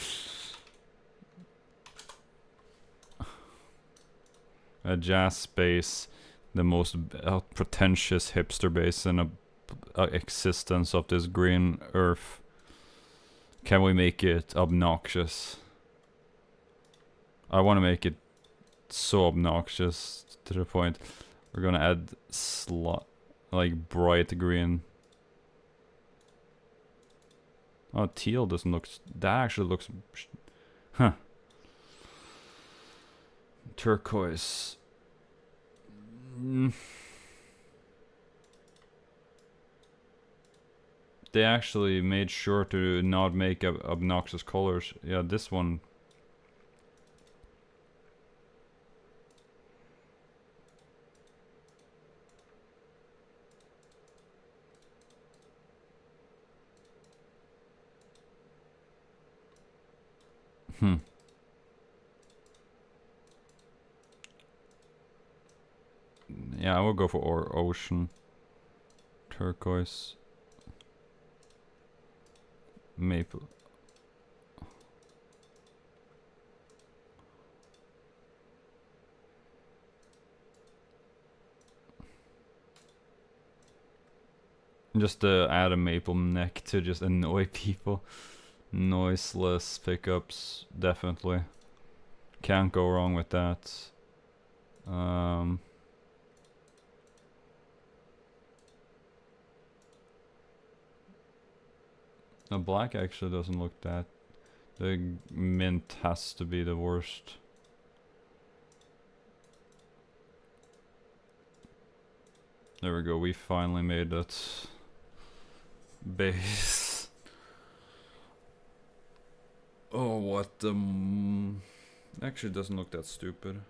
A jazz base, the most pretentious hipster base in a existence of this green earth. Can we make it obnoxious? I want to make it so obnoxious to the point we're gonna add like bright green. Oh, teal doesn't look. That actually looks. Huh. Turquoise. They actually made sure to not make obnoxious colors. Yeah, this one. Yeah, I will go for ocean. Turquoise. Maple. Just add a maple neck to just annoy people. Noiseless pickups, definitely. Can't go wrong with that. The black actually doesn't look that. The mint has to be the worst. There we go, we finally made that base. Oh, what the... Actually, it doesn't look that stupid.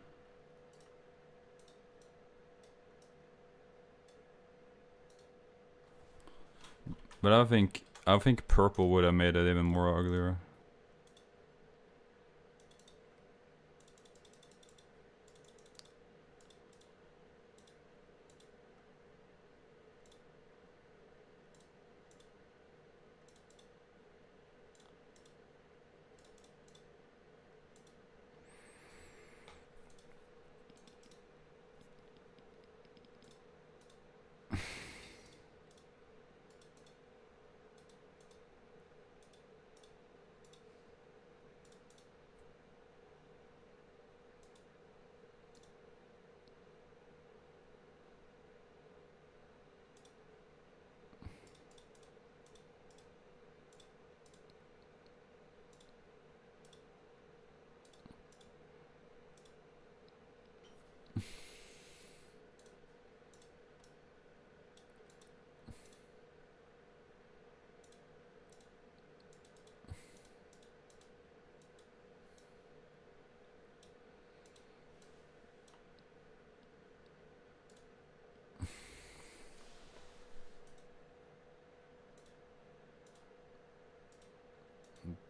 But I think purple would have made it even more uglier.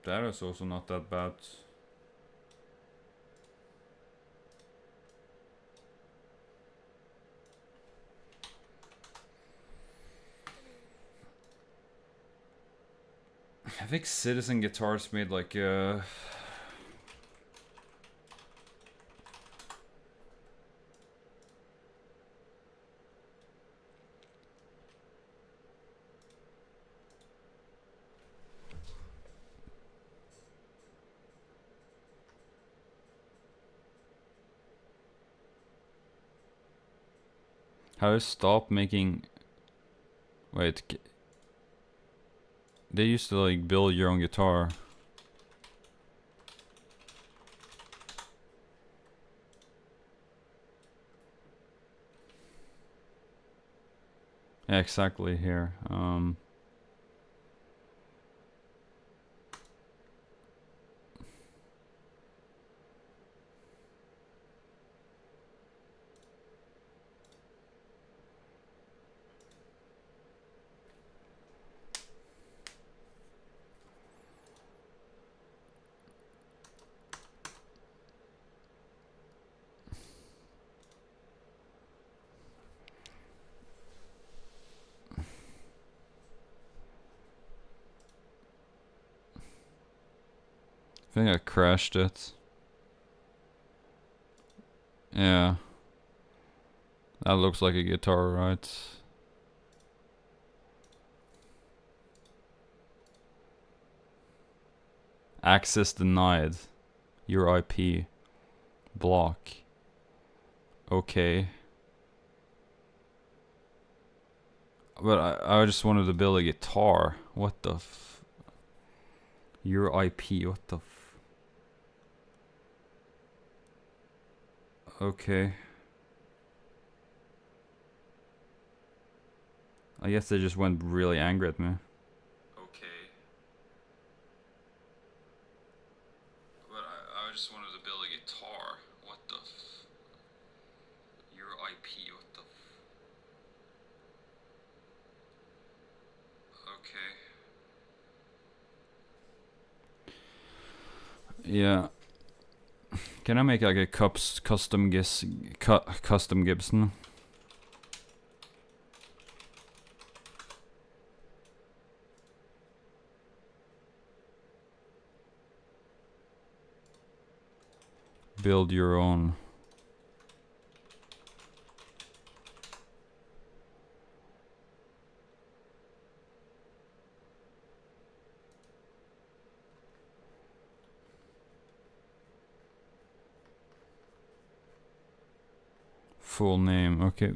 That is also not that bad. I think Citizen Guitars made like how to stop making... Wait, they used to like build your own guitar. Yeah, exactly here. I think I crashed it. Yeah. That looks like a guitar, right? Access denied. Your IP. Block. Okay. But I just wanted to build a guitar. What the f... Your IP, what the f... Okay. I guess they just went really angry at me. Okay. But I just wanted to build a guitar. What the f... Your IP, what the f... Okay. Yeah. Can I make like a custom Gibson? Build your own. full name. Okay.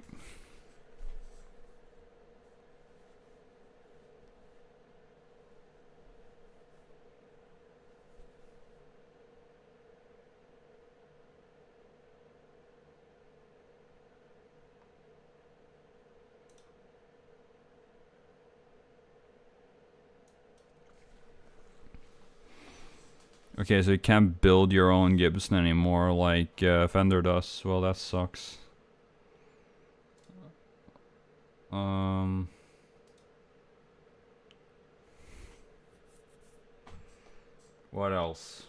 Okay, so you can't build your own Gibson anymore like Fender does. Well, that sucks. What else?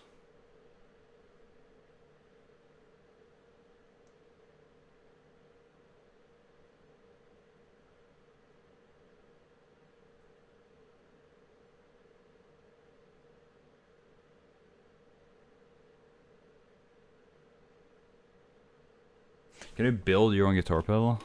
Can you build your own guitar pedal?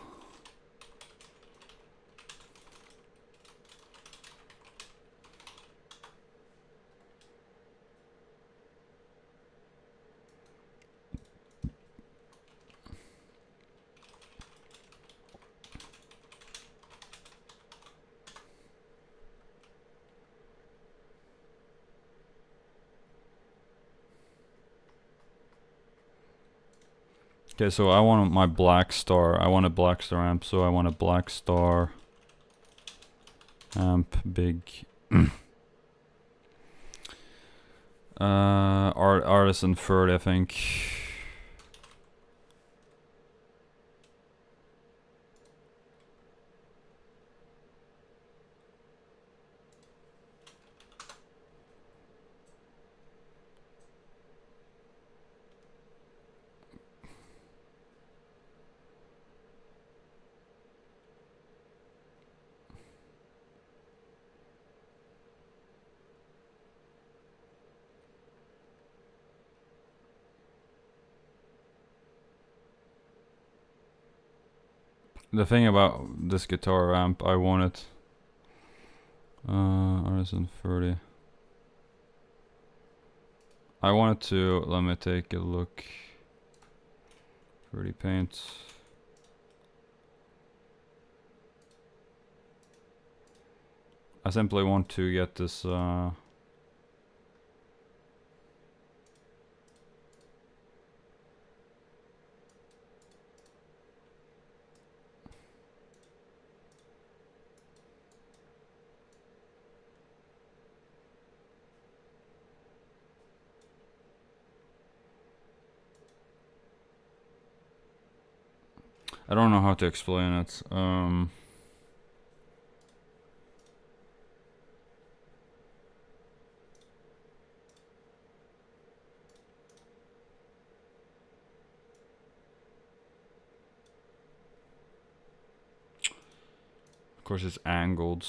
Okay, so I want my Black Star. I want a Black Star amp, so I want a Black Star amp, big. Artisan 30, I think. The thing about this guitar amp, I want it. Artisan 30. I wanted to, let me take a look. 30 paint. I simply want to get this I don't know how to explain it. Of course it's angled.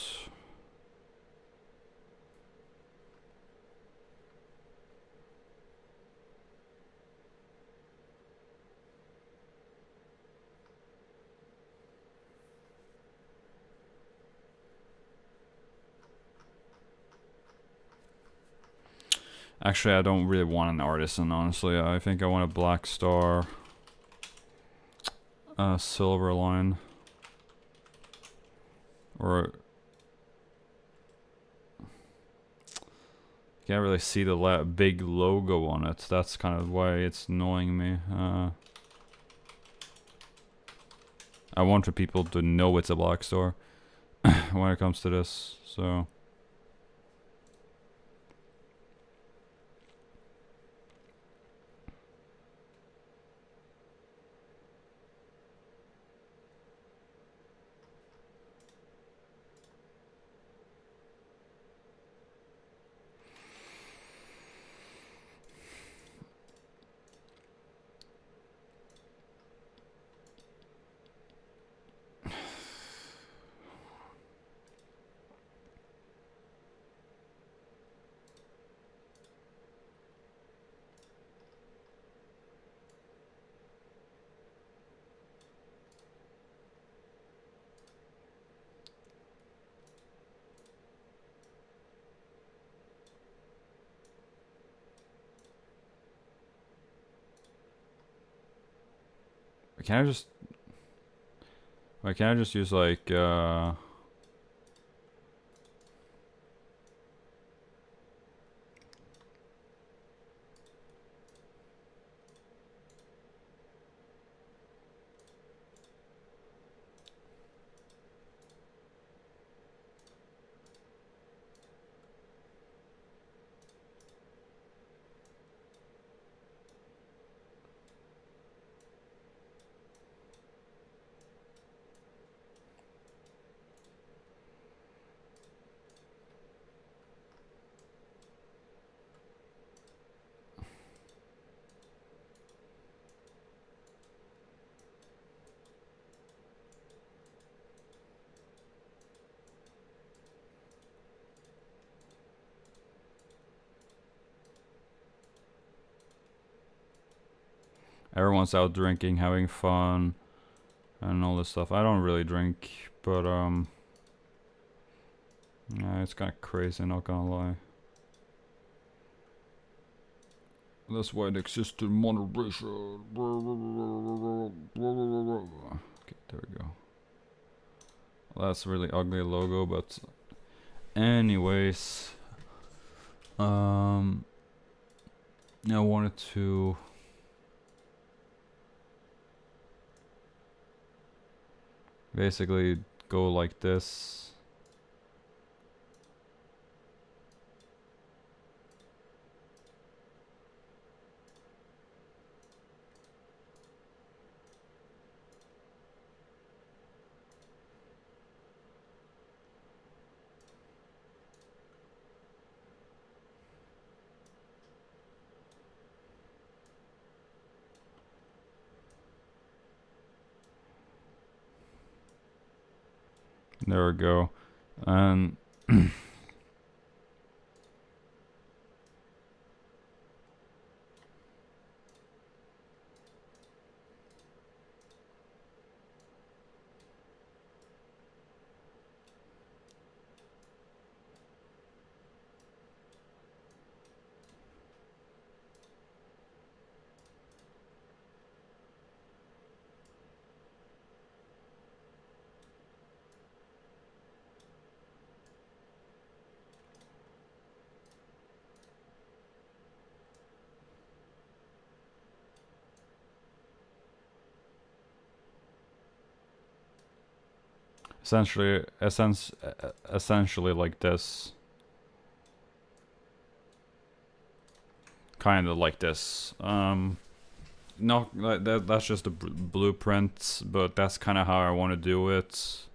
Actually, I don't really want an Artisan, honestly. I think I want a Black Star. Silver line. Or... can't really see the big logo on it. That's kind of why it's annoying me. I want for people to know it's a Black Star when it comes to this, so... Can I just... Why can't I just use like everyone's out drinking, having fun, and all this stuff. I don't really drink, but yeah, it's kind of crazy, not gonna lie. That's why it exists in moderation. Okay, there we go. Well, that's a really ugly logo, but anyways, I wanted to basically go like this. There we go. And essentially like this. Kind of like this. Not like that. That's just a blueprint, but that's kind of how I want to do it.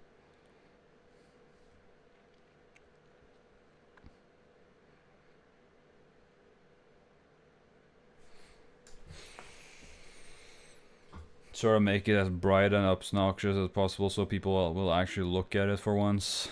Sort of make it as bright and obnoxious as possible, so people will actually look at it for once.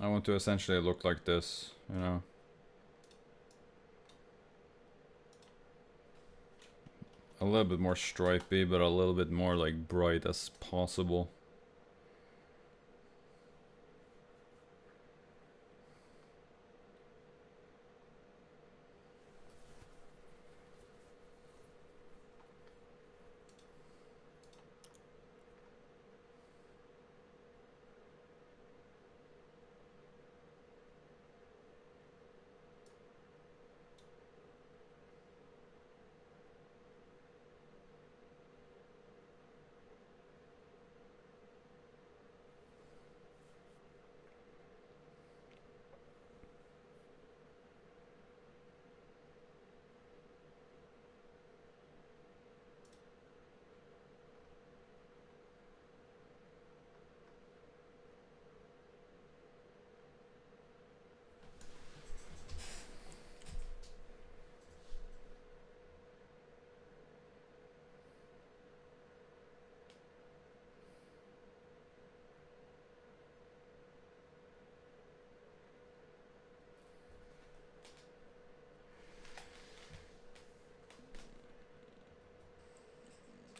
I want to essentially look like this, you know. A little bit more stripy, but a little bit more like bright as possible.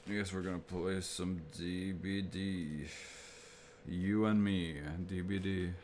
I guess we're gonna play some DBD. You and me, DBD.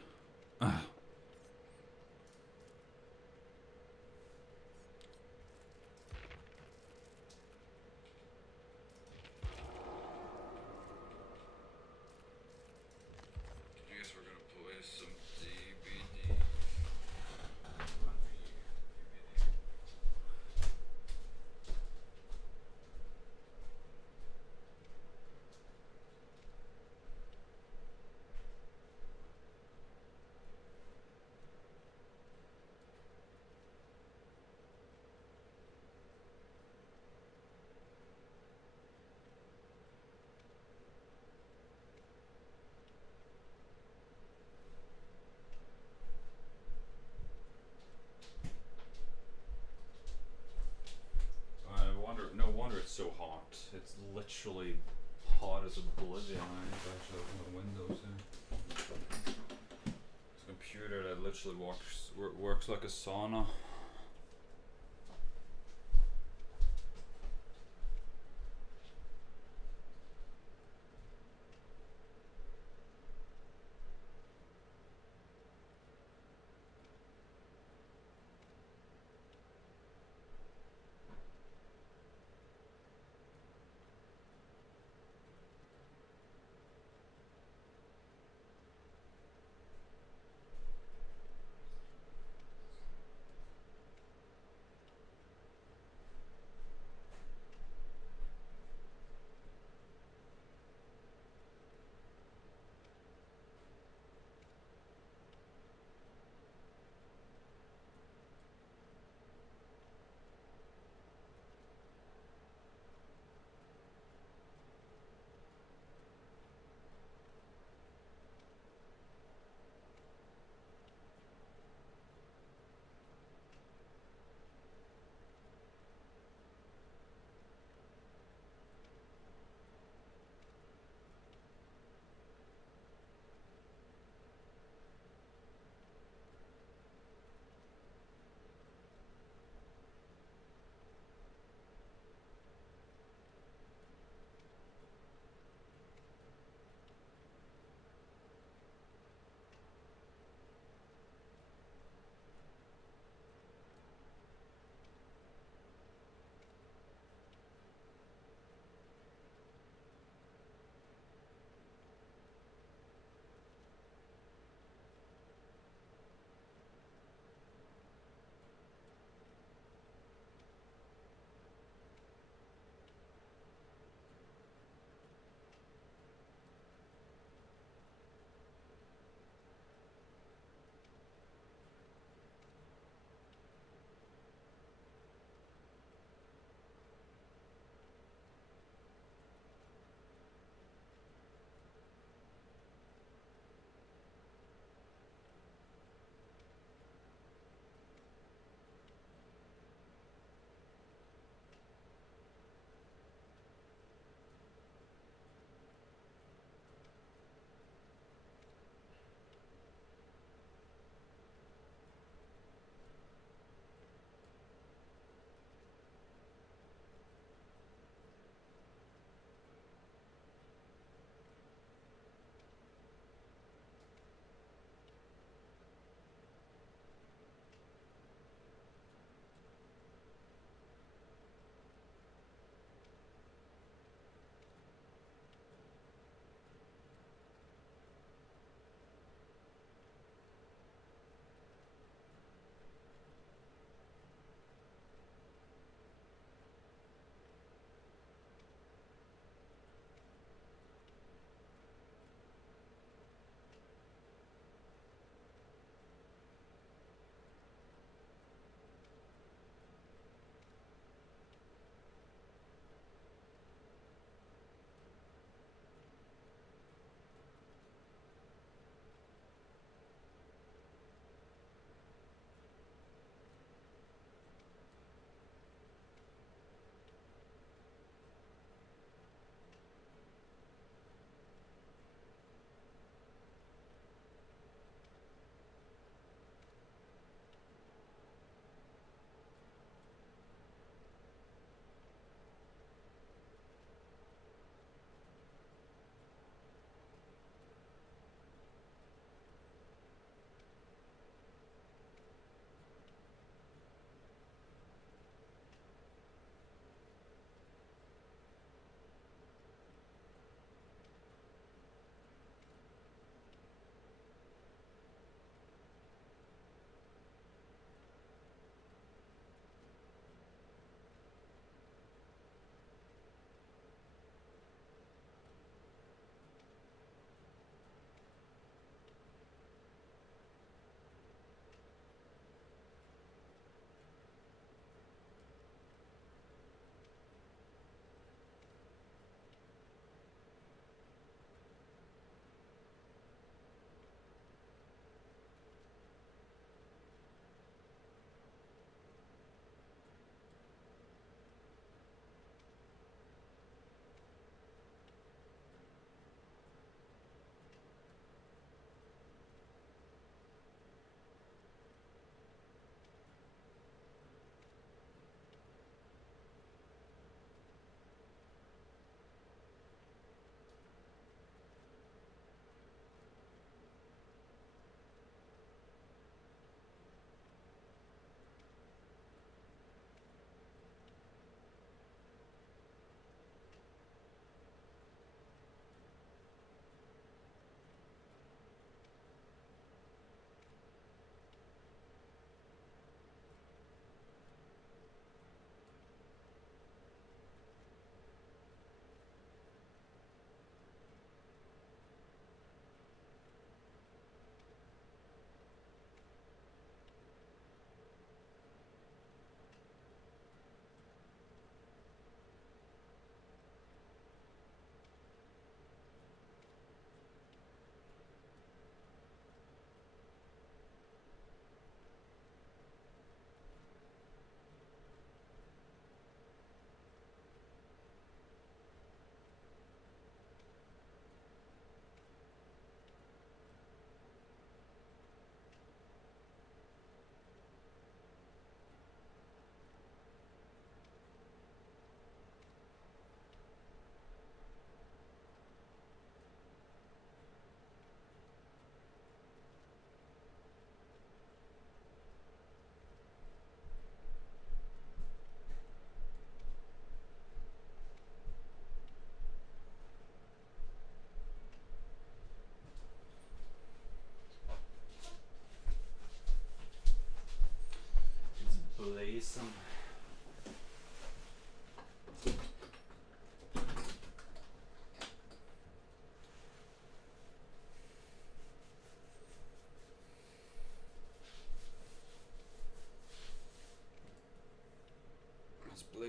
No wonder it's so hot. It's literally hot as oblivion. I need to actually open the windows here. It's a computer that literally works like a sauna.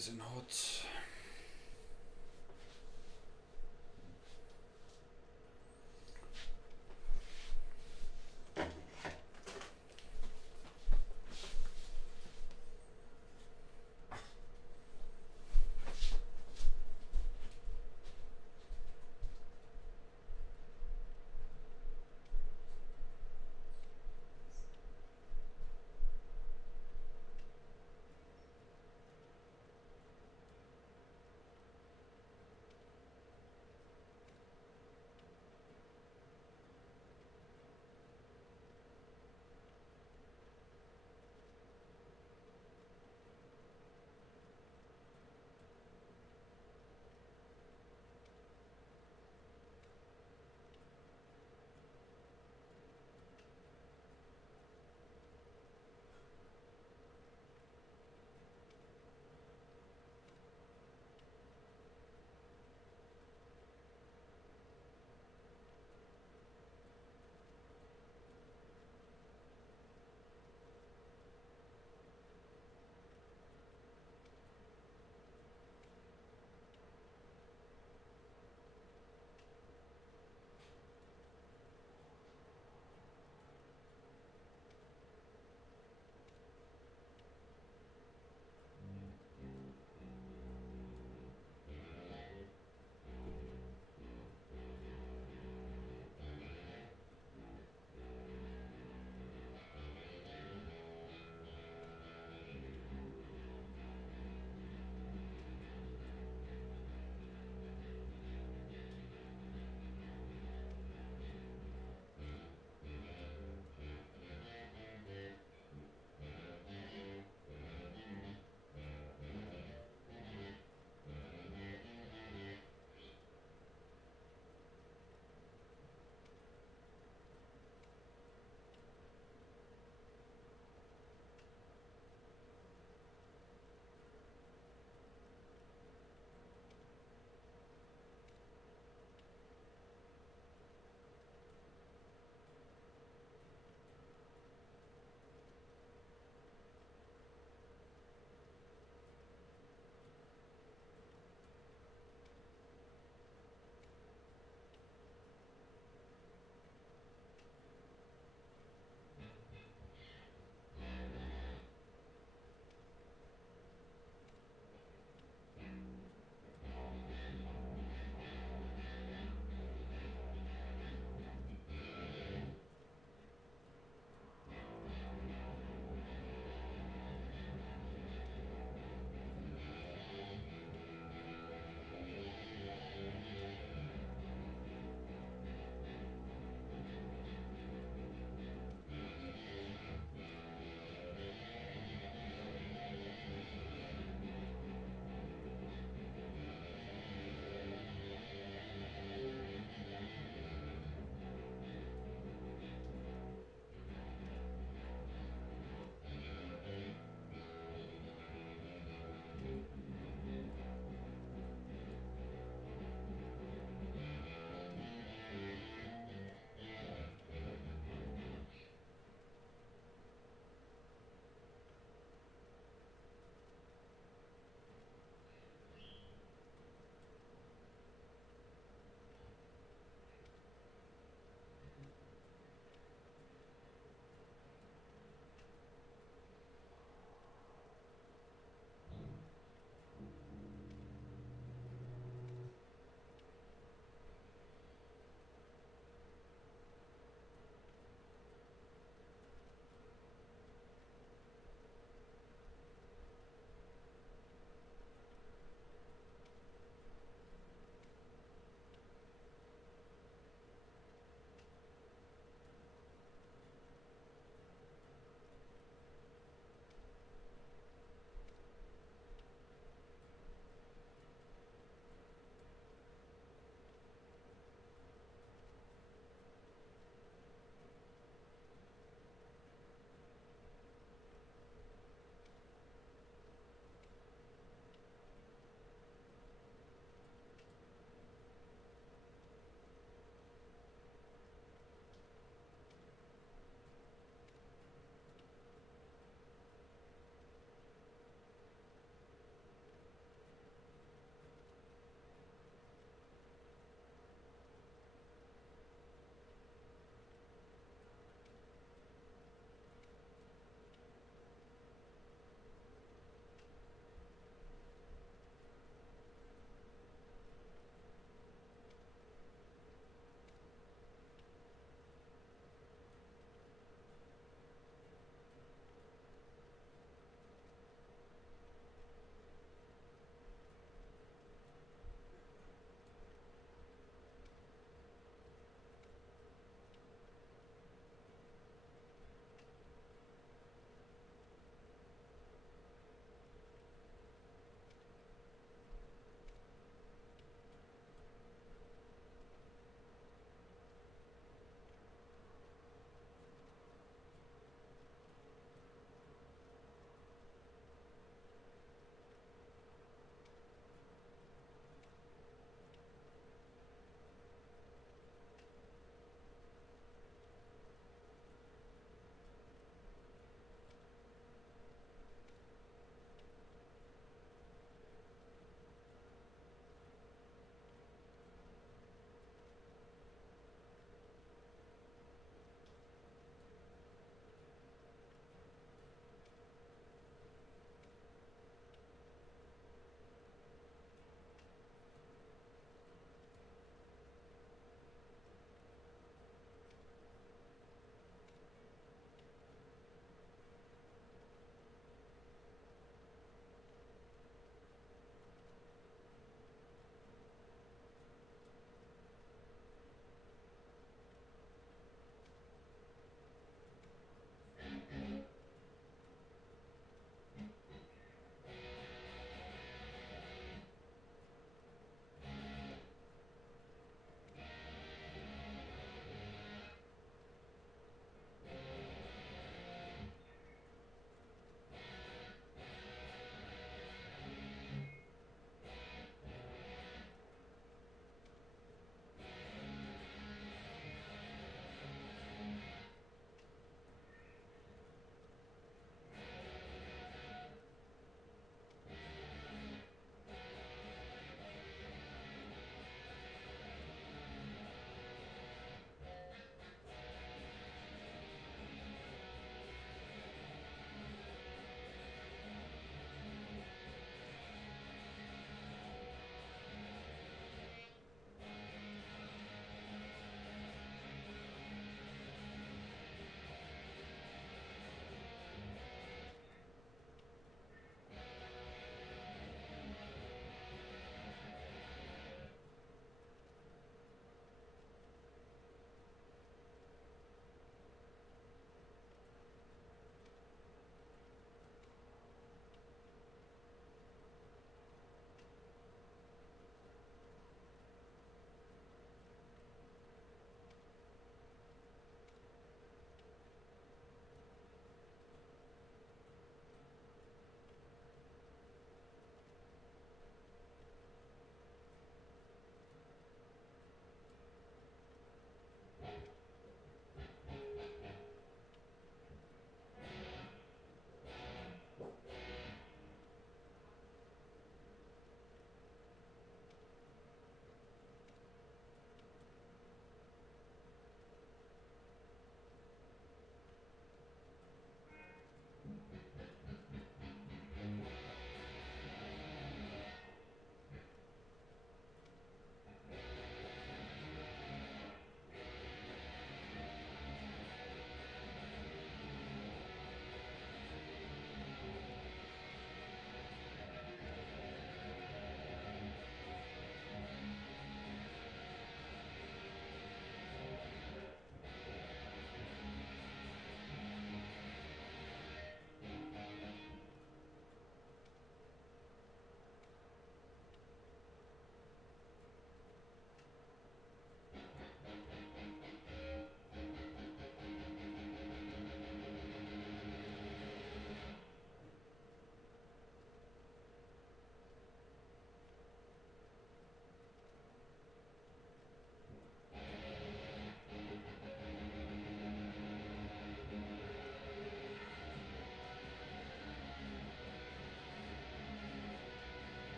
blazing hot.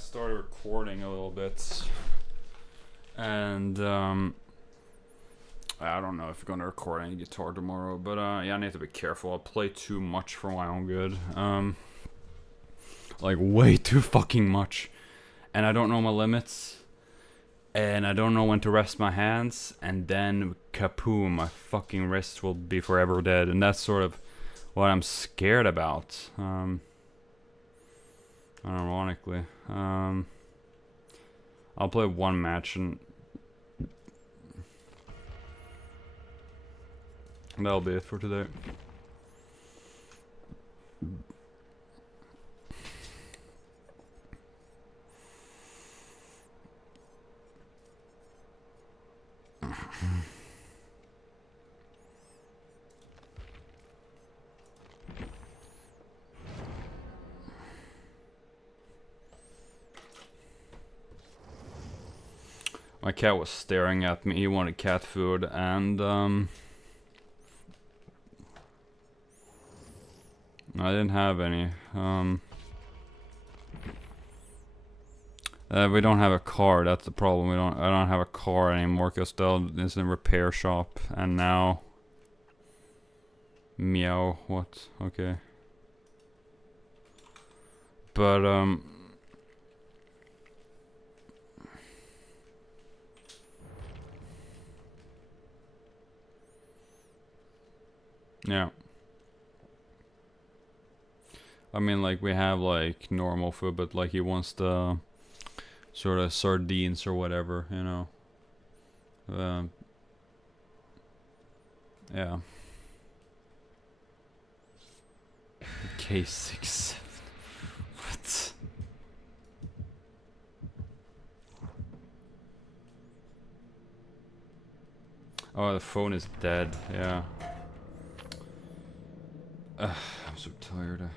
started recording a little bit, and I don't know if I'm gonna record any guitar tomorrow, but yeah, I need to be careful. I play too much for my own good, like way too fucking much, and I don't know my limits, and I don't know when to rest my hands, and then kapoom, my fucking wrist will be forever dead, and that's sort of what I'm scared about. Ironically, I'll play one match and that'll be it for today. My cat was staring at me. He wanted cat food, and I didn't have any. We don't have a car. That's the problem. I don't have a car anymore because it's in a repair shop, and now. Meow. What? Okay. But yeah. I mean, like, we have, like, normal food, but, like, he wants the sort of sardines or whatever, you know. Yeah. K67. What? Oh, the phone is dead, yeah. I'm so tired.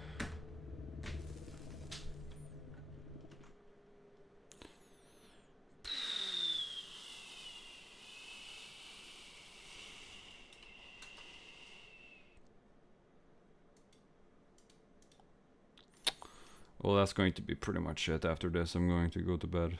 Well, that's going to be pretty much it. After this, I'm going to go to bed.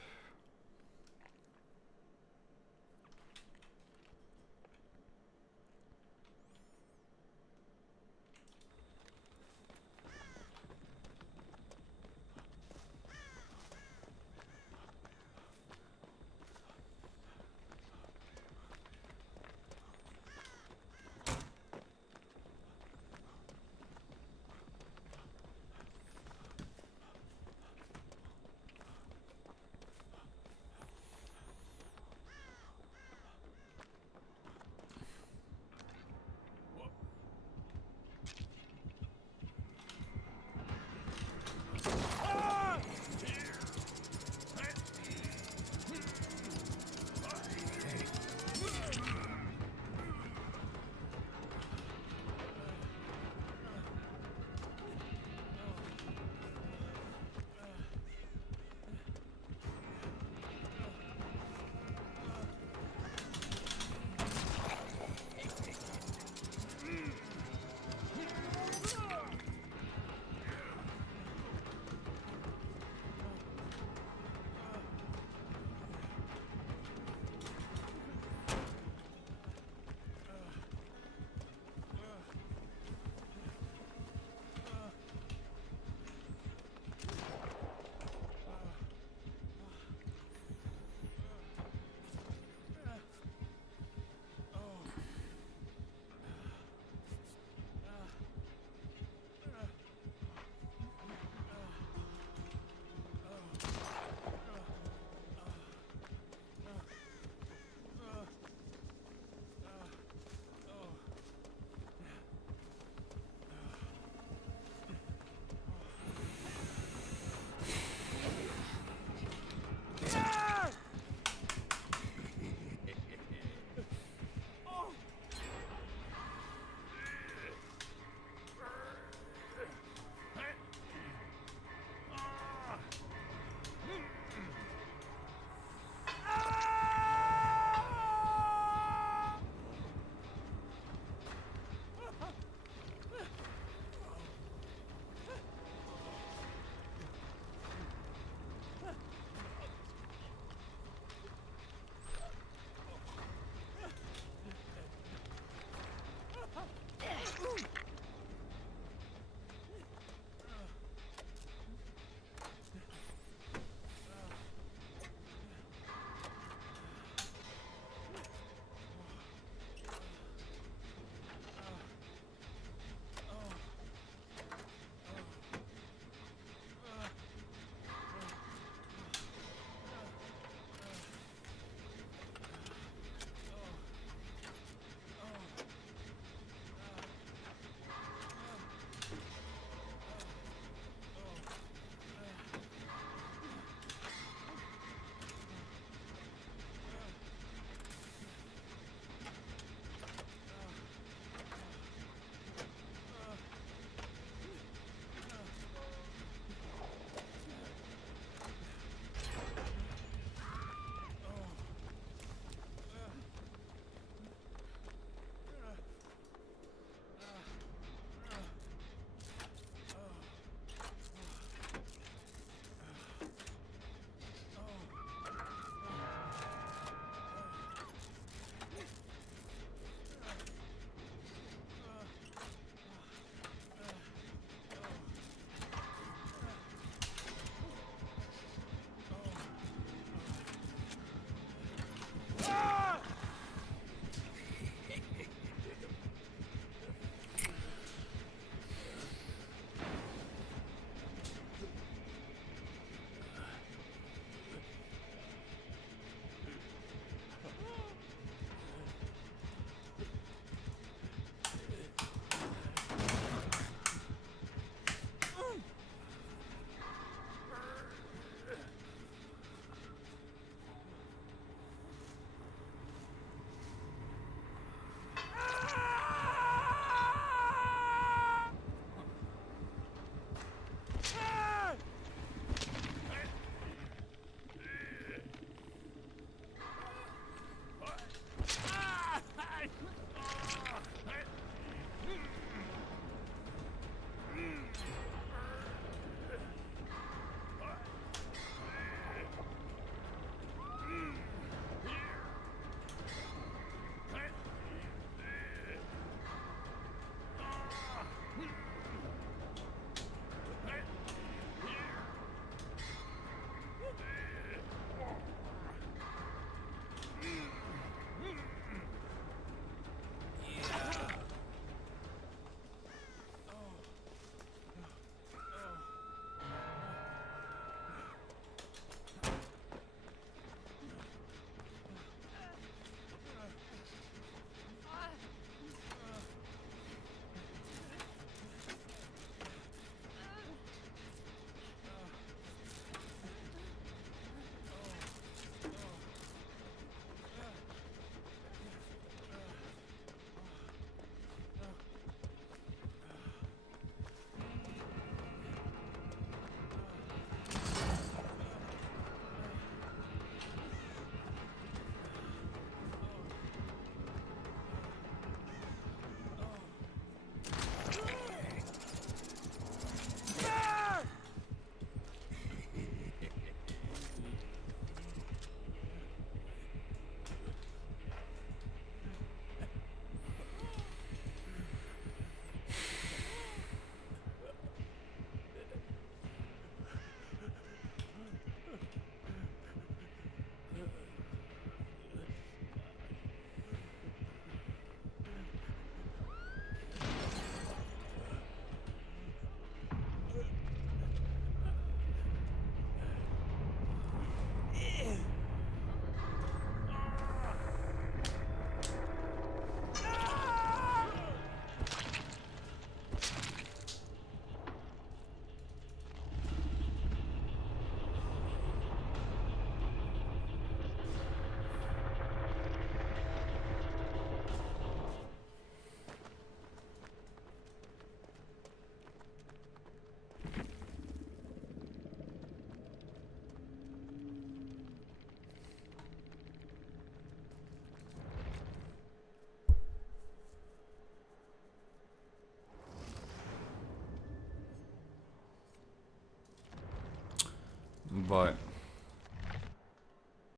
Bye.